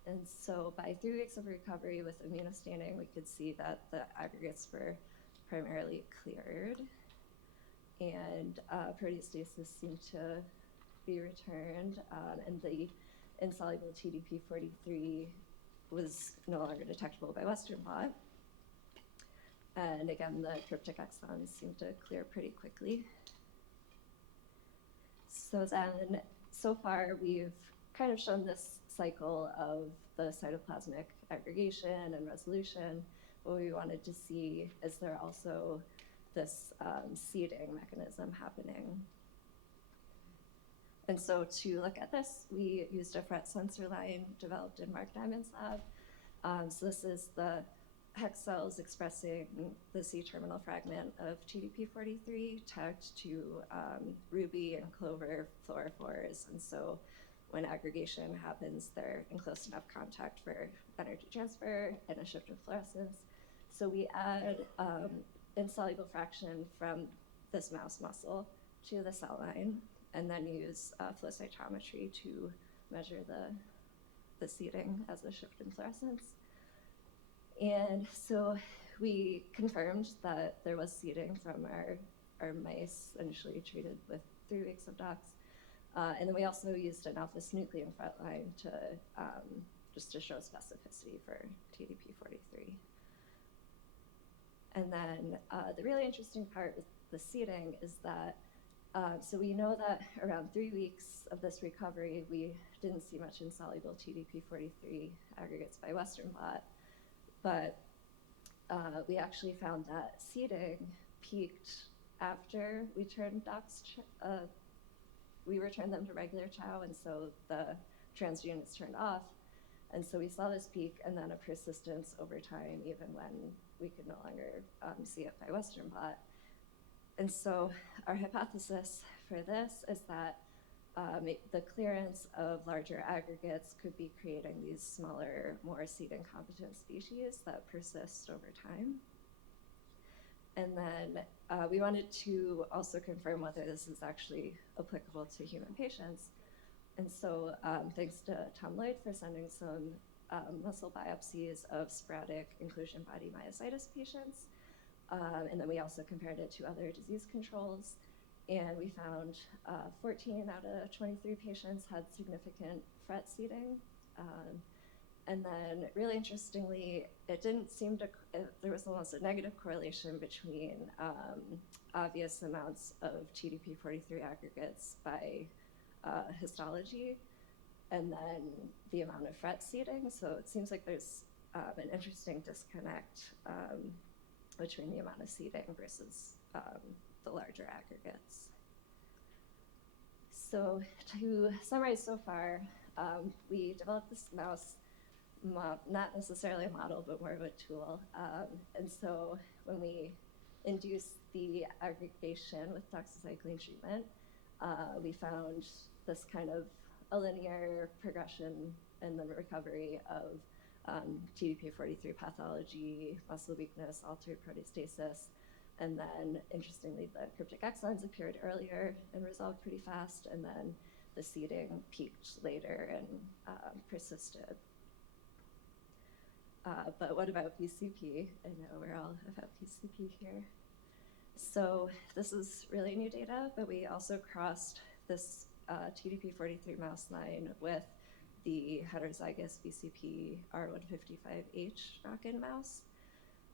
And so by 3 weeks of recovery with immunostaining, we could see that the aggregates were primarily cleared, and proteostasis seemed to be returned, and the insoluble TDP43 was no longer detectable by Western blot. And again, the cryptic exons seemed to clear pretty quickly. So then, so far, we've kind of shown this cycle of the cytoplasmic aggregation and resolution. What we wanted to see is there also this seeding mechanism happening. And so to look at this, we used a FRET sensor line developed in Mark Diamond's lab. So this is the hex cells expressing the C-terminal fragment of TDP43 tagged to ruby and clover fluorophores. And so when aggregation happens, they're in close enough contact for energy transfer and a shift of fluorescence. So we add insoluble fraction from this mouse muscle to the cell line, and then use flow cytometry to measure the seeding as a shift in fluorescence. And so we confirmed that there was seeding from our mice initially treated with 3 weeks of dox. And then we also used an alpha-synuclein frontline to just to show specificity for TDP43. And then the really interesting part with the seeding is that, so we know that around 3 weeks of this recovery, we didn't see much insoluble TDP43 aggregates by Western blot, but we actually found that seeding peaked after we turned we returned them to regular chow, and so the transgene is turned off. And so we saw this peak and then a persistence over time, even when we could no longer see it by Western blot. And so our hypothesis for this is that the clearance of larger aggregates could be creating these smaller, more seeding competent species that persist over time. And then we wanted to also confirm whether this is actually applicable to human patients. And so thanks to Tom Lloyd for sending some muscle biopsies of sporadic inclusion body myositis patients. And then we also compared it to other disease controls. And we found 14 out of 23 patients had significant FRET seeding. And then really interestingly, it didn't seem to, there was almost a negative correlation between obvious amounts of TDP43 aggregates by histology and then the amount of FRET seeding. So it seems like there's an interesting disconnect between the amount of seeding versus the larger aggregates. So to summarize so far, we developed this mouse, not necessarily a model, but more of a tool. And so when we induce the aggregation with doxycycline treatment, we found this kind of a linear progression in the recovery of TDP43 pathology, muscle weakness, altered proteostasis. And then, interestingly, the cryptic exons appeared earlier and resolved pretty fast, and then the seeding peaked later and persisted. But what about VCP? I know we're all about VCP here. So this is really new data, but we also crossed this TDP43 mouse line with the heterozygous VCP R155H knock-in mouse.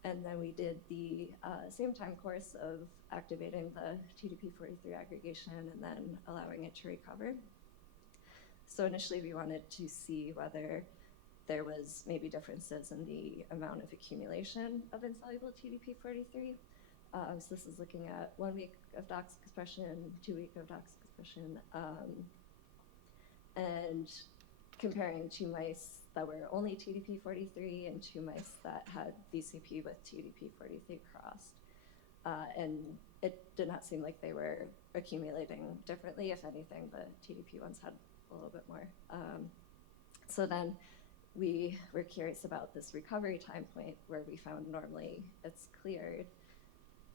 And then we did the same time course of activating the TDP43 aggregation and then allowing it to recover. So initially we wanted to see whether there was maybe differences in the amount of accumulation of insoluble TDP43. So this is looking at 1 week of DOX expression, 2 week of DOX expression, and comparing 2 mice that were only TDP43 and 2 mice that had VCP with TDP43 crossed. And it did not seem like they were accumulating differently. If anything, the TDP ones had a little bit more. So then we were curious about this recovery time point where we found normally it's cleared.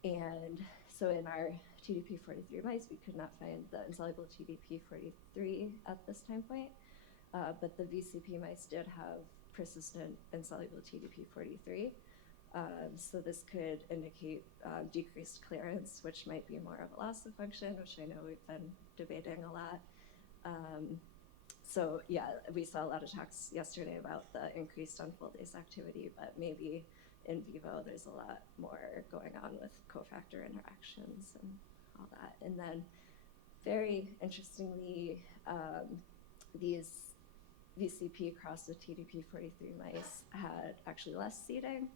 And so in our TDP43 mice, we could not find the insoluble TDP43 at this time point, but the VCP mice did have persistent insoluble TDP43. So this could indicate decreased clearance, which might be more of a loss of function, which I know we've been debating a lot. So yeah, we saw a lot of talks yesterday about the increased on-full days activity, but maybe in vivo there's a lot more going on with cofactor interactions and all that. And then very interestingly, these VCP crossed with TDP43 mice had actually less seeding,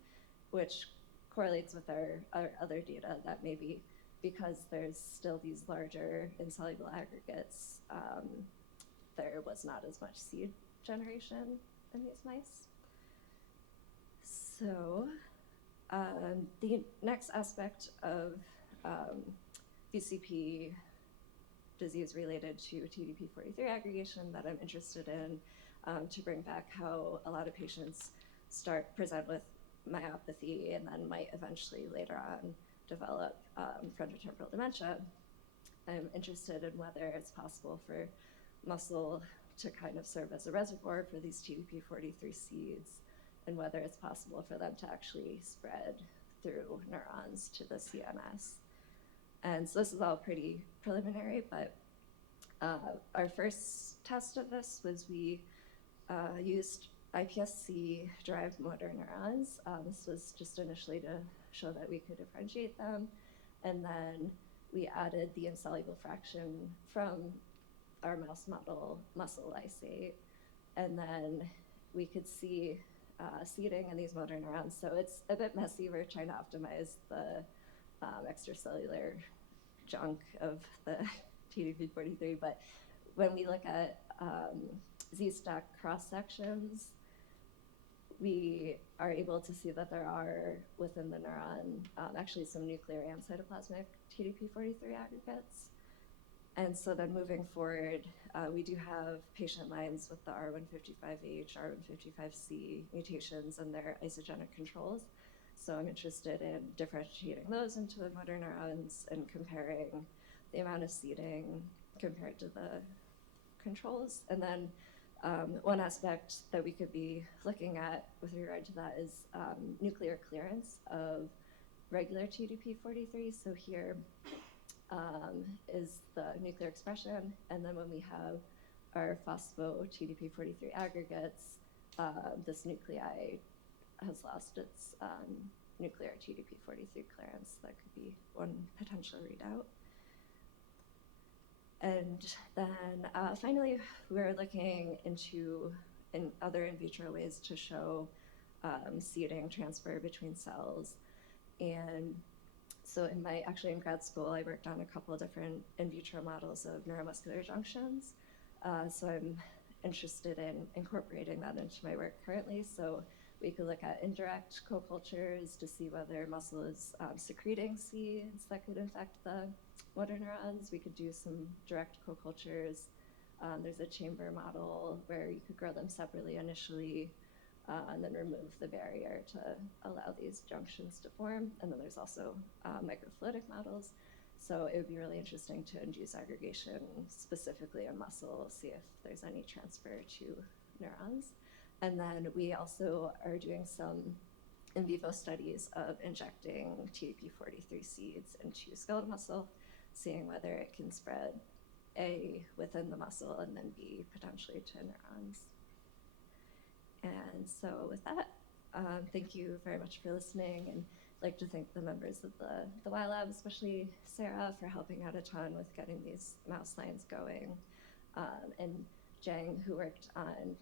which correlates with our other data that maybe because there's still these larger insoluble aggregates, there was not as much seed generation in these mice. So the next aspect of VCP disease related to TDP43 aggregation that I'm interested in to bring back how a lot of patients present with myopathy and then might eventually later on develop frontotemporal dementia. I'm interested in whether it's possible for muscle to kind of serve as a reservoir for these TDP43 seeds and whether it's possible for them to actually spread through neurons to the CNS. And so this is all pretty preliminary, but our first test of this was we used iPSC-derived motor neurons. This was just initially to show that we could differentiate them. And then we added the insoluble fraction from our mouse model muscle lysate. And then we could see seeding in these motor neurons. So it's a bit messy. We're trying to optimize the extracellular junk of the TDP43. But when we look at Z-stack cross-sections, we are able to see that there are, within the neuron, actually some nuclear and cytoplasmic TDP43 aggregates. And so then moving forward, we do have patient lines with the R155H, R155C mutations and their isogenic controls. So I'm interested in differentiating those into the motor neurons and comparing the amount of seeding compared to the controls. And then one aspect that we could be looking at with regard to that is nuclear clearance of regular TDP43. So here is the nuclear expression, and then when we have our phospho TDP43 aggregates, this nuclei has lost its nuclear TDP43 clearance. That could be one potential readout. And then finally, we're looking into other in vitro ways to show seeding transfer between cells. And so in grad school, I worked on a couple of different in vitro models of neuromuscular junctions. So I'm interested in incorporating that into my work currently. So we could look at indirect co-cultures to see whether muscle is secreting seeds that could infect the motor neurons. We could do some direct co-cultures. There's a chamber model where you could grow them separately initially and then remove the barrier to allow these junctions to form. And then there's also microfluidic models. So it would be really interesting to induce aggregation specifically in muscle, see if there's any transfer to neurons. And then we also are doing some in vivo studies of injecting TDP43 seeds into skeletal muscle, seeing whether it can spread A within the muscle and then B potentially to neurons. And so with that, thank you very much for listening, and I'd like to thank the members of the Y Lab, especially Sarah, for helping out a ton with getting these mouse lines going, and Jang, who worked on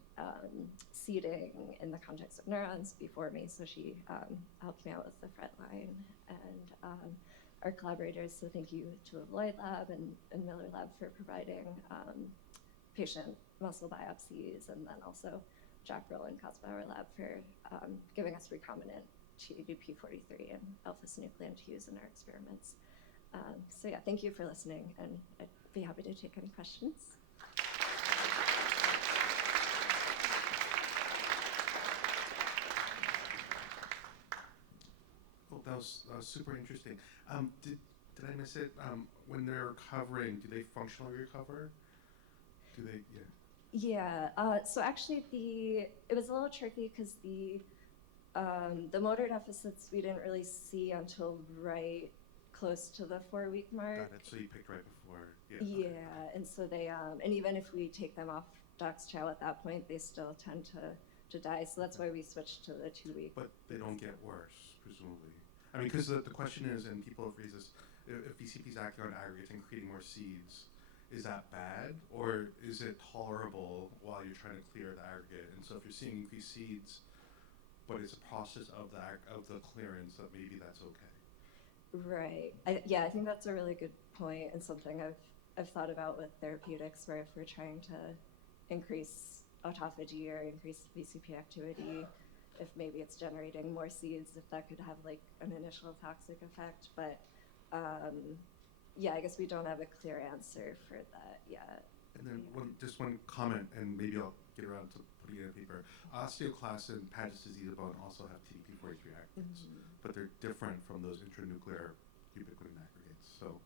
seeding in the context of neurons before me, so she helped me out with the front line, and our collaborators, so thank you to Lloyd Lab and Miller Lab for providing patient muscle biopsies, and then also Jack Brill and Katzbauer Lab for giving us recombinant TDP43 and alpha-synuclein to use in our experiments. So yeah, thank you for listening, and I'd be happy to take any questions. Oh, that was super interesting. Did I miss it? When they're recovering, do they functionally recover? Do they? Yeah. Yeah. So actually, it was a little tricky because the motor deficits we didn't really see until right close to the 4-week mark. Got it. So you picked right before. Yeah. Yeah, Okay. and so they and even if we take them off Doc's chow at that point, they still tend to die. So that's why we switched to the 2-week. But they don't get worse, presumably. I mean, because the question is, and people have raised this, if VCP is acting on aggregates and creating more seeds, is that bad, or is it tolerable while you're trying to clear the aggregate? And so if you're seeing increased seeds, but it's a process of the clearance, that maybe that's okay. Right. Yeah, I think that's a really good point, and something I've thought about with therapeutics, where if we're trying to increase autophagy or increase VCP activity, if maybe it's generating more seeds, if that could have like an initial toxic effect. But yeah, I guess we don't have a clear answer for that yet. And then just one comment, and maybe I'll get around to putting it in a paper. Osteoclast and Paget's disease of bone also have TDP43 aggregates, but they're different from those intranuclear ubiquitin aggregates. So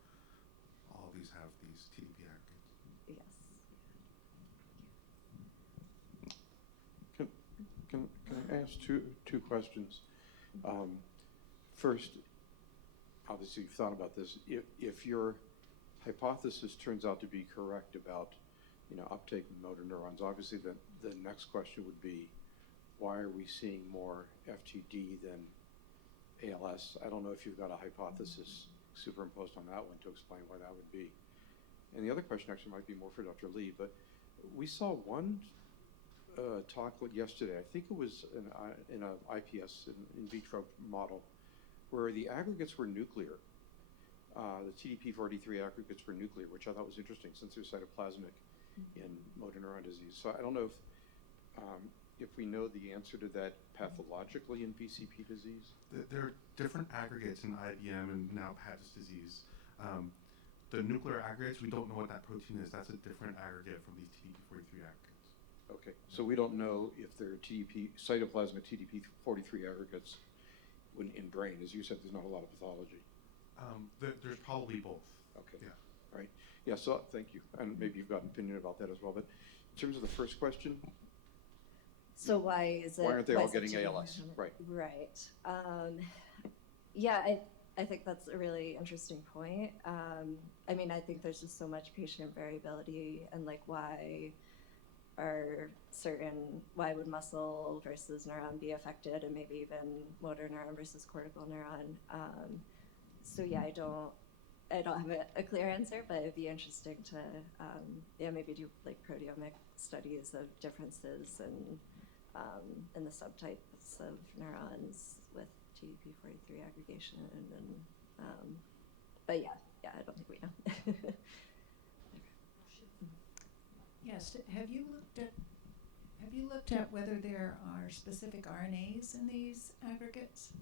all of these have these TDP aggregates. Yes. Can I ask two questions? First, obviously you've thought about this. If your hypothesis turns out to be correct about uptake of motor neurons, obviously the next question would be, why are we seeing more FTD than ALS? I don't know if you've got a hypothesis superimposed on that one to explain why that would be. And the other question actually might be more for Dr. Lee, but we saw one talk yesterday, I think it was in an IPS, in vitro model, where the aggregates were nuclear. The TDP43 aggregates were nuclear, which I thought was interesting since they're cytoplasmic in motor neuron disease. So I don't know if we know the answer to that pathologically in VCP disease. There are different aggregates in IBM and now Paget's disease. The nuclear aggregates, we don't know what that protein is. That's a different aggregate from these TDP43 aggregates. Okay, so we don't know if they're cytoplasmic TDP43 aggregates in brain. As you said, there's not a lot of pathology. There's probably both. Okay. Yeah. Right. Yeah, so thank you. And maybe you've got an opinion about that as well. But in terms of the first question. So why is it? Why aren't they all getting ALS? Right. Right. Yeah, I think that's a really interesting point. I mean, I think there's just so much patient variability, and like why would muscle versus neuron be affected, and maybe even motor neuron versus cortical neuron. So yeah, I don't have a clear answer, but it'd be interesting to maybe do like proteomic studies of differences in the subtypes of neurons with TDP43 aggregation, and but yeah, I don't think we know. Yes. Have you looked at whether there are specific RNAs in these aggregates?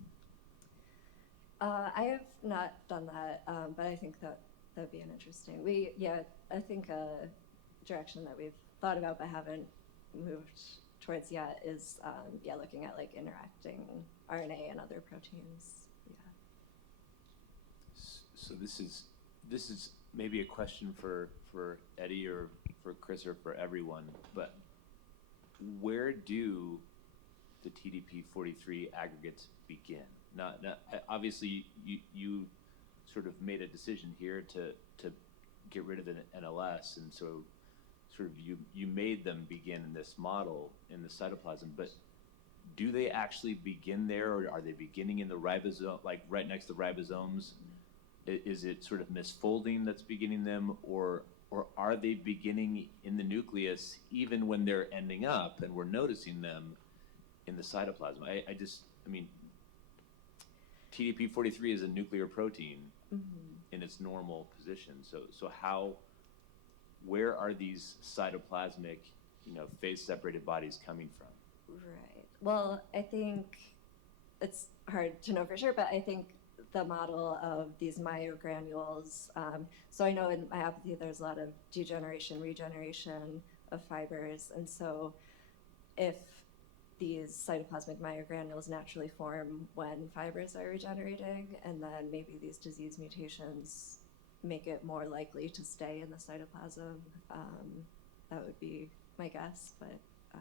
I have not done that, but I think that'd be an interesting. I think a direction that we've thought about but haven't moved towards yet is looking at like interacting RNA and other proteins. Yeah. So this is maybe a question for Eddie or for Chris or for everyone, but where do the TDP43 aggregates begin? Not obviously you sort of made a decision here to get rid of an NLS, and so sort of you made them begin in this model in the cytoplasm, but do they actually begin there, or are they beginning in the ribosome, like right next to the ribosomes? Is it sort of misfolding that's beginning them, or are they beginning in the nucleus even when they're ending up and we're noticing them in the cytoplasm? I mean, TDP-43 is a nuclear protein in its normal position. So where are these cytoplasmic, phase-separated bodies coming from? Right. Well, I think it's hard to know for sure, but I think the model of these myogranules, so I know in myopathy there's a lot of degeneration, regeneration of fibers, and so if these cytoplasmic myogranules naturally form when fibers are regenerating, and then maybe these disease mutations make it more likely to stay in the cytoplasm. That would be my guess, but yeah.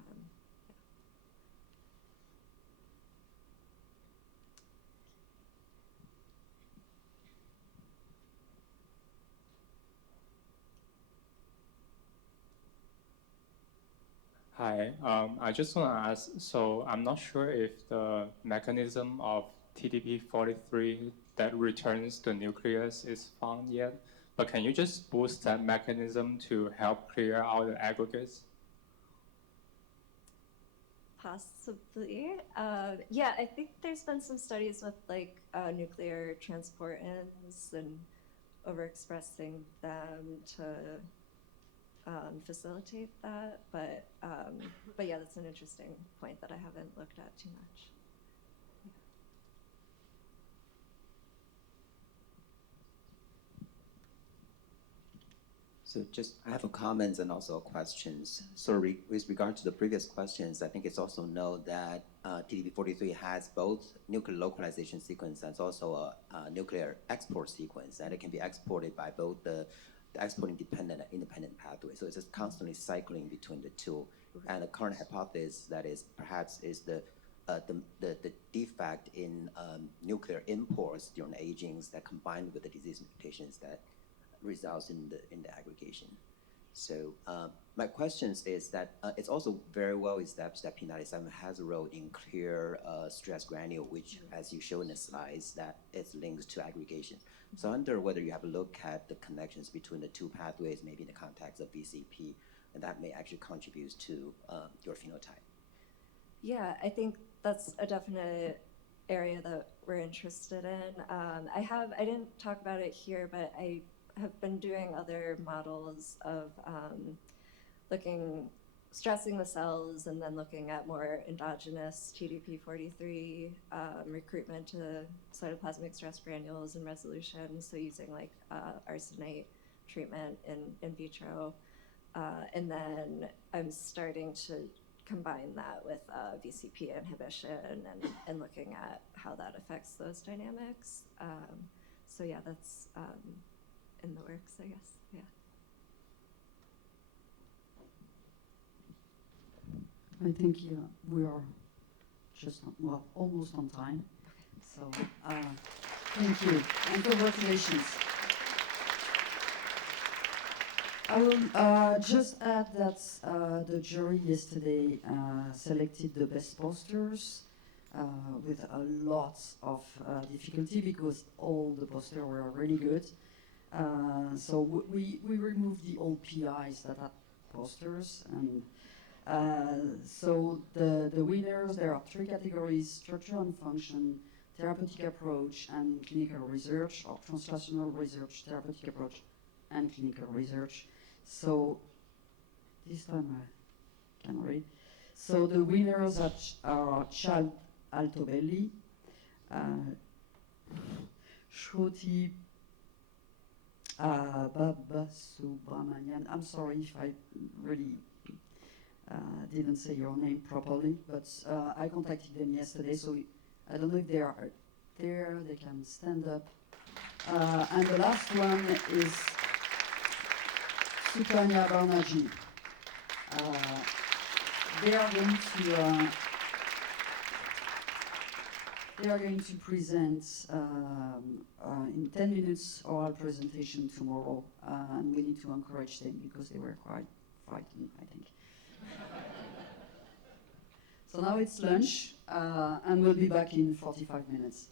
Hi, I just want to ask, so I'm not sure if the mechanism of TDP-43 that returns the nucleus is found yet, but can you just boost that mechanism to help clear out the aggregates? Possibly. Yeah, I think there's been some studies with like nuclear transportins and overexpressing them to facilitate that, but yeah, that's an interesting point that I haven't looked at too much. So I have a comments and also questions. So with regard to the previous questions, I think it's also known that TDP-43 has both nuclear localization sequence and also a nuclear export sequence, and it can be exported by both the exporting dependent and independent pathway. So it's just constantly cycling between the two. And the current hypothesis that is perhaps is the defect in nuclear imports during aging that combined with the disease mutations that results in the aggregation. So my question is that it's also very well established that P97 has a role in clear stress granule, which, as you show in the slides, that it's linked to aggregation. So I wonder whether you have a look at the connections between the two pathways, maybe in the context of VCP, and that may actually contribute to your phenotype. Yeah, I think that's a definite area that we're interested in. I didn't talk about it here, but I have been doing other models of stressing the cells and then looking at more endogenous TDP-43 recruitment to cytoplasmic stress granules and resolution, so using like arsenate treatment in vitro. And then I'm starting to combine that with VCP inhibition and looking at how that affects those dynamics. So yeah, that's in the works, I guess, yeah. I think we are just, almost on time. So thank you, and congratulations. I will just add that the jury yesterday selected the best posters with a lot of difficulty because all the posters were really good. So we removed the old PIs that had posters, and so the winners, there are 3 categories: structure and function, therapeutic approach, and clinical research, or translational research, therapeutic approach, and clinical research. So this time I can read. So the winners are Chad Altobelli, Shruti Baba Subramanian. I'm sorry if I really didn't say your name properly, but I contacted them yesterday, so I don't know if they are there. They can stand up. And the last one is Sukanya Banerjee. They are going to They are going to present in 10 minutes oral presentation tomorrow, and we need to encourage them because they were quite frightened, I think. So now it's lunch, and we'll be back in 45 minutes.